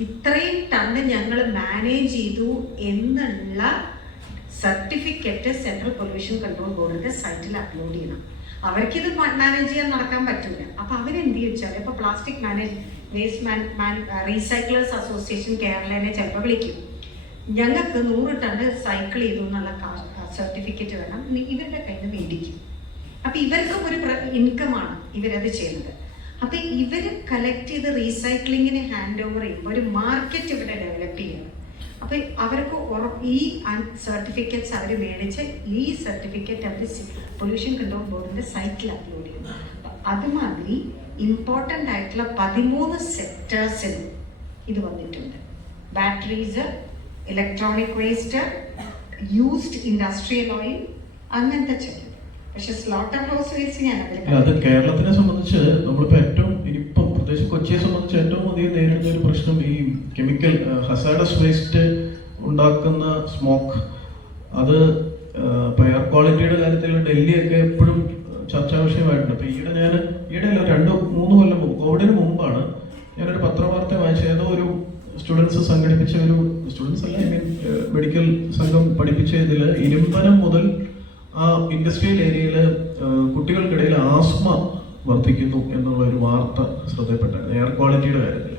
ഇത്രയും ടണ്ണ് ഞങ്ങൾ മാനേജ് ചെയ്തു എന്നുള്ള സർട്ടിഫിക്കറ്റ് സെൻട്രൽ പൊല്യൂഷൻ കൺട്രോൾ ബോർഡിന്റെ സൈറ്റിൽ അപ്ലോഡ് ചെയ്യണം. അവർക്കിത് മാനേജ് ചെയ്യാൻ നടക്കാൻ പറ്റില്ല. അപ്പം അവരെന്ത് ചോദിച്ചാൽ, ഇപ്പോൾ പ്ലാസ്റ്റിക് വേസ്റ്റ് റീസൈക്ലേഴ്സ് അസോസിയേഷൻ കേരളനെ ചിലപ്പോൾ വിളിക്കും, ഞങ്ങൾക്ക് 100 ടണ്ണ് സൈക്കിൾ ചെയ്തു എന്നുള്ള സർട്ടിഫിക്കറ്റ് വേണം, ഇവരുടെ കയ്യിൽ നിന്ന് മേടിക്കും. അപ്പം ഇവർക്കും ഒരു ഇൻകമാണ് ഇവരത് ചെയ്യുന്നത്. അപ്പം ഇവർ കളക്ട് ചെയ്ത് റീസൈക്ലിങ്ങിന് ഹാൻഡ് ഓവർ ചെയ്യുമ്പോൾ ഒരു മാർക്കറ്റ് ഇവിടെ ഡെവലപ്പ് ചെയ്യണം. അപ്പം അവർക്ക് ഈ സർട്ടിഫിക്കറ്റ്സ് അവർ മേടിച്ച് ഈ സർട്ടിഫിക്കറ്റ് അവർ പൊല്യൂഷൻ കൺട്രോൾ ബോർഡിൻ്റെ സൈറ്റിൽ അപ്ലോഡ് ചെയ്യുന്നു. അതുമാതിരി ഇമ്പോർട്ടൻ്റ് ആയിട്ടുള്ള 13 സെക്ടേഴ്സിലും ഇത് വന്നിട്ടുണ്ട്. Batteries, electronic waste, used industrial oil, അങ്ങനത്തെ ചെലവ്. പക്ഷെ സ്ലോട്ടർ ഹൗസ് വേസ്റ്റ് ഞാൻ അത് കേരളത്തിനെ സംബന്ധിച്ച് നമ്മളിപ്പോൾ ഏറ്റവും ഇപ്പം പ്രത്യേകിച്ച് കൊച്ചിയെ സംബന്ധിച്ച് ഏറ്റവും അധികം നേരിടുന്ന ഒരു പ്രശ്നം ഈ കെമിക്കൽ ഹസാഡസ് വേസ്റ്റ് ഉണ്ടാക്കുന്ന സ്മോക്ക്. അത് ഇപ്പോൾ എയർ ക്വാളിറ്റിയുടെ കാര്യത്തിൽ ഡൽഹിയൊക്കെ എപ്പോഴും ചർച്ചാ വിഷയമായിട്ടുണ്ട്. അപ്പോൾ ഈയിടെയല്ല 2-3 കൊല്ലം മുമ്പ്, കോവിഡിന് മുമ്പാണ് ഞാനൊരു പത്രവാർത്ത വായിച്ച, ഏതോ ഒരു സ്റ്റുഡൻസ് സംഘടിപ്പിച്ച ഒരു സ്റ്റുഡൻസ് അല്ല, മെഡിക്കൽ സംഘം പഠിപ്പിച്ചതിൽ ഇരുമ്പനം മുതൽ ആ ഇൻഡസ്ട്രിയൽ ഏരിയയിൽ കുട്ടികൾക്കിടയിൽ ആസ്മ വർദ്ധിക്കുന്നു എന്നുള്ള ഒരു വാർത്ത ശ്രദ്ധയിൽപ്പെട്ടായിരുന്നു എയർ ക്വാളിറ്റിയുടെ കാര്യത്തിൽ.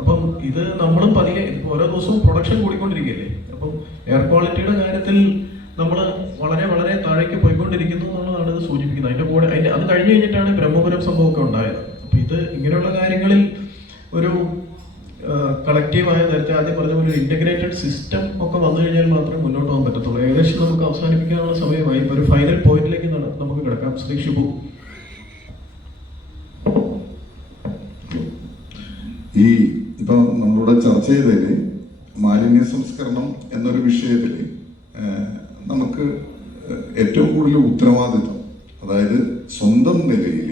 അപ്പം ഇത് നമ്മളും പതിയെ ഓരോ ദിവസവും പ്രൊഡക്ഷൻ കൂടിക്കൊണ്ടിരിക്കുകയല്ലേ. അപ്പം എയർ ക്വാളിറ്റിയുടെ കാര്യത്തിൽ നമ്മൾ വളരെ വളരെ താഴേക്ക് പോയിക്കൊണ്ടിരിക്കുന്നു എന്നുള്ളതാണ് ഇത് സൂചിപ്പിക്കുന്നത്. അതിൻ്റെ കൂടെ അത് കഴിഞ്ഞ് കഴിഞ്ഞിട്ടാണ് ബ്രഹ്മപുരം സംഭവമൊക്കെ ഉണ്ടായത്. അപ്പം ഇത് ഇങ്ങനെയുള്ള കാര്യങ്ങളിൽ ഒരു കളക്റ്റീവായ, നേരത്തെ ആദ്യം പറഞ്ഞ പോലെ ഒരു ഇന്റഗ്രേറ്റഡ് സിസ്റ്റം ഒക്കെ വന്നു കഴിഞ്ഞാൽ മാത്രമേ മുന്നോട്ട് പോകാൻ പറ്റത്തുള്ളൂ. ഏകദേശം നമുക്ക് അവസാനിപ്പിക്കാനുള്ള സമയമായി. ഒരു ഫൈനൽ പോയിന്റിലേക്ക് നമുക്ക് കിടക്കാം. ശ്രീ ഷിബു. ഇപ്പൊ നമ്മളിവിടെ ചർച്ച ചെയ്തതിൽ മാലിന്യ സംസ്കരണം എന്നൊരു വിഷയത്തിൽ നമുക്ക് ഏറ്റവും കൂടുതൽ ഉത്തരവാദിത്വം, അതായത് സ്വന്തം നിലയിൽ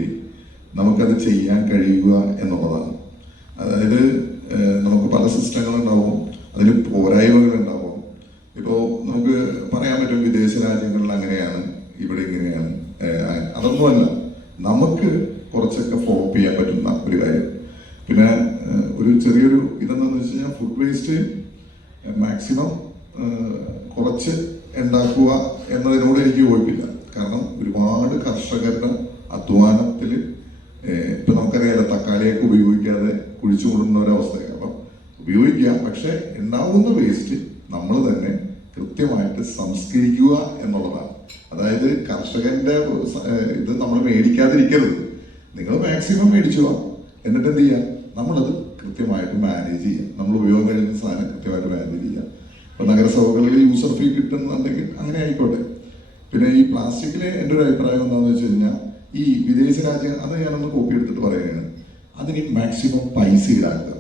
നമുക്കത് ചെയ്യാൻ കഴിയുക എന്നുള്ളതാണ്. അതായത് നമുക്ക് പല സിസ്റ്റങ്ങളുണ്ടാവും, അതിൽ പോരായ്മകളുണ്ടാവും. ഇപ്പോൾ നമുക്ക് പറയാൻ പറ്റും വിദേശ രാജ്യങ്ങളിൽ അങ്ങനെയാണ്, ഇവിടെ ഇങ്ങനെയാണ്. അതൊന്നുമല്ല, നമുക്ക് കുറച്ചൊക്കെ ഫോളോ ചെയ്യാൻ പറ്റുന്ന ഒരു കാര്യം. പിന്നെ ഒരു ചെറിയൊരു ഇതെന്താണെന്ന് വെച്ച് കഴിഞ്ഞാൽ ഫുഡ് വേസ്റ്റ് മാക്സിമം കുറച്ച് ഉണ്ടാക്കുക എന്നതിനോട് എനിക്ക് യോജിപ്പില്ല. കാരണം ഒരുപാട് കർഷകരുടെ അധ്വാനത്തിൽ ഇപ്പൊ നമുക്കറിയാലോ തക്കാളിയൊക്കെ ഉപയോഗിക്കാതെ കുഴിച്ചു കൂടുന്ന ഒരവസ്ഥയാണ്. അപ്പം ഉപയോഗിക്കാം, പക്ഷെ ഉണ്ടാവുന്ന വേസ്റ്റ് നമ്മൾ തന്നെ കൃത്യമായിട്ട് സംസ്കരിക്കുക എന്നുള്ളതാണ്. അതായത് കർഷകന്റെ ഇത് നമ്മൾ മേടിക്കാതിരിക്കരുത്. നിങ്ങൾ മാക്സിമം മേടിച്ചു പോവാം, എന്നിട്ട് എന്ത് ചെയ്യാം, നമ്മളത് കൃത്യമായിട്ട് മാനേജ് ചെയ്യാം. നമ്മൾ ഉപയോഗം കഴിയുന്ന സാധനം കൃത്യമായിട്ട് മാനേജ് ചെയ്യാം. ഇപ്പൊ നഗരസഭകളിൽ യൂസർ ഫീ കിട്ടുന്നുണ്ടെങ്കിൽ അങ്ങനെ ആയിക്കോട്ടെ. പിന്നെ ഈ പ്ലാസ്റ്റിക്കിലെ എൻ്റെ ഒരു അഭിപ്രായം എന്താണെന്ന് വെച്ച് കഴിഞ്ഞാൽ, ഈ വിദേശ രാജ്യം, അത് ഞാനൊന്ന് കോപ്പി എടുത്തിട്ട് പറയുകയാണ്, അതിന് മാക്സിമം പൈസ ഈടാക്കുക.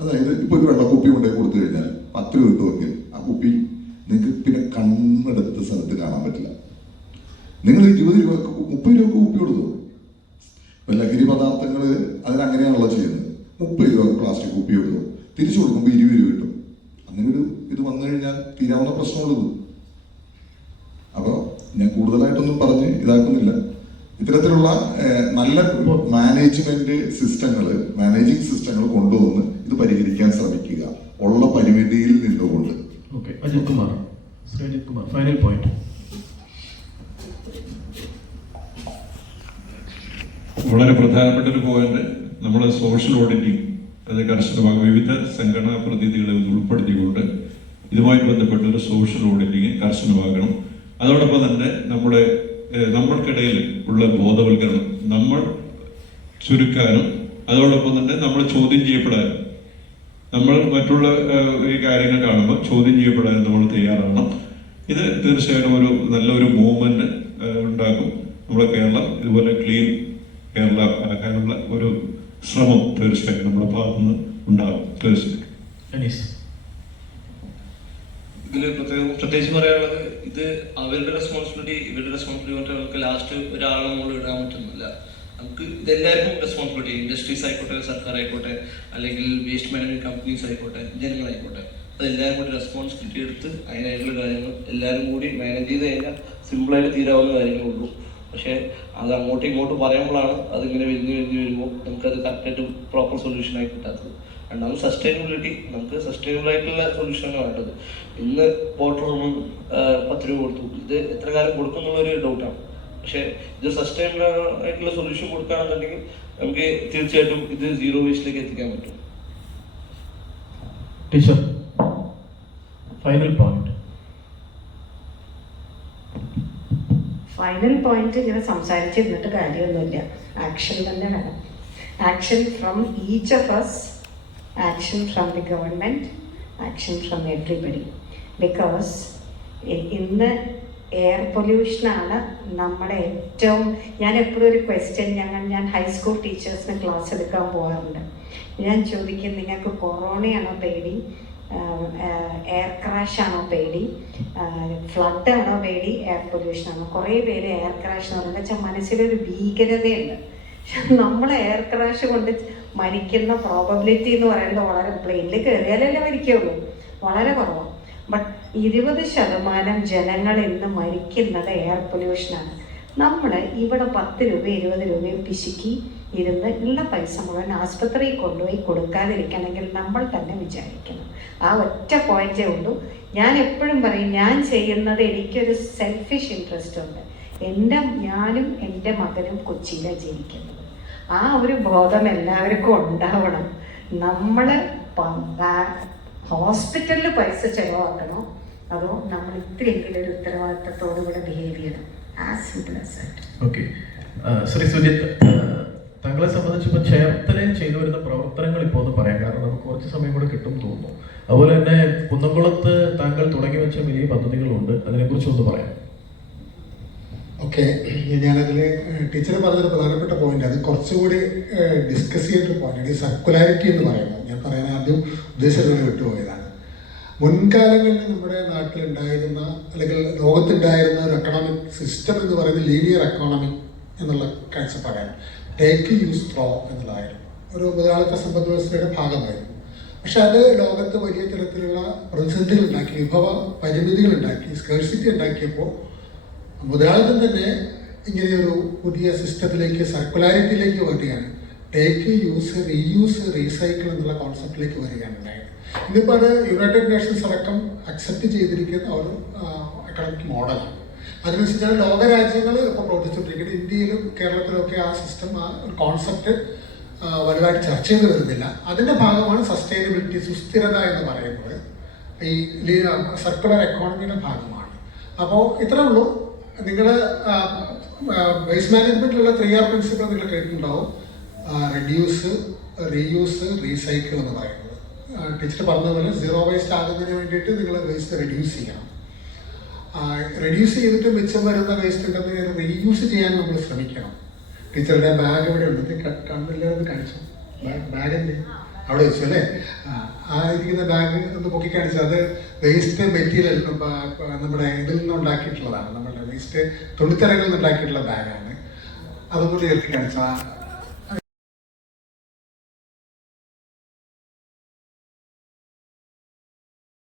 അതായത് ഇപ്പൊ ഒരു വെള്ളക്കുപ്പി കൊണ്ടുപോയി കൊടുത്തു കഴിഞ്ഞാൽ 10 രൂപ കിട്ടുമെങ്കിൽ ആ കുപ്പി നിങ്ങൾക്ക് പിന്നെ കണ്ണെടുത്ത സ്ഥലത്ത് കാണാൻ പറ്റില്ല. നിങ്ങൾ 20 രൂപക്ക് 30 രൂപക്ക് കുപ്പി കൊടുത്തു. ലഹരി പദാർത്ഥങ്ങൾ അതിനങ്ങനെയാണല്ലോ ചെയ്യുന്നത്. 30 രൂപ പ്ലാസ്റ്റിക് കുപ്പി കൊടുത്തു, തിരിച്ചു കൊടുക്കുമ്പോൾ 20 രൂപ കിട്ടും. അങ്ങനെ ഒരു ഇത് വന്നു കഴിഞ്ഞാൽ തീരാവുന്ന പ്രശ്നമുള്ളത്. അപ്പോൾ ഞാൻ കൂടുതലായിട്ടൊന്നും പറഞ്ഞ് ഇതാക്കുന്നില്ല. ഇത്തരത്തിലുള്ള നല്ല മാനേജിംഗ് സിസ്റ്റങ്ങൾ കൊണ്ടുവന്ന് ഇത് പരിഹരിക്കാൻ ശ്രമിക്കുക, ഉള്ള പരിമിതിയിൽ നിന്നുകൊണ്ട്. Okay, Ajith Kumar, final point. വളരെ പ്രധാനപ്പെട്ട ഒരു പോയിന്റ്, നമ്മുടെ സോഷ്യൽ ഓഡിറ്റിംഗ് അത് കർശനമാകും. വിവിധ സംഘടനാ പ്രതിനിധികളെ ഉൾപ്പെടുത്തിക്കൊണ്ട് ഇതുമായി ബന്ധപ്പെട്ട ഒരു സോഷ്യൽ ഓഡിറ്റിംഗ് കർശനമാകണം. അതോടൊപ്പം തന്നെ നമ്മൾക്കിടയിൽ ഉള്ള ബോധവൽക്കരണം നമ്മൾ ചുരുക്കാനും, അതോടൊപ്പം തന്നെ നമ്മൾ ചോദ്യം ചെയ്യപ്പെടാനും, നമ്മൾ മറ്റുള്ള ഈ കാര്യങ്ങൾ കാണുമ്പോൾ ചോദ്യം ചെയ്യപ്പെടാനും നമ്മൾ തയ്യാറാണ്. ഇത് തീർച്ചയായും ഒരു നല്ലൊരു മൂവ്മെന്റ് ഉണ്ടാക്കും. നമ്മുടെ കേരളം ഇതുപോലെ ക്ലീൻ കേരള ആക്കാനുള്ള ഒരു ശ്രമം തീർച്ചയായും നമ്മുടെ ഭാഗത്തുനിന്ന് ഉണ്ടാകും. തീർച്ചയായും ഇതിൽ പ്രത്യേകിച്ച് പറയാനുള്ളത്, ഇത് അവരുടെ റെസ്പോൺസിബിലിറ്റി ഇവരുടെ റെസ്പോൺസിബിലിറ്റി പറഞ്ഞിട്ട് നമുക്ക് ലാസ്റ്റ് ഒരാളെ നമ്മൾ ഇടാൻ പറ്റുന്നില്ല. നമുക്ക് ഇതെല്ലാവർക്കും റെസ്പോൺസിബിലിറ്റി, ഇൻഡസ്ട്രീസ് ആയിക്കോട്ടെ, സർക്കാർ ആയിക്കോട്ടെ, അല്ലെങ്കിൽ വേസ്റ്റ് മാനേജ്മെന്റ് കമ്പനീസ് ആയിക്കോട്ടെ, ജനങ്ങളായിക്കോട്ടെ, അതെല്ലാവരും കൂടി റെസ്പോൺസിബിലിറ്റി എടുത്ത് അതിനായിട്ടുള്ള കാര്യങ്ങൾ എല്ലാവരും കൂടി മാനേജ് ചെയ്ത് കഴിഞ്ഞാൽ സിമ്പിളായിട്ട് തീരാവുന്ന കാര്യങ്ങളേ ഉള്ളൂ. പക്ഷേ അത് അങ്ങോട്ടും ഇങ്ങോട്ടും പറയുമ്പോഴാണ് അതിങ്ങനെ വലിഞ്ഞ് വരുമ്പോൾ നമുക്കത് കറക്റ്റായിട്ട് പ്രോപ്പർ സൊല്യൂഷനായി കിട്ടാത്തത്. രണ്ടാമത് സസ്റ്റൈനബിലിറ്റി, നമുക്ക് സസ്റ്റൈനബിൾ ആയിട്ടുള്ള സൊല്യൂഷനാണ് വേണ്ടത്. ഇന്ന് ബോട്ടിൽ നമ്മൾ 10 രൂപ കൊടുത്തു, ഇത് എത്ര കാലം കൊടുക്കും എന്നുള്ളൊരു ഡൗട്ടാണ്. പക്ഷേ ഇത് സസ്റ്റൈനബിൾ ആയിട്ടുള്ള സൊല്യൂഷൻ കൊടുക്കുകയാണെന്നുണ്ടെങ്കിൽ നമുക്ക് തീർച്ചയായിട്ടും ഇത് 0 വേസ്റ്റിലേക്ക് എത്തിക്കാൻ പറ്റും. Teacher, final point. Final point ഇങ്ങനെ സംസാരിച്ചിരുന്നിട്ട് കാര്യമൊന്നുമില്ല. ആക്ഷൻ തന്നെ വേണം. Action from each of us, action from the government, action from everybody. Because ഇന്ന് എയർ പൊല്യൂഷനാണ് നമ്മുടെ ഏറ്റവും, ഞാൻ എപ്പോഴും ഒരു ക്വസ്റ്റ്യൻ, ഞാൻ ഹൈസ്കൂൾ ടീച്ചേഴ്സിന് ക്ലാസ് എടുക്കാൻ പോകാറുണ്ട്. ഞാൻ ചോദിക്കും, നിങ്ങൾക്ക് കൊറോണയാണോ പേടി, എയർ ക്രാഷ് ആണോ പേടി, ഫ്ലഡ് ആണോ പേടി, എയർ പൊല്യൂഷൻ ആണോ? കുറേ പേര് എയർ ക്രാഷ് എന്ന് പറയുന്നത് വെച്ചാൽ മനസ്സിലൊരു ഭീകരതയുണ്ട്. നമ്മൾ എയർ ക്രാഷ് കൊണ്ട് മരിക്കുന്ന പ്രോബബിലിറ്റി എന്ന് പറയുന്നത് വളരെ, പ്ലെയിനിൽ കയറിയാലല്ലേ മരിക്കുള്ളൂ, വളരെ കുറവാണ്. ബട്ട് 20% ജനങ്ങൾ ഇന്ന് മരിക്കുന്നത് എയർ പൊല്യൂഷനാണ്. നമ്മൾ ഇവിടെ 10 രൂപ 20 രൂപയും പിശുക്കി ഇരുന്ന് ഉള്ള പൈസ മുഴുവൻ ആസ്പത്രിയിൽ കൊണ്ടുപോയി കൊടുക്കാതിരിക്കണമെങ്കിൽ നമ്മൾ തന്നെ വിചാരിക്കണം. ആ ഒറ്റ പോയിന്റേ ഉള്ളൂ. ഞാൻ എപ്പോഴും പറയും, ഞാൻ ചെയ്യുന്നത് എനിക്കൊരു സെൽഫിഷ് ഇൻട്രസ്റ്റ് ഉണ്ട്. ഞാനും എൻ്റെ മകനും കൊച്ചിയിലാണ് ജീവിക്കുന്നത്. ആ ഒരു ബോധം എല്ലാവർക്കും ഉണ്ടാവണം. നമ്മൾ ഹോസ്പിറ്റലിൽ പൈസ ചെലവാക്കണോ, അതോ നമ്മൾ ഇത്രയെങ്കിലും ഒരു ഉത്തരവാദിത്തത്തോടു കൂടെ ബിഹേവ് ചെയ്യണം. As simple as that. Okay, Shri Sujith, താങ്കളെ സംബന്ധിച്ച് ചേർത്തലയിൽ ചെയ്തു വരുന്ന പ്രവർത്തനങ്ങൾ ഇപ്പോൾ ഒന്ന് പറയാം, കാരണം നമുക്ക് കുറച്ച് സമയം കൂടെ കിട്ടും തോന്നുന്നു. അതുപോലെ തന്നെ കുന്നംകുളത്ത് താങ്കൾ തുടങ്ങി വെച്ച വലിയ പദ്ധതികളുണ്ട്, അതിനെക്കുറിച്ച് ഒന്ന് പറയാം. ഓക്കെ, ഞാനതിൽ ടീച്ചർ പറഞ്ഞൊരു പ്രധാനപ്പെട്ട പോയിന്റ്, അത് കുറച്ചുകൂടി ഡിസ്കസ് ചെയ്തൊരു പോയിന്റാണ് ഈ സർക്കുലാരിറ്റി എന്ന് പറയുന്നത്. ഞാൻ പറയാൻ ആദ്യം ഉദ്ദേശിച്ചത് വിട്ടുപോയതാണ്. മുൻകാലങ്ങളിൽ നമ്മുടെ നാട്ടിലുണ്ടായിരുന്ന അല്ലെങ്കിൽ ലോകത്തുണ്ടായിരുന്ന ഒരു എക്കണോമിക് സിസ്റ്റം എന്ന് പറയുന്നത് ലീനിയർ എക്കോണമി എന്നുള്ള കാഴ്ചപ്പാടാണ്. ടേക്ക് യൂസ് ത്രോ എന്നുള്ളതായിരുന്നു ഒരു മുതലാളിത്ത സമ്പദ് വ്യവസ്ഥയുടെ ഭാഗമായിരുന്നു. പക്ഷെ അത് ലോകത്ത് വലിയ തരത്തിലുള്ള പ്രതിസന്ധികൾ ഉണ്ടാക്കി, വിഭവ പരിമിതികൾ ഉണ്ടാക്കി, സ്കേഴ്സിറ്റി ഉണ്ടാക്കിയപ്പോൾ മുതലാളിത്തം തന്നെ ഇങ്ങനെയൊരു പുതിയ സിസ്റ്റത്തിലേക്ക്, സർക്കുലാരിറ്റിയിലേക്ക് വരികയാണ്. ടേക്ക് യൂസ്, റീയൂസ്, റീസൈക്കിൾ എന്നുള്ള കോൺസെപ്റ്റിലേക്ക് വരികയാണ് ഉണ്ടായത്. ഇതിപ്പോൾ അത് യുണൈറ്റഡ് നേഷൻസ് അടക്കം അക്സെപ്റ്റ് ചെയ്തിരിക്കുന്ന ഒരു എക്കണോമിക് മോഡലാണ്. അതിനനുസരിച്ചാണ് ലോകരാജ്യങ്ങൾ ഇപ്പോൾ പ്രവർത്തിച്ചുകൊണ്ടിരിക്കുന്നത്. ഇന്ത്യയിലും കേരളത്തിലും ഒക്കെ ആ സിസ്റ്റം, ആ കോൺസെപ്റ്റ് വലുതായിട്ട് ചർച്ച ചെയ്ത് വരുന്നില്ല. അതിൻ്റെ ഭാഗമാണ് സസ്റ്റൈനബിലിറ്റി, സുസ്ഥിരത എന്ന് പറയുന്നത്. ഈ സർക്കുലർ എക്കോണമിയുടെ ഭാഗമാണ്. അപ്പോൾ ഇത്രേ ഉള്ളൂ. നിങ്ങൾ വേസ്റ്റ് മാനേജ്മെൻറ്റിലുള്ള 3R പ്രിൻസിപ്പിൾ നിങ്ങൾ കേട്ടിട്ടുണ്ടാവും. റെഡ്യൂസ്, റീയൂസ്, റീസൈക്കിൾ എന്ന് പറയുന്നത്. ടീച്ചർ പറഞ്ഞതുപോലെ സീറോ വേസ്റ്റ് ആകുന്നതിന് വേണ്ടിയിട്ട് നിങ്ങൾ വേസ്റ്റ് റെഡ്യൂസ് ചെയ്യണം. റെഡ്യൂസ് ചെയ്തിട്ട് മിച്ചം വരുന്ന വേസ്റ്റ് ഉണ്ടെങ്കിൽ റീയൂസ് ചെയ്യാൻ നമ്മൾ ശ്രമിക്കണം. ടീച്ചറുടെ ബാഗ് ഇവിടെ ഉണ്ട്, കണ്ണില്ലാതെ കാണിച്ചു. ബാഗിൻ്റെ അവിടെ വെച്ചു അല്ലേ? ആ ഇരിക്കുന്ന ബാഗ് ഒന്ന് പൊക്കി കാണിച്ചു. അത് വേസ്റ്റ് മെറ്റീരിയൽ നമ്മുടെ ഇതിൽ നിന്ന് ഉണ്ടാക്കിയിട്ടുള്ളതാണ്. നമ്മുടെ വേസ്റ്റ് തുണിത്തരങ്ങളിൽ നിന്ന് ഉണ്ടാക്കിയിട്ടുള്ള ബാഗാണ്. അതൊന്നും ഉയർത്തി കാണിച്ചു.